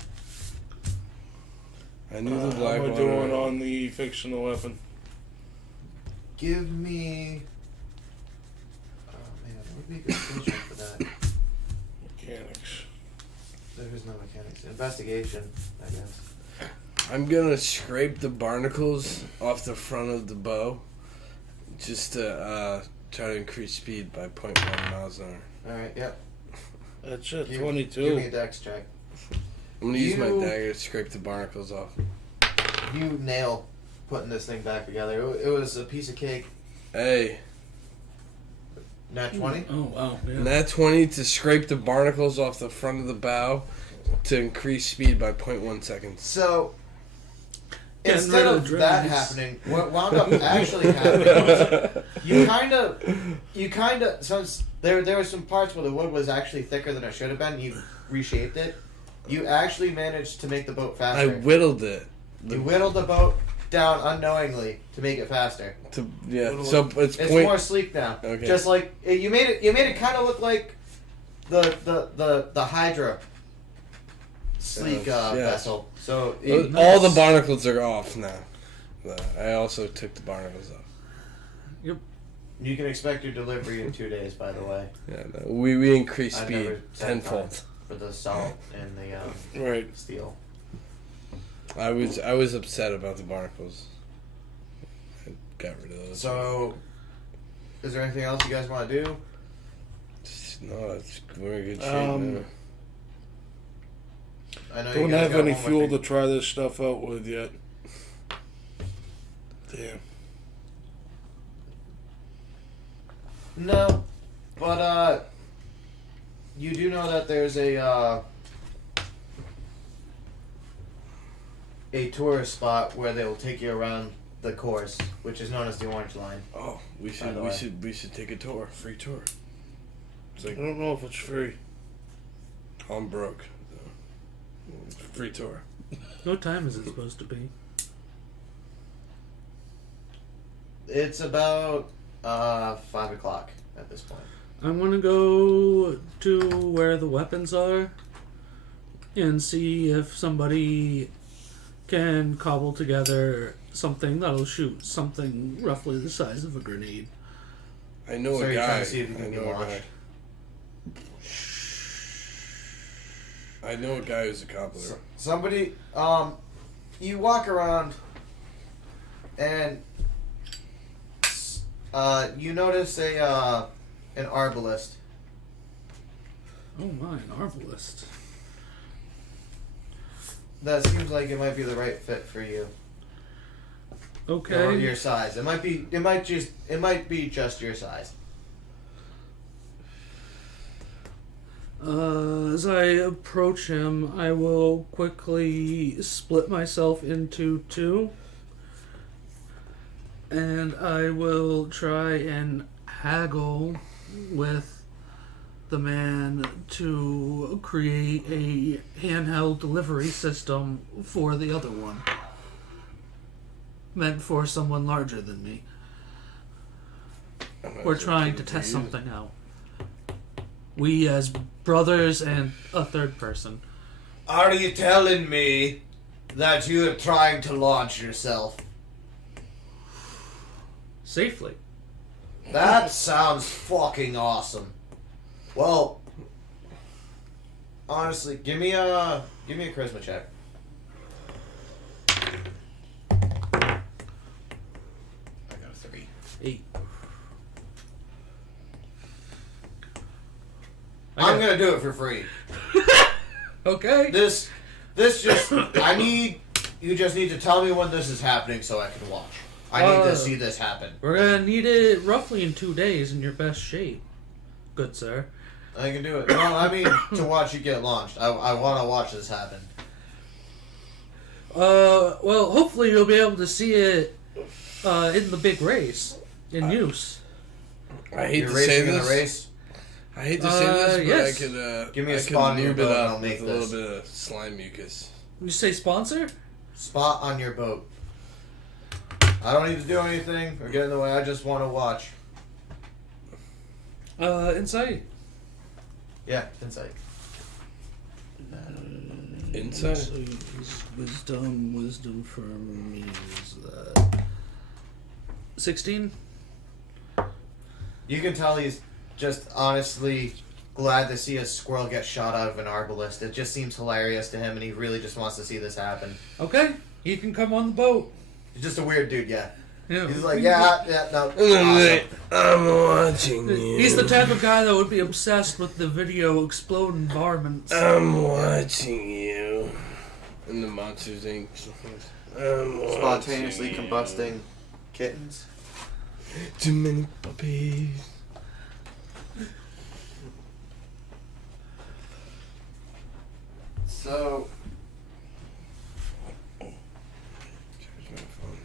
I knew the How black am I water. doing on the fixing the weapon? Give me. Oh man, what would be a good skill check for that? Mechanics. There is no mechanics. Investigation, I guess. I'm gonna scrape the barnacles off the front of the bow, just to try to increase speed by 0.1 miles an hour. All right. Yep. That's it. Give 22. me a dex check. I'm gonna use my You- dagger to scrape the barnacles off. You nail putting this thing back together. It was a piece of cake. Hey, Nat 20. Oh wow. Yeah. nat 20 to scrape the barnacles off the front of the bow to increase speed by 0.1 seconds. So Getting instead rid of of that dregs. happening, what wound up actually happening was you kind of since there were some parts where the wood was actually thicker than it should have been. You reshaped it. You actually managed to make the boat I faster. whittled it. You whittled the boat down unknowingly to make it faster. So it's It's point. more sleek now. Okay. Just like you made it kind of look like the Hydra sleek Yeah. vessel. So All the barnacles are off now. I also took the barnacles off. you can expect your delivery in 2 days. By the way, Yeah, no, we increased I speed never said tenfold. for the salt and the Right. steel. I was upset about the barnacles. I got rid of those. So, is there anything else you guys want to do? No, we're in good shape Um, now. I know Don't you guys have got any one more fuel thing. to try this stuff out with yet. Damn. No, but you do know that there's a tourist spot where they will take you around the course, which is known as the Orange Line. Oh, we By should the we way. should we should take a tour, free tour. It's I like don't know if it's free. I'm broke. Free tour. What time is it supposed to be? It's about 5 o'clock at this point. I'm gonna go to where the weapons are and see if somebody can cobble together something that'll shoot something roughly the size of a grenade. I know So a you're guy. trying to see if you I can know get a guy. launched. I know a guy who's a cobbler. Somebody, you walk around and you notice an arbalist. Oh my, an arbalist. That seems like it might be the right fit for you. Or Okay. your size. It might be just your size. As I approach him, I will quickly split myself into two. And I will try and haggle with the man to create a handheld delivery system for the other one. Meant for someone larger than me. We're trying to test something out. We as brothers and a third person. Are you telling me that you are trying to launch yourself? Safely. That sounds fucking awesome. Well, honestly, give me a charisma check. I got a 3. 8. I'm gonna do it for free. Okay. This just you just need to tell me when this is happening so I can watch. I need to see this happen. We're gonna need it roughly in 2 days in your best shape. Good sir. I can do it. No, I mean to watch you get launched. I want to watch this happen. Well, hopefully you'll be able to see it in the big race in use. I hate You're to say racing in this. a race. I hate to say this, but yes. I could Give me a I could spot on your lube it boat and up I'll make with a this. little bit of slime mucus. You say sponsor? Spot on your boat. I don't need to do anything or get in the way. I just want to watch. Insight. Yeah, insight. Inside? Wisdom for me is that 16? You can tell he's just honestly glad to see a squirrel get shot out of an arbalist. It just seems hilarious to him, and he really just wants to see this happen. Okay, you can come on the boat. He's just a weird dude, yeah. Yeah. He's like, yeah, no. Awesome. I'm watching you. He's the type of guy that would be obsessed with the video explode environments. I'm watching you. And the Monsters Inc. I'm Spontaneously watching combusting kittens. you. Too many puppies. So, Here's my phone.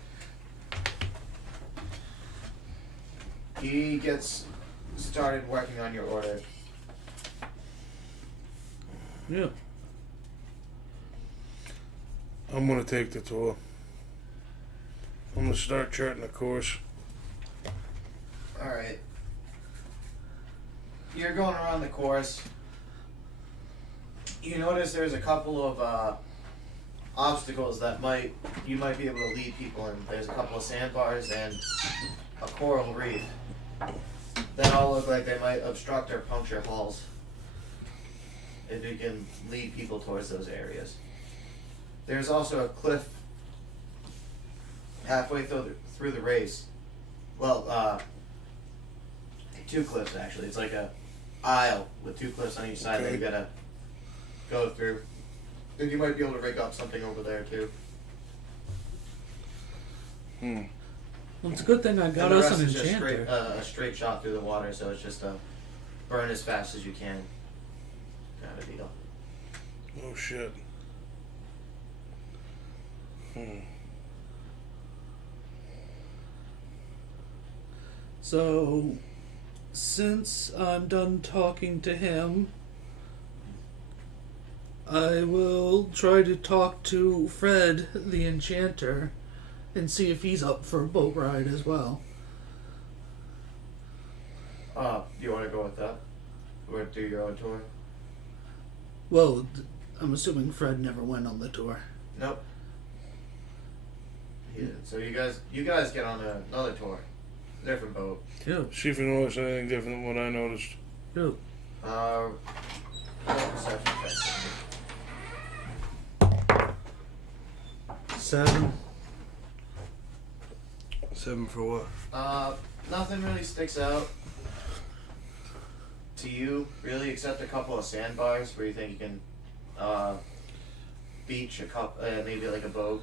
he gets started working on your order. Yeah. I'm gonna take the tour. I'm gonna start charting the course. Alright. You're going around the course. You notice there's a couple of obstacles that you might be able to lead people in. There's a couple of sandbars and a coral reef that all look like they might obstruct or puncture hulls if you can lead people towards those areas. There's also a cliff halfway through the race. Well, 2 cliffs actually. It's like a aisle with 2 cliffs on each side that you gotta go through. And you might be able to rig up something over there too. Well, it's a good thing I got And the us rest an is just enchanter. a straight shot through the water, so it's just a burn as fast as you can kind of deal. Oh shit. So, since I'm done talking to him, I will try to talk to Fred, the enchanter, and see if he's up for a boat ride as well. Do you want to go with that? Or do your own tour? Well, I'm assuming Fred never went on the tour. Nope. He didn't. So you guys get on another tour. Different boat. Ew. See if you notice anything different than what I noticed. Ew. Perception check. 7. 7 for what? Nothing really sticks out to you, really, except a couple of sandbars where you think you can, beach a couple, maybe like a boat.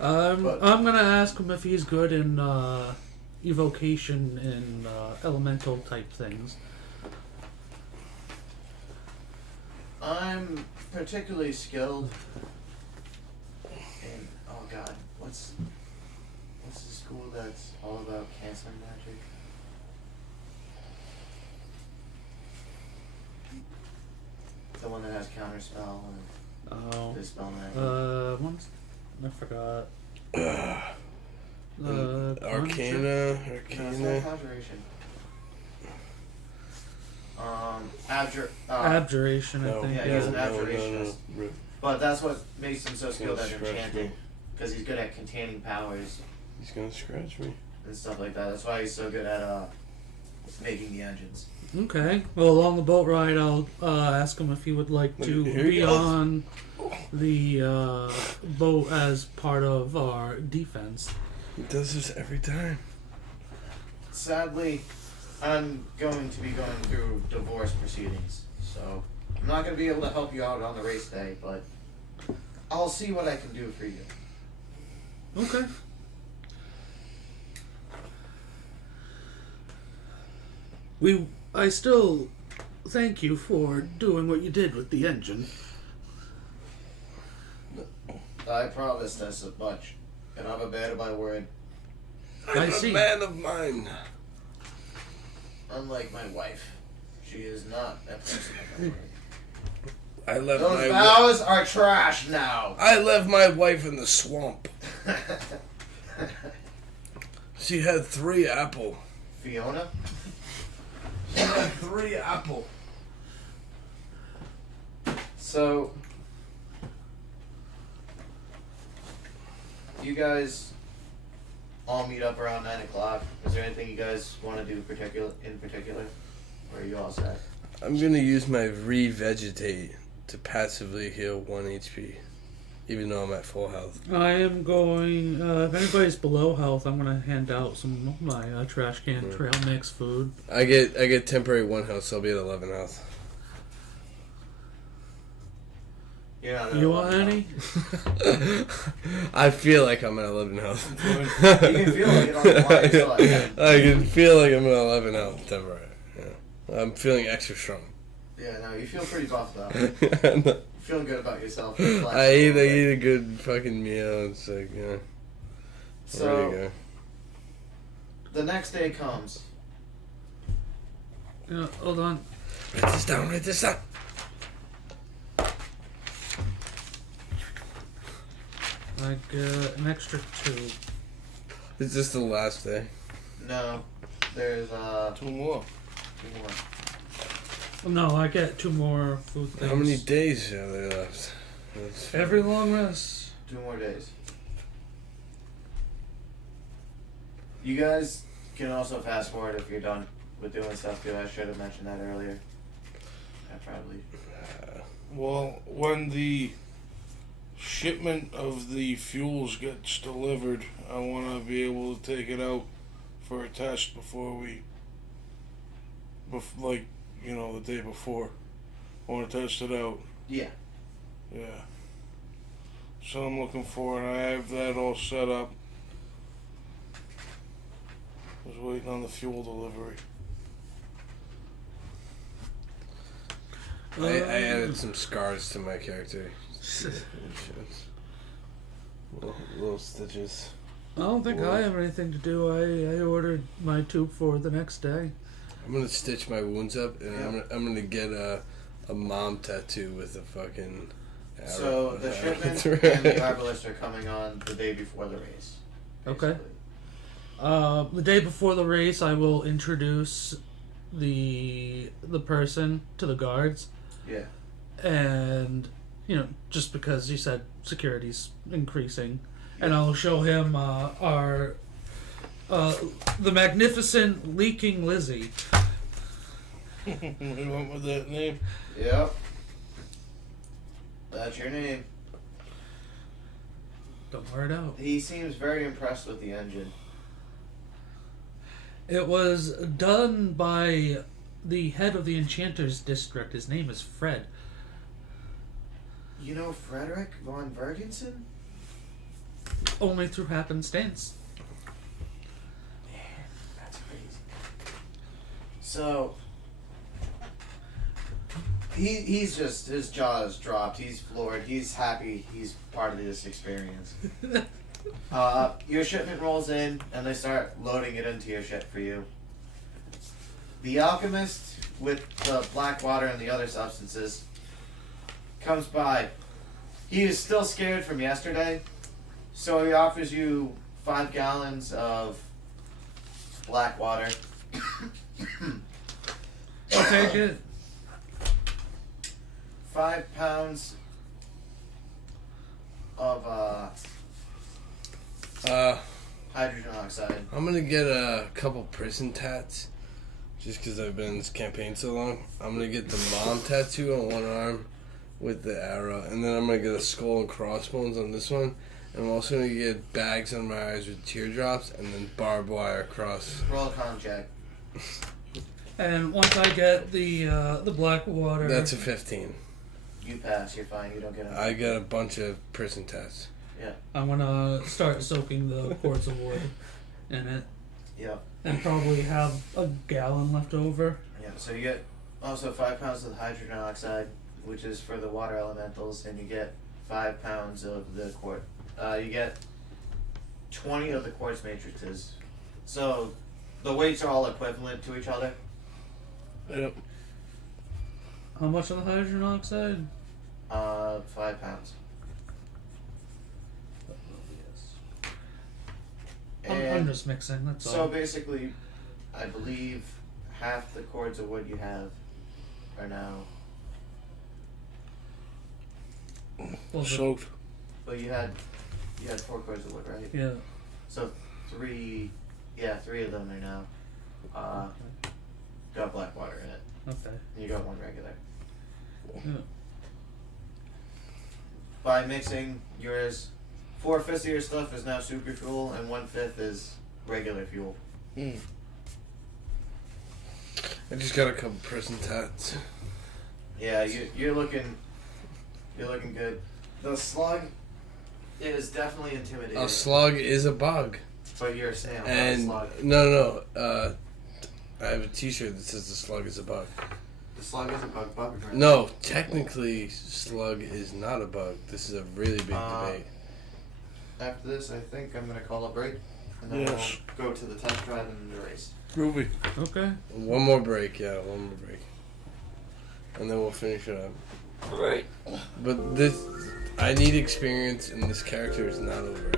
I'm But- gonna ask him if he's good in evocation and elemental type things. I'm particularly skilled in, oh god, what's the school that's all about cancer magic? The one that has counterspell Oh. and dispel magic. I forgot. Arcana. No, it's not conjuration. Abjuration, I No. think. Yeah, he's an abjurationist. But that's what makes him so skilled at Scratch enchanting, me. because he's good at containing powers He's gonna scratch me. and stuff like that. That's why he's so good at making the engines. Okay. Well, along the boat ride, I'll ask him if he would like to Here he be goes. on the boat as part of our defense. He does this every time. Sadly, I'm going to be going through divorce proceedings, so I'm not going to be able to help you out on the race day, but I'll see what I can do for you. Okay. I still thank you for doing what you did with the engine. I promised as much, and I'm a man of my word. I I'm see. a man of mine. Unlike my wife, she is not a person of my word. I left Those my vows are trash now. I left my wife in the swamp. She had 3 apple. Fiona? She had 3 apple. So, you guys all meet up around 9 o'clock. Is there anything you guys want to do in particular? Or are you all set? I'm gonna use my revegetate to passively heal 1 HP, even though I'm at full health. I am going. If anybody's below health, I'm going to hand out some of my trash can trail mix food. I get temporary 1 health, so I'll be at 11 health. You're not You want any? I feel like I'm at 11 health. You can feel like it on the line, so I can feel like I'm at 11 health temporary. Yeah. I'm feeling extra strong. yeah, no, you feel pretty buff though. I You're feeling good about yourself. eat a good fucking meal. It's like, yeah. There you So, go. the next day comes. Hold on. Write this down. Write this down. I get an extra 2. Is this the last day? No, there's 2 more. 2 more. No, I get 2 more food things. How many days are there left? That's Every long rest. 2 more days. You guys can also fast forward if you're done with doing stuff too. I should have mentioned that earlier. I probably. Well, when the shipment of the fuels gets delivered, I want to be able to take it out for a test before we, like, you know, the day before. I want to test it out. Yeah. Yeah. So I'm looking for it. I have that all set up. Was waiting on the fuel delivery. I added some scars to my character. Little stitches. I don't think I have anything to do. I ordered my tube for the next day. I'm gonna stitch my wounds up, and I'm gonna get a mom tattoo with a fucking arrow. So the shipment and the arbalist are coming on the day before the race. Okay. basically. The day before the race, I will introduce the person to the guards, Yeah. and just because you said security's increasing, and I'll show him our the magnificent Leaking Lizzie. We went with that name. Yep. That's your name. Don't wear it out. He seems very impressed with the engine. It was done by the head of the Enchanters District. His name is Fred. You know Frederick von Vergensen? Only through happenstance. That's crazy. So he's just, his jaw is dropped. He's floored. He's happy he's part of this experience. Your shipment rolls in and they start loading it into your ship for you. The alchemist with the black water and the other substances comes by. He is still scared from yesterday, so he offers you 5 gallons of black water. I'll take it. 5 pounds of hydrogen oxide. I'm gonna get a couple prison tats, just because I've been in this campaign so long. I'm gonna get the mom tattoo on one arm with the arrow, and then I'm gonna get a skull and crossbones on this one. And I'm also gonna get bags on my eyes with teardrops, and then barbed wire across. Roll a con check. And once I get the black water, That's a 15. You pass. You're fine. You don't get I got a bunch of prison tats. I'm gonna start soaking the cords of wood in it, Yeah. and probably have a gallon left over. Yeah. So you get also 5 pounds of hydrogen oxide, which is for the water elementals, and you get 5 pounds of the quartz. You get 20 of the quartz matrices. So the weights are all equivalent to each other. Yep. How much of the hydrogen oxide? 5 pounds. I'm And just mixing. That's so all. basically, I believe half the cords of wood you have are now. Well, Soaked. Well, you had 4 cords of wood, right? yeah. So 3 of them are now got black water in it. Okay. And you got 1 regular. Yeah. By mixing yours, 4/5 of your stuff is now super fuel, and 1/5 is regular fuel. Mm. I just got a couple prison tats. Yeah, you're looking good. The slug is definitely intimidating. A slug is a bug. But you're Sam, not a And slug. no. I have a T-shirt that says the slug is a bug. The slug is a bug. Right? No, technically, slug is not a bug. This is a really big debate. After this, I think I'm gonna call a break, and then Yes. we'll go to the test drive and the race. Groovy. Okay. One more break, and then we'll finish it up. Right. But I need experience, and this character is not over.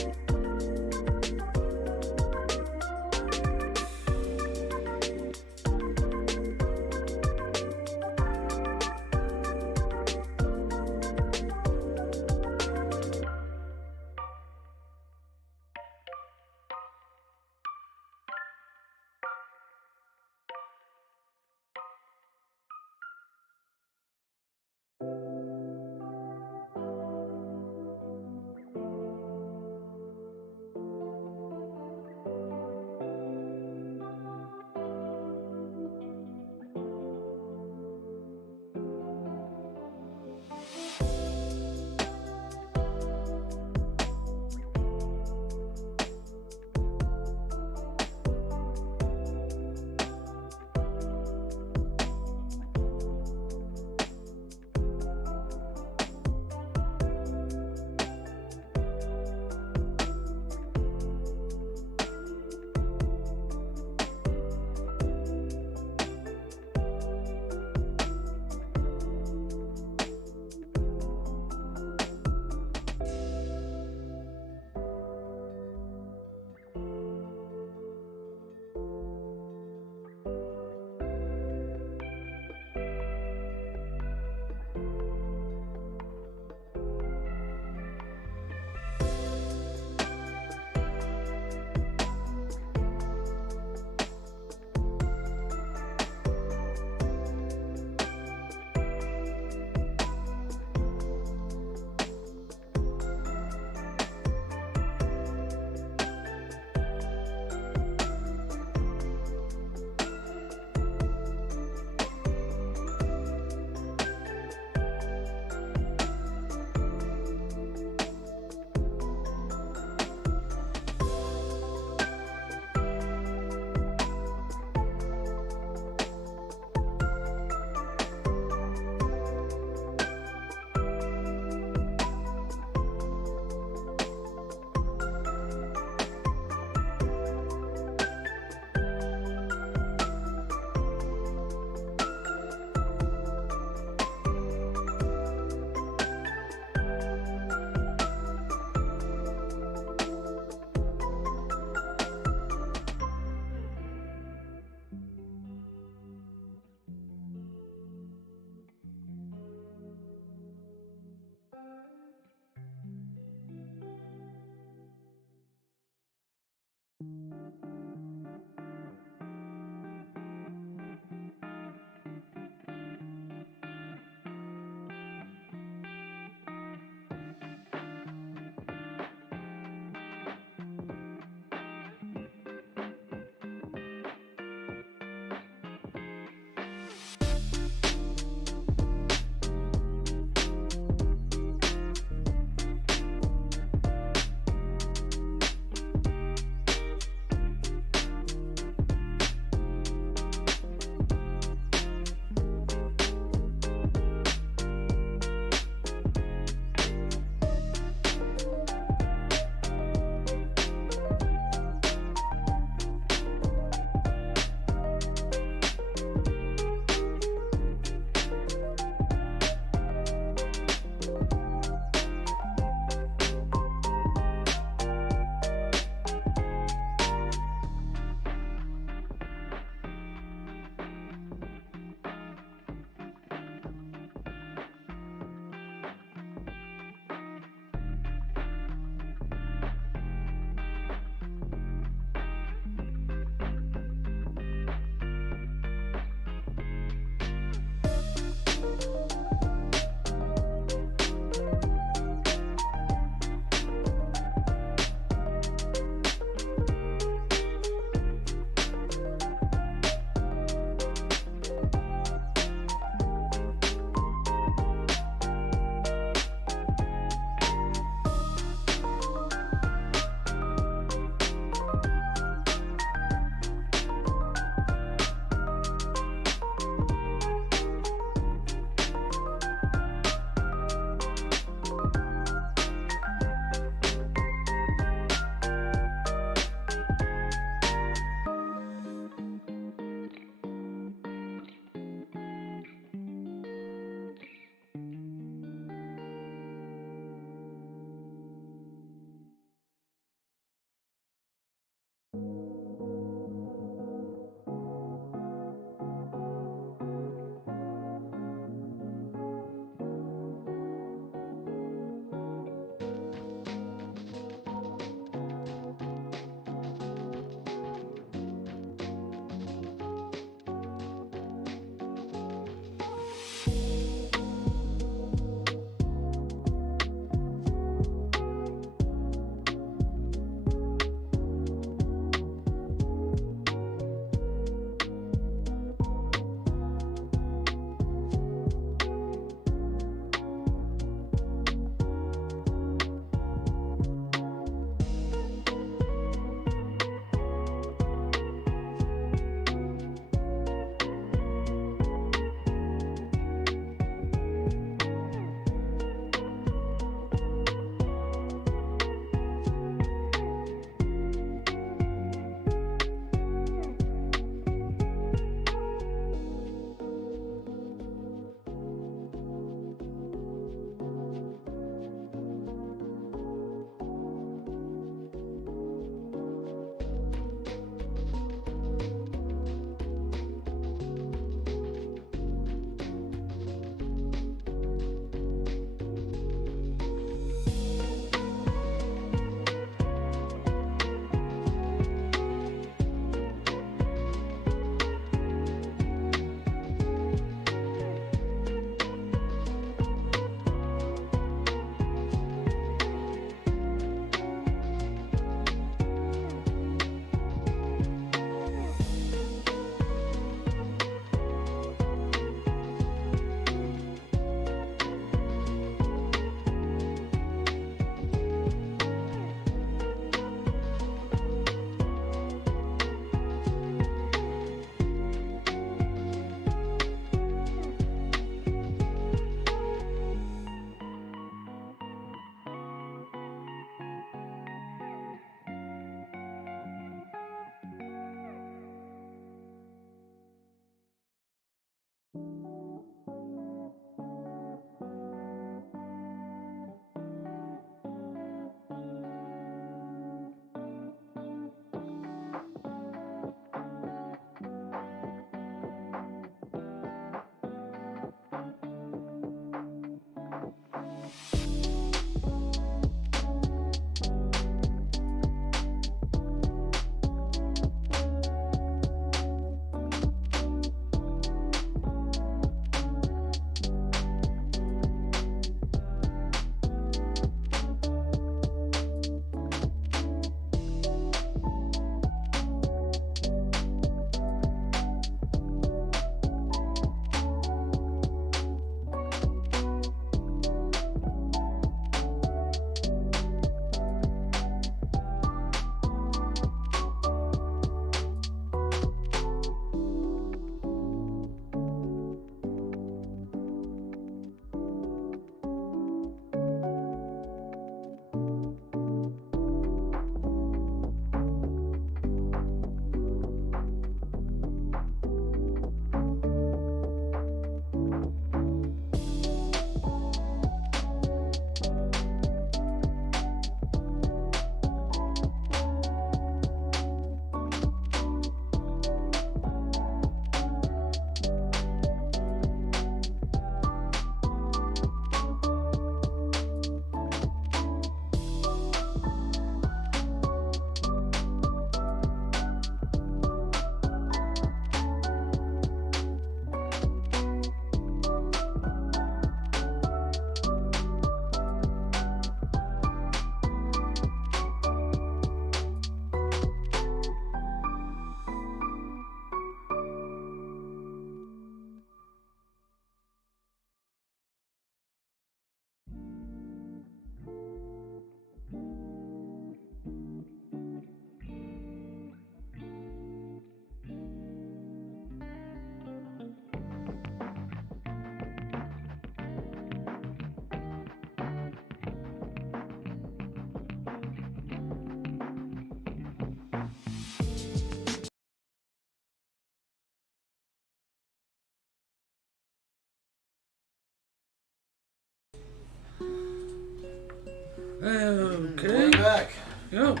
Okay. We're back. Yep.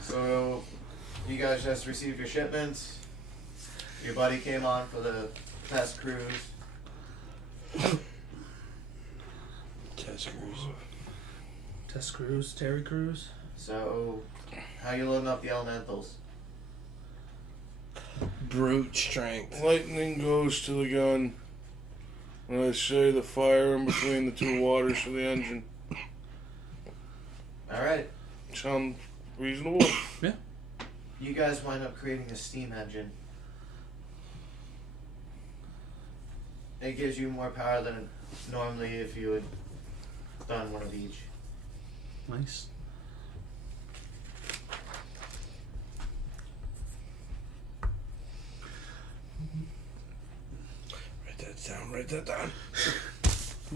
So, you guys just received your shipments. Your buddy came on for the test cruise. Test cruise. Test cruise, Terry cruise. So, how you loading up the elementals? Brute strength. Lightning goes to the gun. When I say the fire in between the two waters for the engine. Alright. Sound reasonable? You guys wind up creating a steam engine. It gives you more power than normally if you had done one of each. Nice. Write that down.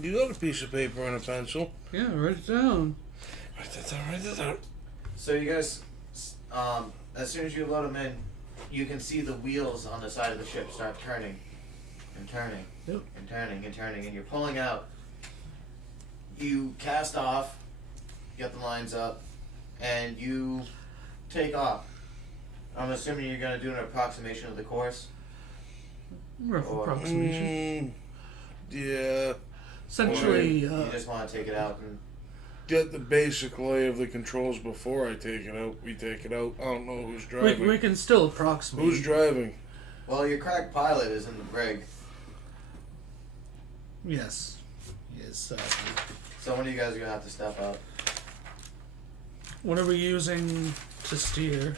You got a piece of paper and a pencil. Yeah, write it down. Write that down. So you guys, as soon as you load them in, you can see the wheels on the side of the ship start turning and turning Yep. and turning and turning, and you're pulling out. You cast off, get the lines up, and you take off. I'm assuming you're going to do an approximation of the course. Rough Or- approximation. Yeah. Essentially, You just want to take it out and Get the basic lay of the controls before I take it out. We take it out. I don't know who's driving. we can still approximate. Who's driving? well, your crack pilot is in the brig. Yes. Yes. So one of you guys are going to have to step up. What are we using to steer?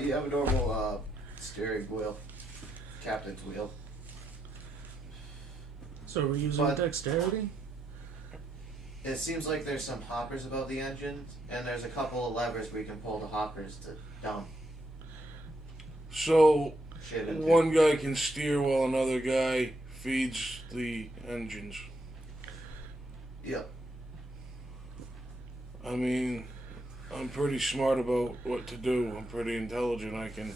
You have a normal steering wheel, captain's wheel. So we're using But- dexterity? It seems like there's some hoppers above the engine, and there's a couple of levers we can pull the hoppers to dump So shit into. one guy can steer while another guy feeds the engines. Yep. I mean, I'm pretty smart about what to do. I'm pretty intelligent. I can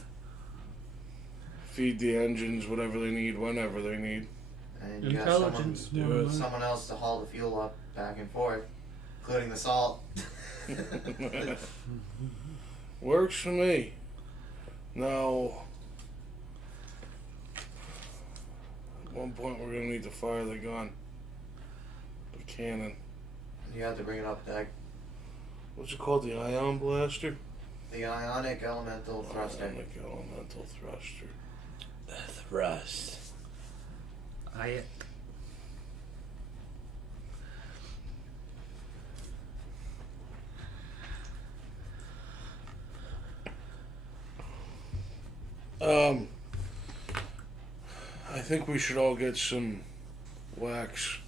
feed the engines whatever they need, whenever they need. And you got someone, Intelligence. do more it. than- someone else to haul the fuel up back and forth, including the salt. Works for me. Now, at one point we're gonna need to fire the gun, the cannon. You have to bring it up deck. What's it called? The ion blaster? The ionic elemental thruster. Ionic elemental thruster. The thrust. I think we should all get some wax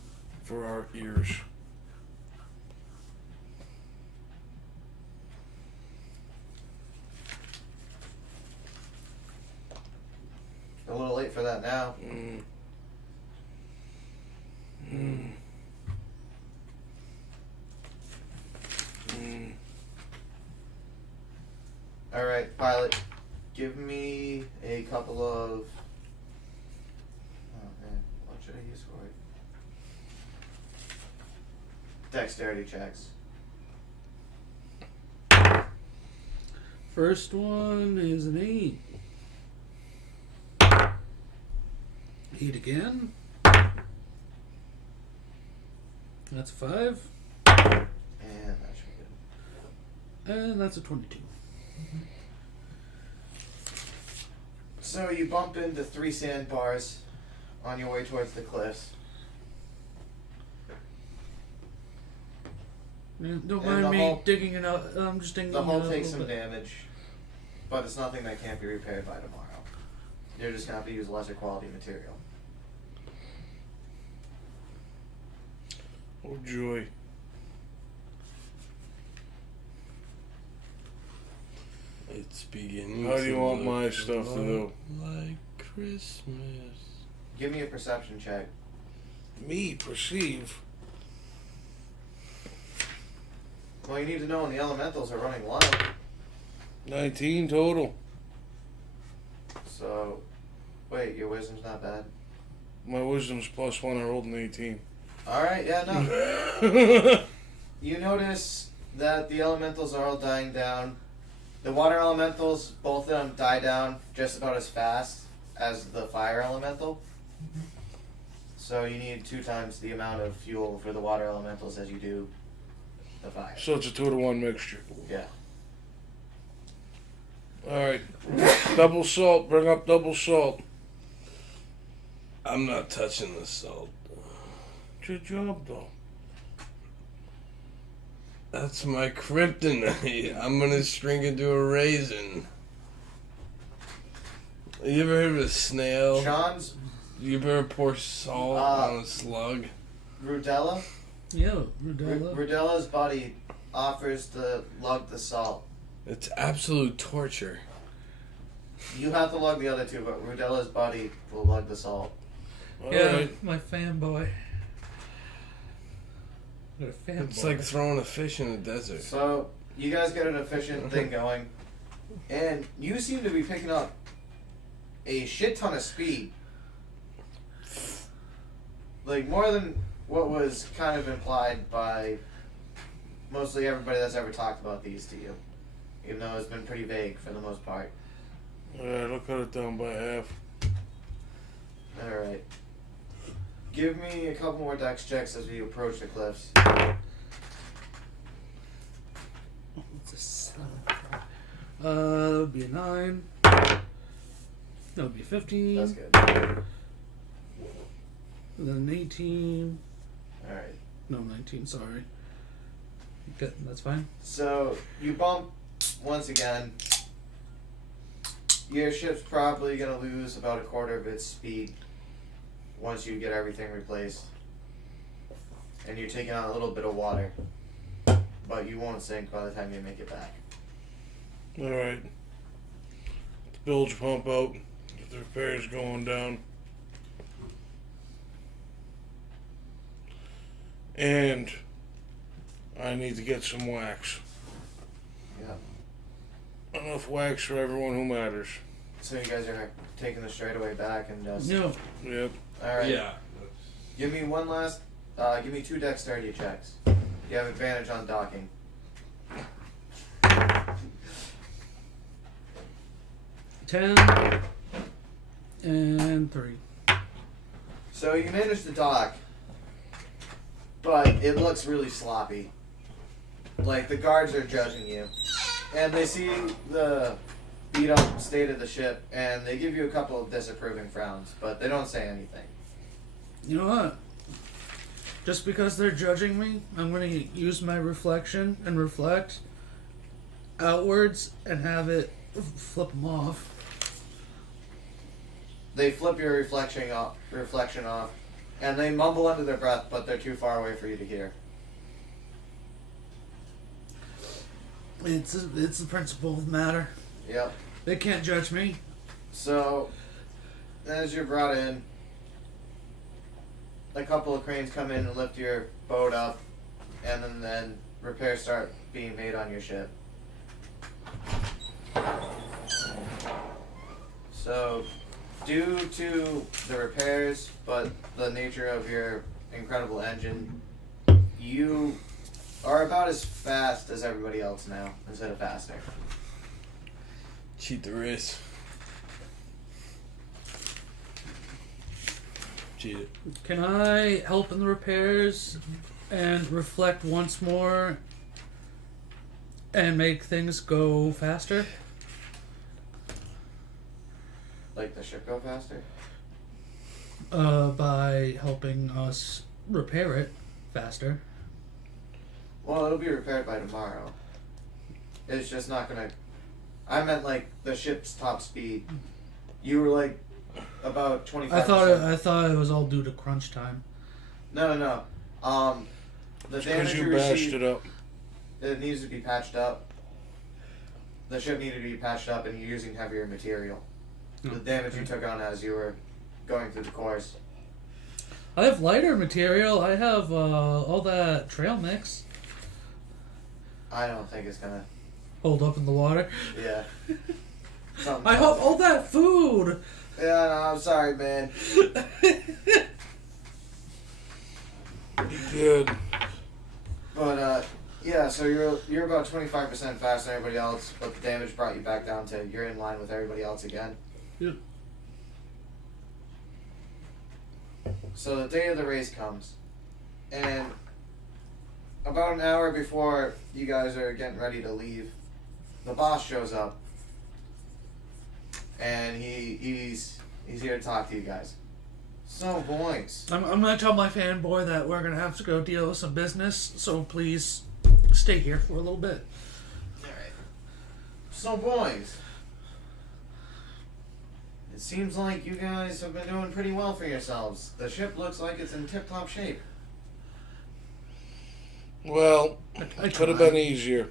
for our ears. A little late for that now. Mm. Mm. Mm. Alright, pilot. Give me a couple of... Oh man, what should I use for it? Dexterity checks. First one is an 8. 8 again. That's a 5. And that should be good. And that's a 22. So you bump into 3 sandbars on your way towards the cliffs. Yeah, don't And mind the me hull- digging it out. I'm just digging The it hull out a takes little some bit. damage, but it's nothing that can't be repaired by tomorrow. You're just gonna have to use lesser quality material. Oh joy. It's beginning. How do you to want look my a stuff to lot do? Like Christmas. Give me a perception check. Me perceive. Well, you need to know when the elementals are running low. 19 total. So, wait, your wisdom's not bad. My wisdom's +1. I rolled an 18. Alright, yeah, no. You notice that the elementals are all dying down. The water elementals, both of them die down just about as fast as the fire elemental. So you need 2 times the amount of fuel for the water elementals as you do the fire. So it's a 2-to-1 mixture. Yeah. Alright. Double salt. Bring up double salt. I'm not touching the salt. It's your job, though. That's my kryptonite. I'm gonna shrink into a raisin. You ever heard of a snail? Sean's You ever pour salt on a slug? Rudella. Yeah, Rudella. Rudella's body offers to lug the salt. It's absolute torture. You have to lug the other 2, but Rudella's body will lug the salt. Yeah, Alright. my fanboy. What a fanboy. It's like throwing a fish in the desert. So you guys get an efficient thing going, and you seem to be picking up a shit ton of speed. Like more than what was kind of implied by mostly everybody that's ever talked about these to you. Even though it's been pretty vague for the most part. Alright, I'll cut it down by half. Alright. Give me a couple more dex checks as we approach the cliffs. It's a 7. That would be a 9. That would be a 15. That's good. And then an 18. Alright. No, 19, sorry. Good, that's fine. So you bump once again. Your ship's probably gonna lose about a quarter of its speed once you get everything replaced. And you're taking on a little bit of water. But you won't sink by the time you make it back. Alright. The bilge pump out. Get the repairs going down. And I need to get some wax. Yeah. Enough wax for everyone who matters. So you guys are taking the straightaway back and just... No. Yep. Alright. Yeah. Give me one last... give me 2 dexterity checks. You have advantage on docking. 10 and 3. So you managed to dock, but it looks really sloppy. Like the guards are judging you, and they see the beat up state of the ship, and they give you a couple of disapproving frowns, but they don't say anything. You know what? Just because they're judging me, I'm going to use my reflection and reflect outwards and have it flip them off. They flip your reflection off, and they mumble under their breath, but they're too far away for you to hear. It's the principle of the matter. Yep. They can't judge me. So, as you're brought in, a couple of cranes come in and lift your boat up, and then repairs start being made on your ship. So, due to the repairs, but the nature of your incredible engine, you are about as fast as everybody else now, instead of faster. Cheat the race. Cheat it. Can I help in the repairs and reflect once more and make things go faster? Like the ship go faster? By helping us repair it faster. Well, it'll be repaired by tomorrow. It's just not gonna... I meant like the ship's top speed. You were like about 25%. I thought it was all due to crunch time. No. The damage Because you you bashed received, it up. it needs to be patched up. The ship needed to be patched up, and you're using heavier material. The damage you took on as you were going through the course. I have lighter material. I have all that trail mix. I don't think it's gonna... Hold up in the water. Yeah. Something I have all that food. Yeah, no, I'm sorry, man. Good. But yeah, so you're about 25% faster than everybody else, but the damage brought you back down to you're in line with everybody else again. Yep. So the day of the race comes, and about an hour before you guys are getting ready to leave, the boss shows up, and he's here to talk to you guys. So, boys. I'm gonna tell my fanboy that we're gonna have to go deal with some business, so please stay here for a little bit. Alright. So, boys. It seems like you guys have been doing pretty well for yourselves. The ship looks like it's in tip-top shape. Well, I could have tried. been easier.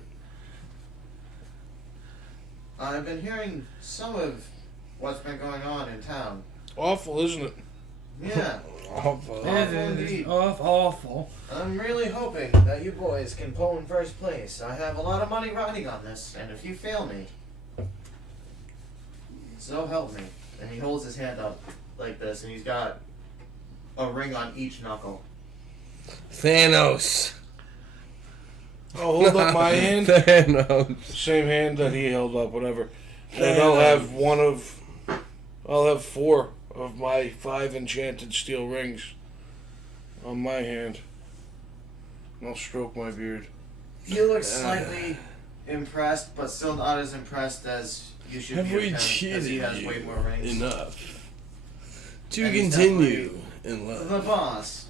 I've been hearing some of what's been going on in town. Awful, isn't it? Yeah, Awful. Awful It is indeed. awful. I'm really hoping that you boys can pull in first place. I have a lot of money riding on this, and if you fail me, so help me. And he holds his hand up like this, and he's got a ring on each knuckle. Thanos. I'll hold up my hand. Thanos. Same hand that he held up, whatever. And I'll have I'll have 4 of my 5 enchanted steel rings on my hand. And I'll stroke my beard. You look slightly impressed, but still not as impressed as you should Have be of we him, because he cheated has you way more rings. enough to And he's continue in The love? boss.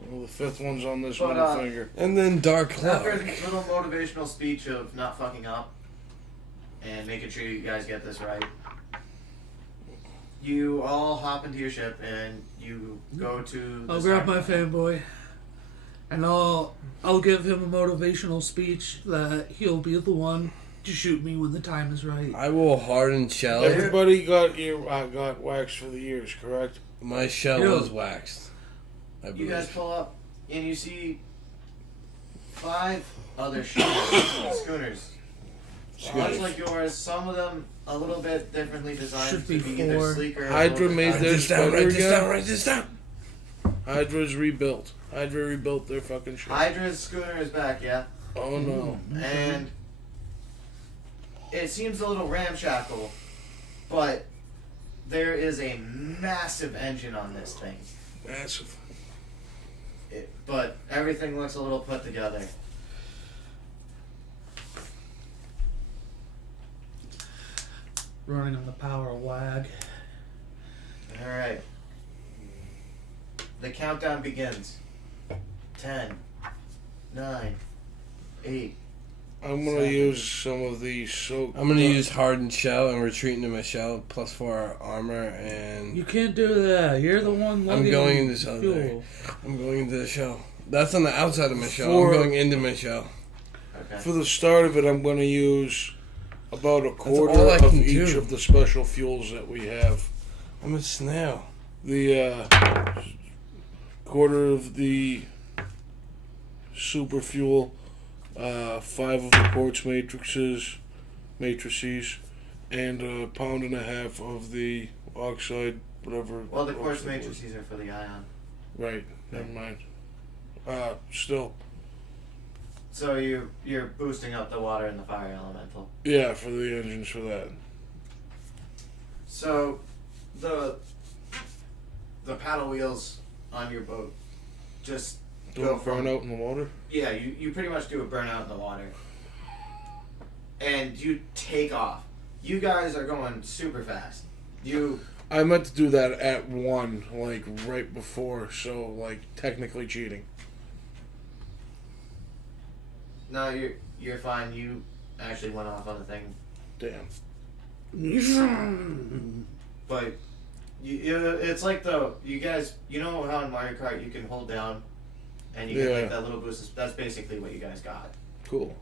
Well, the 5th one's on this But, middle finger. And then Dark After Clark. his little motivational speech of not fucking up and making sure you guys get this right, you all hop into your ship and you go to the I'll grab start- my fanboy, and I'll give him a motivational speech that he'll be the one to shoot me when the time is right. I will harden shell. Everybody got got wax for the ears, correct? My shell Yeah. was waxed. I You believe. guys pull up and you see 5 other schooners. Much like yours, some of them a little bit differently designed Should to be be either 4. sleeker or a Hydra little bit made Write faster. their this down, better write this again? down, write this down. Hydra's rebuilt. Hydra rebuilt their fucking ship. Hydra's schooner is back, yeah. Oh no. And it seems a little ramshackle, but there is a massive engine on this thing. Massive. But everything looks a little put together. Running on the power wag. Alright. The countdown begins. 10, 9, 8. I'm gonna 7. use some of the soak. I'm gonna use hardened shell and retreat into my shell plus 4 armor and You can't do that. You're the one. I'm lugging going in this other fuel. I'm going into the shell. That's on the outside of my shell. For- I'm going into my shell. Okay. For the start of it, I'm gonna use about a all quarter I of can each do. of the special fuels that we have. I'm a snail. The quarter of the super fuel, 5 of the quartz matrices, and a pound and a half of the oxide, whatever. Well, the quartz oxide was. matrices are for the ion. Right. Never mind. Still, So you're boosting up the water and the fire elemental. yeah, for the engines for that. So the paddle wheels on your boat just Do go it burn from out in the water. Yeah, you pretty much do a burnout in the water. And you take off. You guys are going super fast. I meant to do that at 1, like right before, so like technically cheating. No, you're fine. You actually went off on the thing. Damn. But it's like you guys, you know how in Mario Kart you can hold down and you get Yeah. like that little boost? That's basically what you guys got. Cool.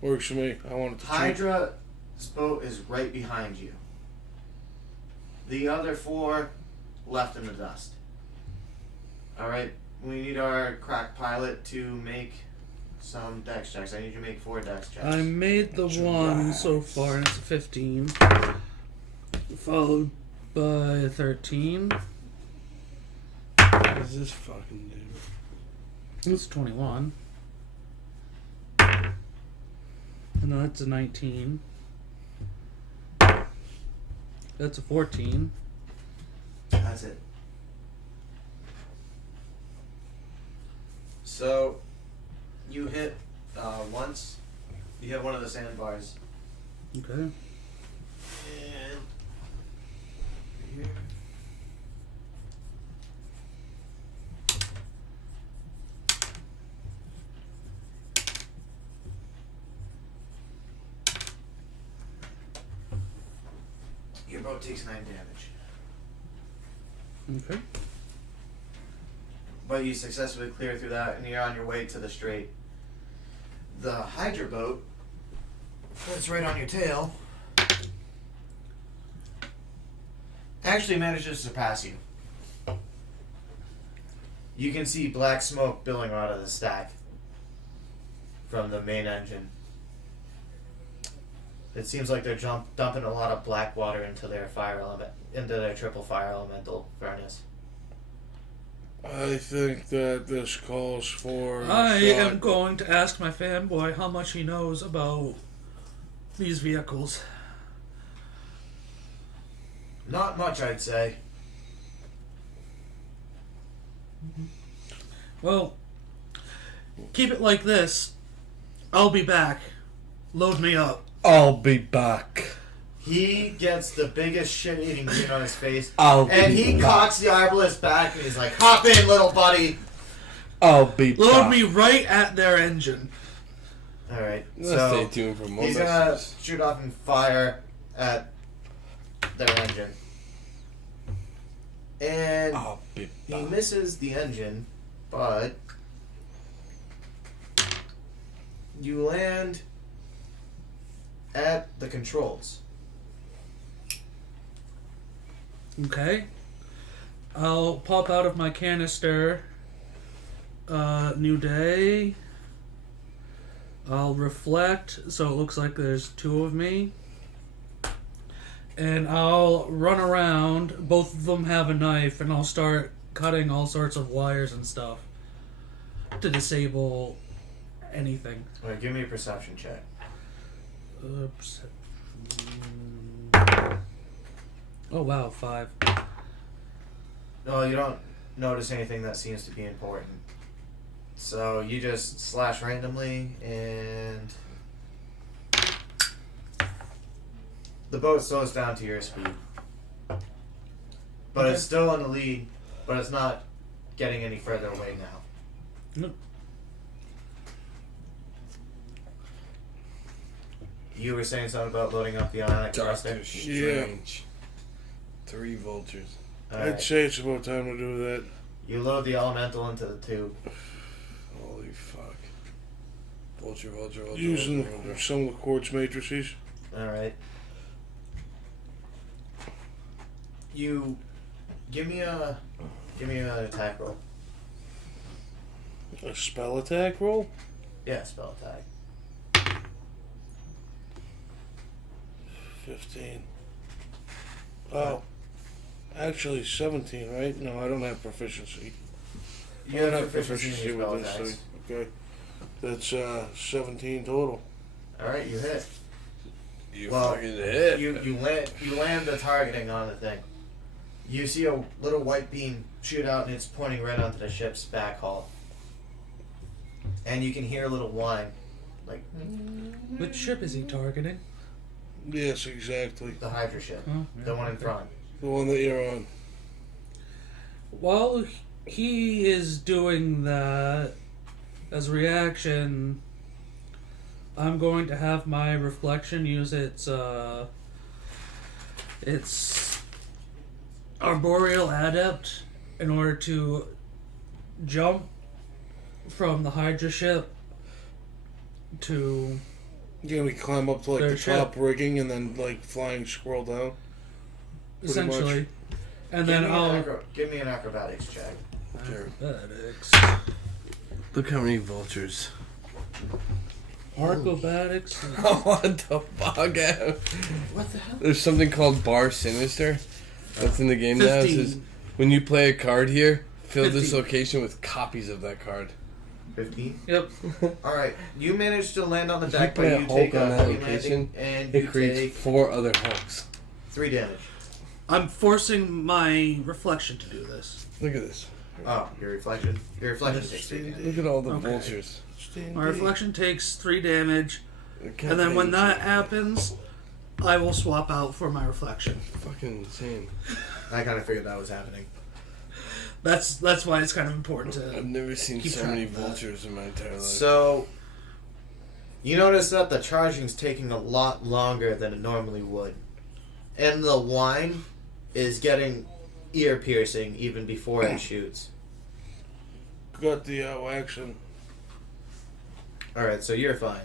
Works for me. I wanted to cheat. Hydra's boat is right behind you. The other 4 left in the dust. Alright, we need our crack pilot to make some dex checks. I need you to make 4 dex checks. I made the That's one right. so far, and it's a 15. Followed by 13. What does this fucking do? It's 21. And then that's a 19. That's a 14. That's it. So, you hit once. You hit one of the sandbars. Okay. And here. Your boat takes 9 damage. Okay. But you successfully clear through that, and you're on your way to the strait. The Hydra boat that's right on your tail actually manages to surpass you. You can see black smoke billowing out of the stack from the main engine. It seems like they're dumping a lot of black water into their triple fire elemental furnace. I think that this calls for. I am going to ask my fanboy how much he knows about these vehicles. Not much, I'd say. Well, keep it like this. I'll be back. Load me up. I'll be back. He gets the biggest shit-eating grin on his face, I'll and be he back. cocks the arbalist back, and he's like, "Hop in, little buddy." I'll be Load back. me right at their engine. All right, Let's so stay tuned for more he's gonna messages. shoot off and fire at their engine, and I'll be he back. misses the engine, but you land at the controls. Okay. I'll pop out of my canister. New day. I'll reflect, so it looks like there's 2 of me. And I'll run around. Both of them have a knife, and I'll start cutting all sorts of wires and stuff to disable anything. All right, give me a perception check. Oops. Oh wow, 5. No, you don't notice anything that seems to be important. So you just slash randomly, and the boat slows down to your speed. But it's still in the lead, but it's not getting any further away now. No. You were saying something about loading up the ionic thruster? Doctor Strange. 3 vultures. I'd Alright. say it's about time to do that. You load the elemental into the tube. Holy fuck. Vulture. Using vulture. some of the quartz matrices. Alright. You give me an attack roll. A spell attack roll? Yeah, spell attack. 15. Oh. Actually, 17, right? No, I don't have proficiency. You I don't have proficiency in your spell with this attacks. thing. Okay. That's 17 total. Alright, you hit. You Well, fucking hit. You land the targeting on the thing. You see a little white beam shoot out, and it's pointing right onto the ship's back hull. And you can hear a little whine, like Which ship is he targeting? Yes, exactly. the Hydra ship, Oh, the one in front. The one that you're on. While he is doing that, as a reaction, I'm going to have my reflection use its arboreal adept in order to jump from the Hydra ship to You're gonna climb up to like Their the ship. top rigging and then like flying scroll down. Pretty much. essentially, and then I'll Give me an acrobatics check. Sure. Acrobatics. Look how many vultures. Acrobatics. What the fuck? What the hell? There's something called Bar Sinister. That's in the game now. It 15. says, when you play a card here, fill this 15. location with copies of that card. 15. Yep. All right. You managed to land on the If you deck, but play a you Hulk take on a that heavy location, landing, and you It creates take 4 other Hulks. 3 damage. I'm forcing my reflection to do this. Look at this. Oh, your reflection. Your reflection takes 3 damage. Look at all the Okay. vultures. My reflection takes 3 damage, It and then when can't that happens, I will swap out for my reflection. be fucking insane. I kind of figured that was happening. That's why it's kind of important I've to. never seen Keep so track many of that. vultures in my entire life. So, you notice that the charging's taking a lot longer than it normally would. And the whine is getting ear piercing even before it shoots. Got the waxing. Alright, so you're fine.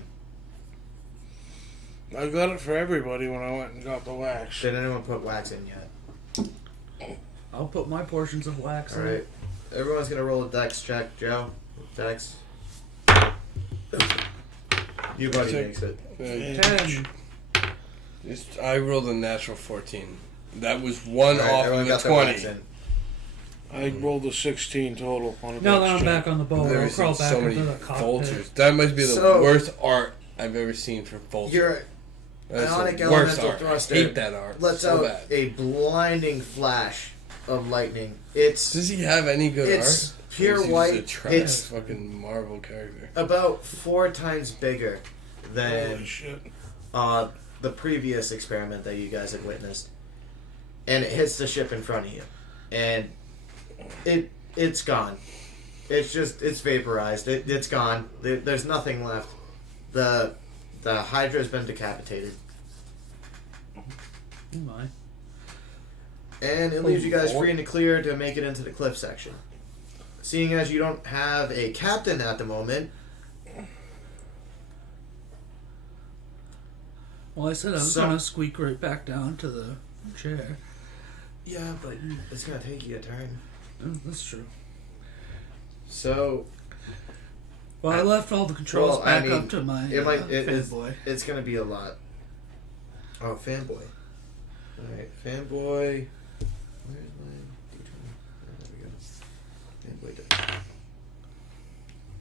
I got it for everybody when I went and got the wax. Did anyone put wax in yet? I'll put my portions of wax in. Alright. Everyone's gonna roll a dex check, Joe. Dex. You buddy Check. makes it. 10. I rolled a natural 14. That was one Alright, off everyone of a got their wax 20. in. I rolled a 16 total on a Now dex that I'm check. back on the boat, I've I'll never crawl seen back so many into the cockpit. vultures. That must be the So- worst art I've ever seen for vultures. Your That's ionic the worst elemental art. thruster I hate that art lets so out bad. a blinding flash of lightning. It's Does he have any good It's art? pure Or is he just white. A trash It's fucking Marvel character. about 4 times bigger Holy than shit. the previous experiment that you guys had witnessed, and it hits the ship in front of you, and it's gone. It's vaporized. It's gone. There's nothing left. The Hydra's been decapitated, Oh my. and it leaves you guys free and clear to make it into the cliff section. Seeing as you don't have a captain at the moment, Well, I said I was So- gonna squeak right back down to the chair. yeah, but it's gonna take you a turn. Oh, that's true. So Well, I left all the controls Well, I back mean, up to my fanboy. it's gonna be a lot. Oh, fanboy. Alright, fanboy. Where's my D20? Oh, there we go. Fanboy does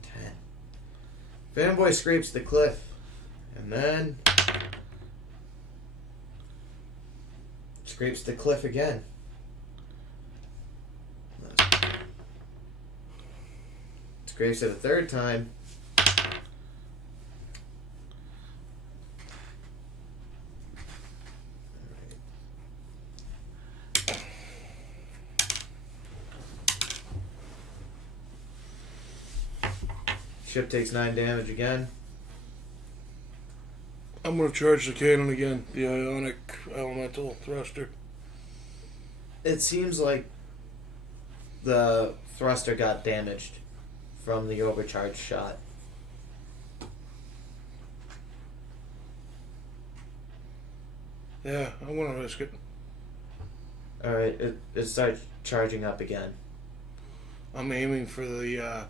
10. Fanboy scrapes the cliff. And then scrapes the cliff again. Scrapes it a third time. Ship takes 9 damage again. I'm gonna charge the cannon again. The ionic elemental thruster. It seems like the thruster got damaged from the overcharged shot. Yeah, I'm gonna risk it. Alright, it starts charging up again. I'm aiming for the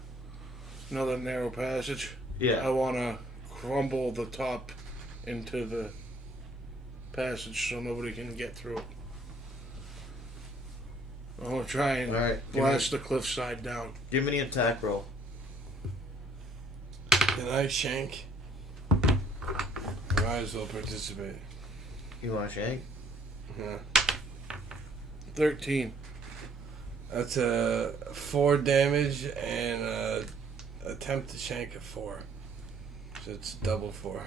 another narrow passage. I Yeah. wanna crumble the top into the passage so nobody can get through it. I wanna try and Alright, blast the cliffside down. give me an attack roll. Can I shank? Might as well participate. You want to shank? Yeah. 13. That's a 4 damage and attempt to shank a 4. So it's double 4.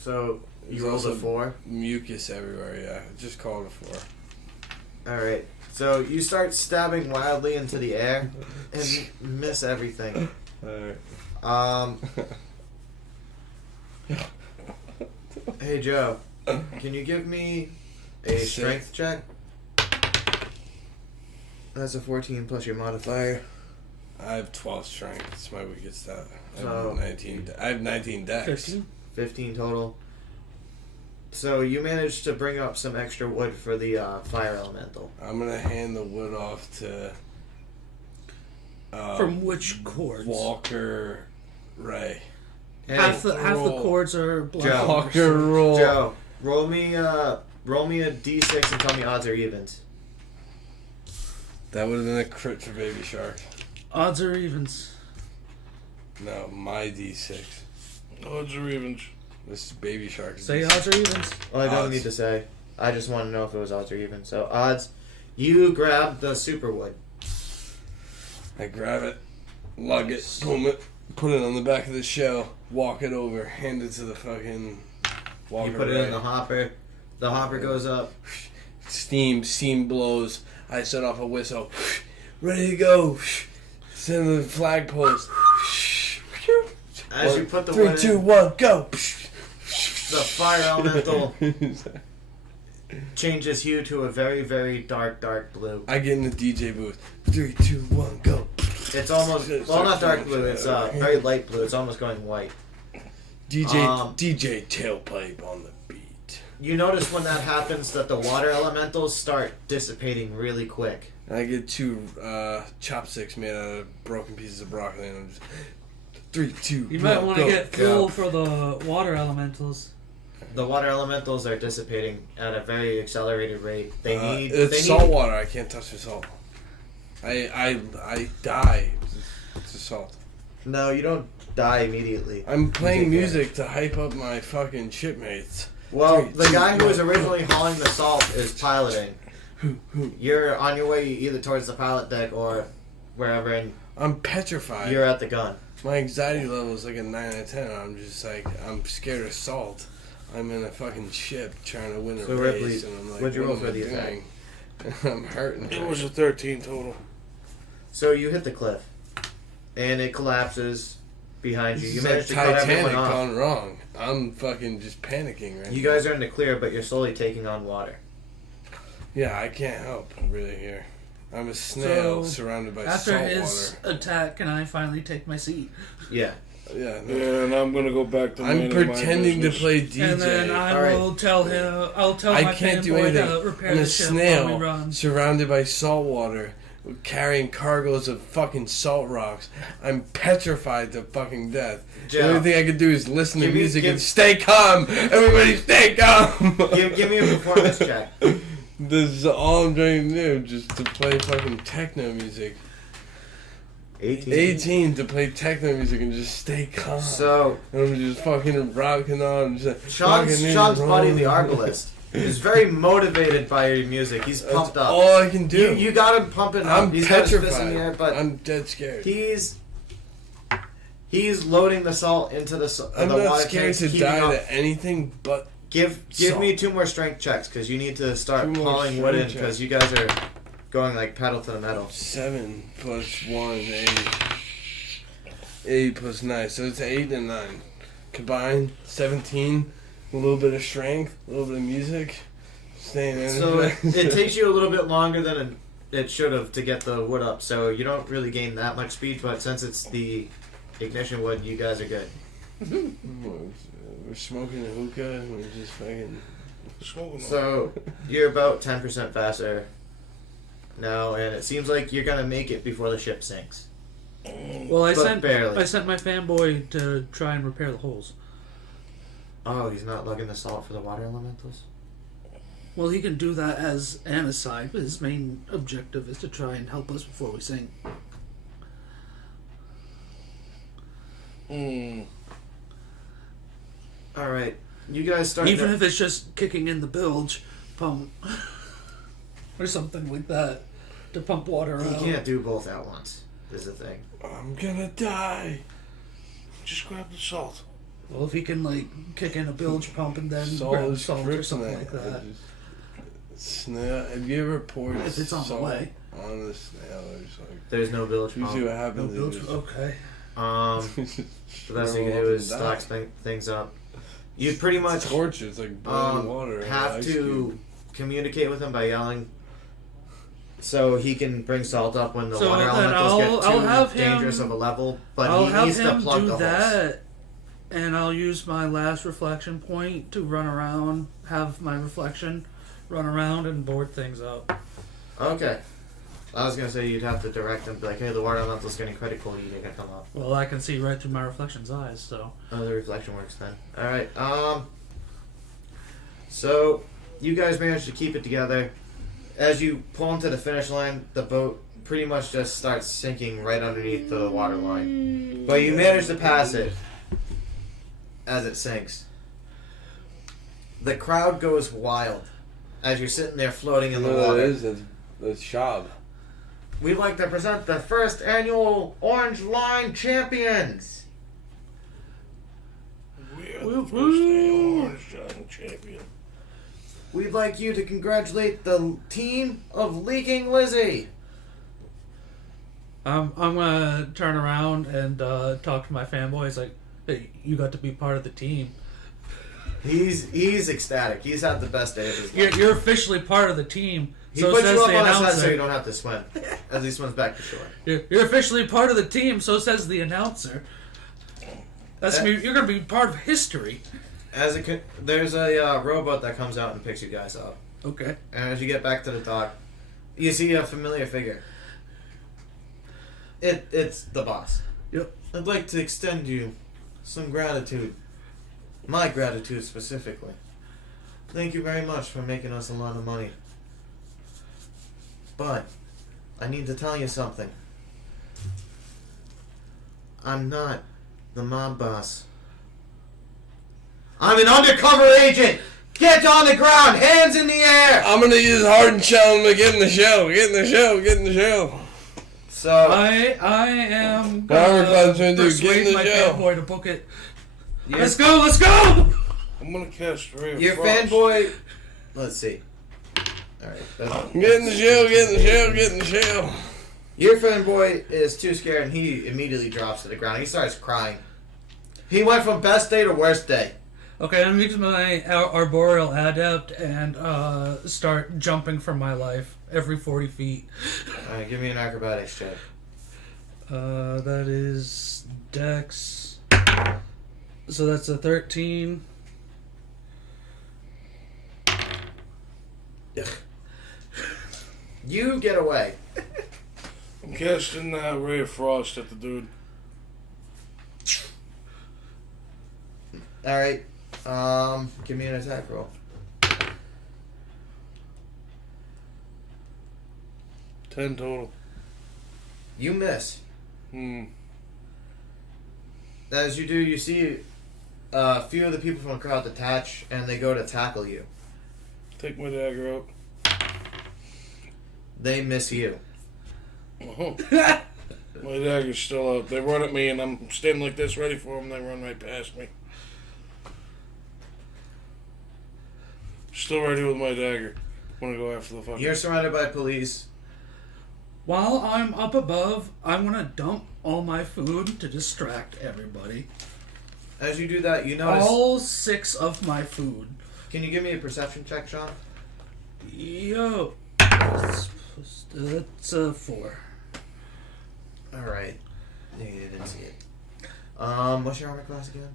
So, There's you rolled a also 4? Mucus everywhere, yeah. Just call it a 4. Alright, so you start stabbing wildly into the air and miss everything. Alright. Hey Joe, can you give me a Six. strength check? That's a 14 plus your modifier. I have 12 strength. It's my weakest stat. I So- have 19. I have 19 dex. 15? 15 total. So you managed to bring up some extra wood for the fire elemental. I'm gonna hand the wood off to From which chords? Walker Ray. half the roll. chords are black. Joe. Rock and roll. Joe, roll me a d6 and tell me odds or evens. That would have been a crit for Baby Shark. Odds or evens? No, my D6. Odds or evens? This is Baby Shark. Say odds or evens. Well, I don't Odds. need to say. I just want to know if it was odds or evens. So odds, you grab the superwood. I grab it, lug it, boom it, put it on the back of the shell, walk it over, hand it to the fucking walker. You put it in the hopper. The hopper goes up. Steam blows. I set off a whistle. Ready to go. Send the flagpoles. As you put the 3, wood 2, in, 1, go. the fire elemental changes hue to a very, very dark blue. I get in the DJ booth. 3, 2, 1, go. It's almost, well, not dark blue. It's very light blue. It's almost going white. DJ tailpipe on the beat. You notice when that happens that the water elementals start dissipating really quick. I get 2 chopsticks made out of broken pieces of broccoli, and I'm just 3, 2, You might 1, want to go. get fuel for the water elementals. The water elementals are dissipating at a very accelerated rate. They need. It's they salt need, water. I can't touch the salt. I die to salt. No, you don't die immediately. I'm playing take music to hype up my fucking shipmates. Well, 3, the 2, guy who was 1. originally hauling the salt is piloting. You're on your way either towards the pilot deck or wherever, and I'm petrified. you're at the gun. My anxiety level is like a 9 out of 10. I'm just like, I'm scared of salt. I'm in a fucking ship trying to win a So, race, Ripley, and I'm like, what'd you roll what for am I the attack? doing? I'm hurting. It was a 13 total. So you hit the cliff, and it collapses behind you. You It's manage like to cut everyone Titanic off. gone wrong. I'm fucking just panicking right You now. guys are in the clear, but you're slowly taking on water. Yeah, I can't help really here. I'm a snail So, surrounded by After salt his water. attack, can I finally take my seat? Yeah. Yeah, no. And I'm gonna go back to I'm minding my pretending to business. play DJ. And then I All right. will tell him. I'll tell I my can't do fanboy anything. to repair I'm a the ship while we snail run. surrounded by salt water, carrying cargoes of fucking salt rocks. I'm petrified to fucking death. The Joe, only thing I can do is listen to Give me- music give- and stay calm. Everybody stay calm. give me a performance check. This is all I'm trying to do, just to play fucking techno music. 18 to play techno music and just stay calm. So, And I'm just fucking rocking on. Just like, Sean's buddy, the arbalist, is very motivated by your music. He's That's pumped up. all I can do. You got him pumping up. I'm He's got his fist petrified. in the air, but I'm dead scared. he's loading the salt into the I'm the not water scared tanks, to keeping die up. to anything but Give salt. me 2 more strength checks because you need to start 2 more hauling wood in strength because you guys are going like pedal to the metal. 7 plus 1, 8. 8 plus 9, so it's 8 and 9. Combined, 17. A little bit of strength, a little bit of music. Staying in. So it takes you a little bit longer than it should have to get the wood up. So you don't really gain that much speed, but since it's the ignition wood, you guys are good. We're smoking a hookah and we're just fucking. Smoking So you're about 10% faster now, and it seems like you're gonna make it before the ship sinks. Well, I But barely. sent my fanboy to try and repair the holes. Oh, he's not lugging the salt for the water elementals? Well, he can do that as an aside, but his main objective is to try and help us before we sink. Alright, you guys start. Even if it's just kicking in the bilge pump or something like that to pump water You out. can't do both at once, is the thing. I'm gonna die. Just grab the salt. Well, if he can like kick in a bilge pump and then Salt grab is salt or something kryptonite. like that. Snail. Have you ever poured If it's on the salt way. on the snail? There's like. There's no village Usually what pump. No happens bilge. is Okay. The best you can do is stock things up. You pretty much torture. It's like boiling water. have ice to cube. communicate with him by yelling, so he can bring salt up when the So water then elementals I'll get have too him- dangerous of a level. But I'll he have needs to him plug do the holes. that, and I'll use my last reflection point to run around, have my reflection run around and board things up. Okay. I was gonna say you'd have to direct them, be like, hey, the water elemental's getting critical, you gotta come up. Well, I can see right through my reflection's eyes, so. Oh, the reflection works then. Alright, so you guys managed to keep it together. As you pull into the finish line, the boat pretty much just starts sinking right underneath the water line. But you manage to pass it as it sinks. The crowd goes wild as you're sitting there floating in the water. That's Shab. We'd like to present the first annual Orange Line Champions. We are the first annual Orange Line champion. We'd like you to congratulate the team of Leaking Lizzie. I'm gonna turn around and talk to my fanboys like, hey, you got to be part of the team. He's ecstatic. He's had the best day of his life. You're officially part of the team. He So puts says you up the on his side announcer. so you don't have to swim. As he swims back to shore. You're officially part of the team, so says the announcer. You're gonna be part of history. There's a rowboat that comes out and picks you guys up. Okay. And as you get back to the dock, you see a familiar figure. It's the boss. Yep. I'd like to extend you some gratitude. My gratitude specifically. Thank you very much for making us a lot of money. But I need to tell you something. I'm not the mob boss. I'm an undercover agent! Get on the ground! Hands in the air! I'm gonna use Hardened Shell and get in the show. Get in the show. Get in the show. So I am Whatever gonna Cloud's gonna do, get persuade in the my show. fanboy to book it. your, Let's go! Let's go! I'm gonna cast Ray of your Frost. fanboy. Let's see. Alright. Get in the show. Get in the show. Get in the show. Your fanboy is too scared and he immediately drops to the ground. He starts crying. He went from best day to worst day. Okay, I'm using my arboreal adept and start jumping for my life every 40 feet. Alright, give me an acrobatics check. That is Dex. So that's a 13. You get away. I'm casting Ray of Frost at the dude. Alright. Give me an attack roll. 10 total. You miss. As you do, you see a few of the people from the crowd detach and they go to tackle you. Take my dagger out. They miss you. Oh. My dagger's still out. They run at me and I'm standing like this ready for them. They run right past me. Still ready with my dagger. I'm gonna go after the fucker. You're surrounded by police. While I'm up above, I'm gonna dump all my food to distract everybody. As you do that, you notice... All 6 of my food. Can you give me a perception check, Sean? Yo. That's 4. Alright. You didn't see it. What's your armor class again?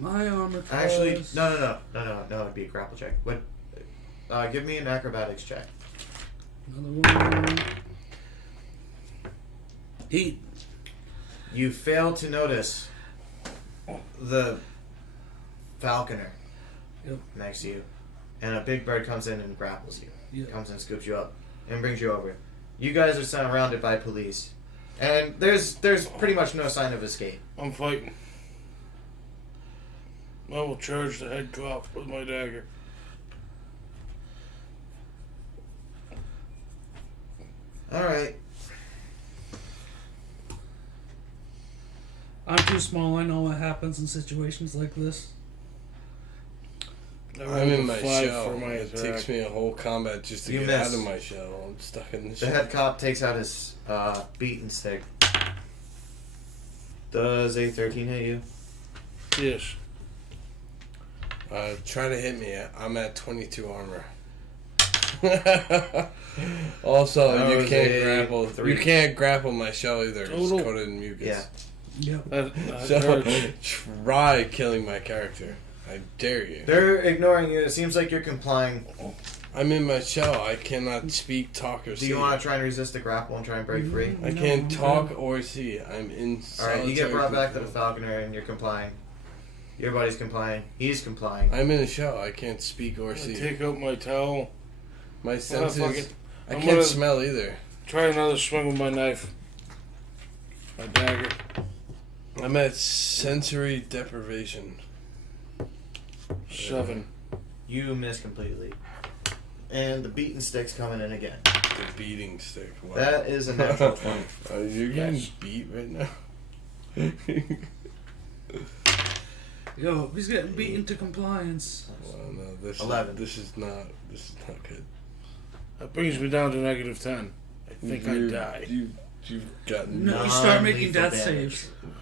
My armor class... Actually, no, it'd be a grapple check. What? Give me an acrobatics check. Another one. 8. You fail to notice the falconer Yep. next to you. And a big bird comes in and grapples you. Yep. Comes and scoops you up and brings you over. You guys are surrounded by police. And there's pretty much no sign of escape. I'm fighting. I will charge the head cop with my dagger. Alright. I'm too small. I know what happens in situations like this. I'm in my 5 shell. for my It attack. takes me a whole combat just to You get miss. out of my shell. I'm stuck in the The shell. head cop takes out his beaten stick. Does a 13 hit you? Yes. Try to hit me. I'm at 22 armor. Also, That you was can't a grapple. 3. You can't grapple my shell either. It's Total. coated in mucus. Yeah. Yep. That So hurts. try killing my character. I dare you. They're ignoring you. It seems like you're complying I'm in my shell. I cannot speak, talk, or Do see. you want to try and resist the grapple and try and break free? I can't talk or see. I'm in. Alright, you get brought solitary back to the control. Falconer and you're complying. Your buddy's complying. He's complying. I'm in a shell. I can't speak or I see. take out my towel. My fuck senses. it. I I'm can't gonna- smell either. Try another swing with my knife. My dagger. I'm at sensory deprivation. 7. You miss completely. And the beaten stick's coming in again. The beating stick. Wow. That is a natural 20. Are you getting Yes. beat right now? Yo, he's getting beaten to compliance. Well, no, this 11. This is not good. That brings me down to -10. I think I You- die. You've gotten No, you start making Non-lethal death damage.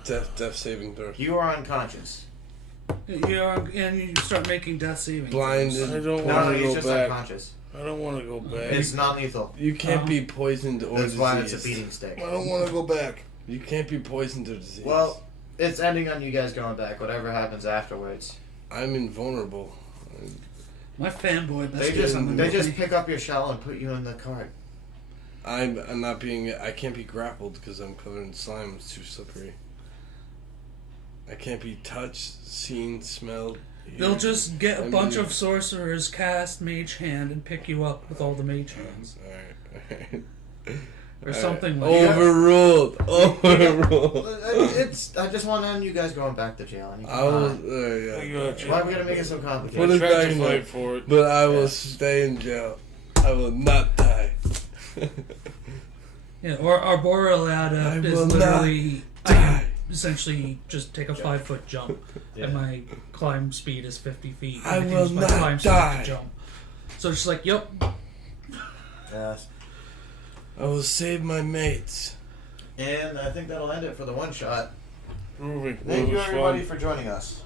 saves. death saving throws. You are unconscious. And you start making death savings. Blinded. I don't No, want to he's go just back. unconscious. I don't want to go back. It's non-lethal. You can't be poisoned or That's why it's diseased. a beating stick. I don't want to go back. You can't be poisoned or diseased. Well, it's ending on you guys going back. Whatever happens afterwards. I'm invulnerable. My fanboy best They just friend they with just me. pick up your shell and put you in the cart. I'm not being. I can't be grappled because I'm covered in slime. It's too slippery. I can't be touched, seen, smelled. They'll just get a I bunch mean- of sorcerers, cast Mage Hand, and pick you up with all the Mage Hands. Alright. Or something like that. Overruled. Overruled. It's. I just want to end you guys going back to jail. And you I will. can't. I Yeah. got you. Why are we gonna make it so Put I complicated? it tried back to in fight there. for it. But I will Yeah. stay in jail. I will not die. Yeah, or Arboreal Adept I is will not literally die. essentially just take a 5-foot jump, Yeah. and my climb speed is 50 feet. I and will use my not climb speed die. to jump. So it's just like, yep. Yes. I will save my mates. And I think that'll end it for the one shot. Groovy. Thank It you was everybody fun. for joining us.